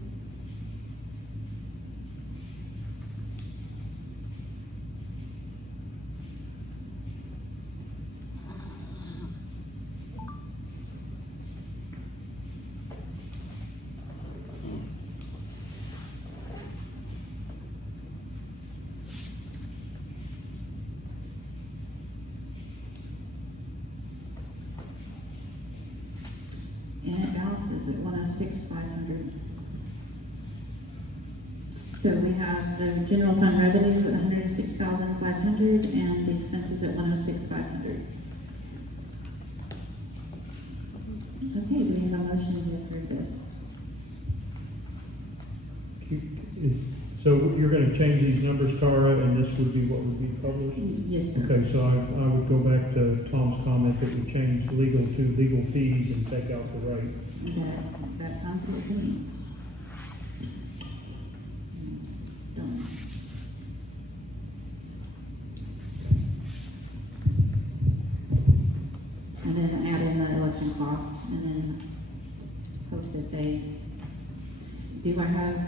And it balances at 106,500. So we have the general fund revenue at 106,500 and the expenses at 106,500. So Okay, do we have a motion to approve this? So you're gonna change these numbers, Tara, and this would be what would be published? Yes, sir. Okay, so I would go back to Tom's comment that we change legal to legal fees and take out the rate. That sounds good to me. It's done. And then add in the election cost, and then hope that they, do we have,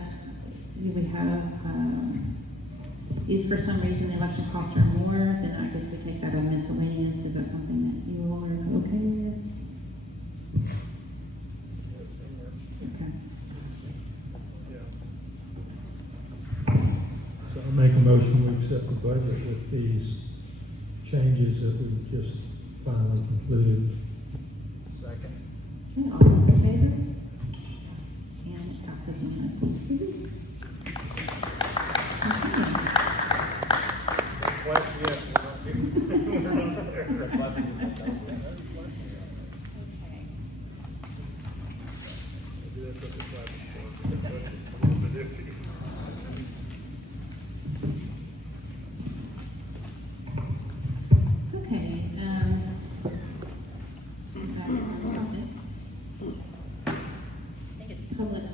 if for some reason the election costs are more, then I guess we take that on miscellaneous. Is that something that you all are okay with? Okay. So I'll make a motion to accept the budget with these changes that we just finally concluded. Second. Okay, all those in favor? And it passes unanimously. Okay, so we have our topic. I think it's public, it's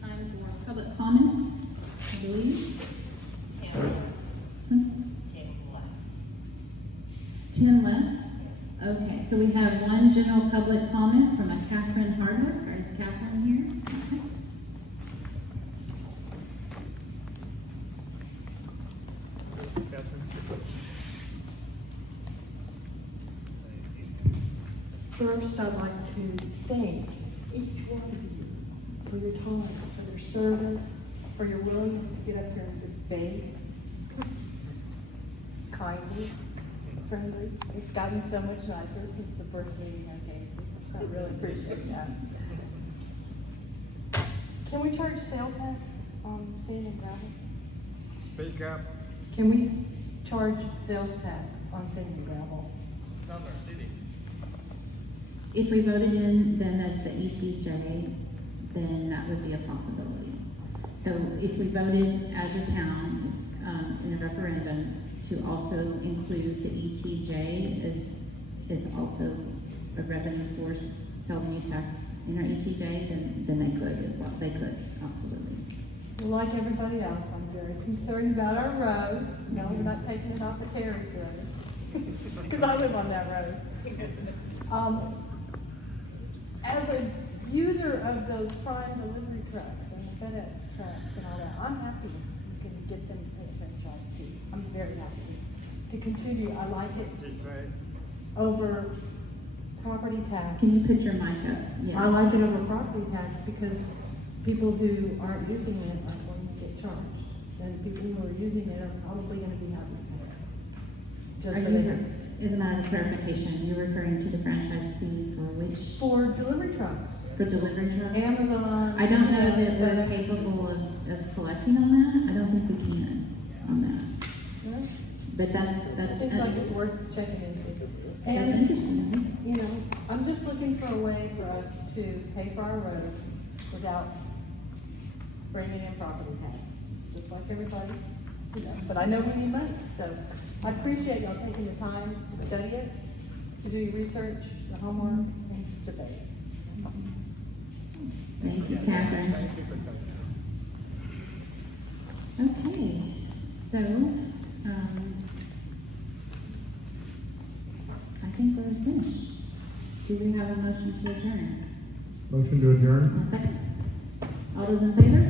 time for public comments, I believe. 10 left? Okay, so we have one general public comment from a Catherine Hardwick. Is Catherine here? Okay. First, I'd like to thank each one of you for your time, for your service, for your willingness to get up here and debate kindly, friendly. It's gotten so much nicer since the first meeting I came to. I really appreciate that. Can we charge sale tax on sand and gravel? Speak up. Can we charge sales tax on sand and gravel? It's not in our city. If we voted in them as the ETJ, then that would be a possibility. So if we voted as a town, in a referendum to also include the ETJ is also a revenue source, sales and use tax in our ETJ, then they could as well. They could, absolutely. Like everybody else, I'm very concerned about our roads. No, we're not taking it off of Terry's road, because I live on that road. As a user of those prime delivery trucks and the FedEx trucks and all that, I'm happy you can get them to pay a franchise fee. I'm very happy to contribute. I like it over property tax. Can you put your mic up? Yeah. I like it over property tax because people who aren't using it aren't going to get charged. And people who are using it are probably going to be happy to pay it. Just so they know. Isn't that a clarification? You're referring to the franchise fee for which? For delivery trucks. For delivery trucks? Amazon. I don't know that we're capable of collecting on that. I don't think we can on that. Yeah. But that's. Seems like it's worth checking into. That's interesting. You know, I'm just looking for a way for us to pay for our roads without bringing in property tax, just like everybody. You know, but I know we need money, so I appreciate y'all taking the time to study it, to do your research, the homework, and to debate it. That's all. Thank you, Catherine. Thank you for coming. Okay, so, I think we're finished. Do we have a motion to adjourn? Motion to adjourn? A second. All those in favor?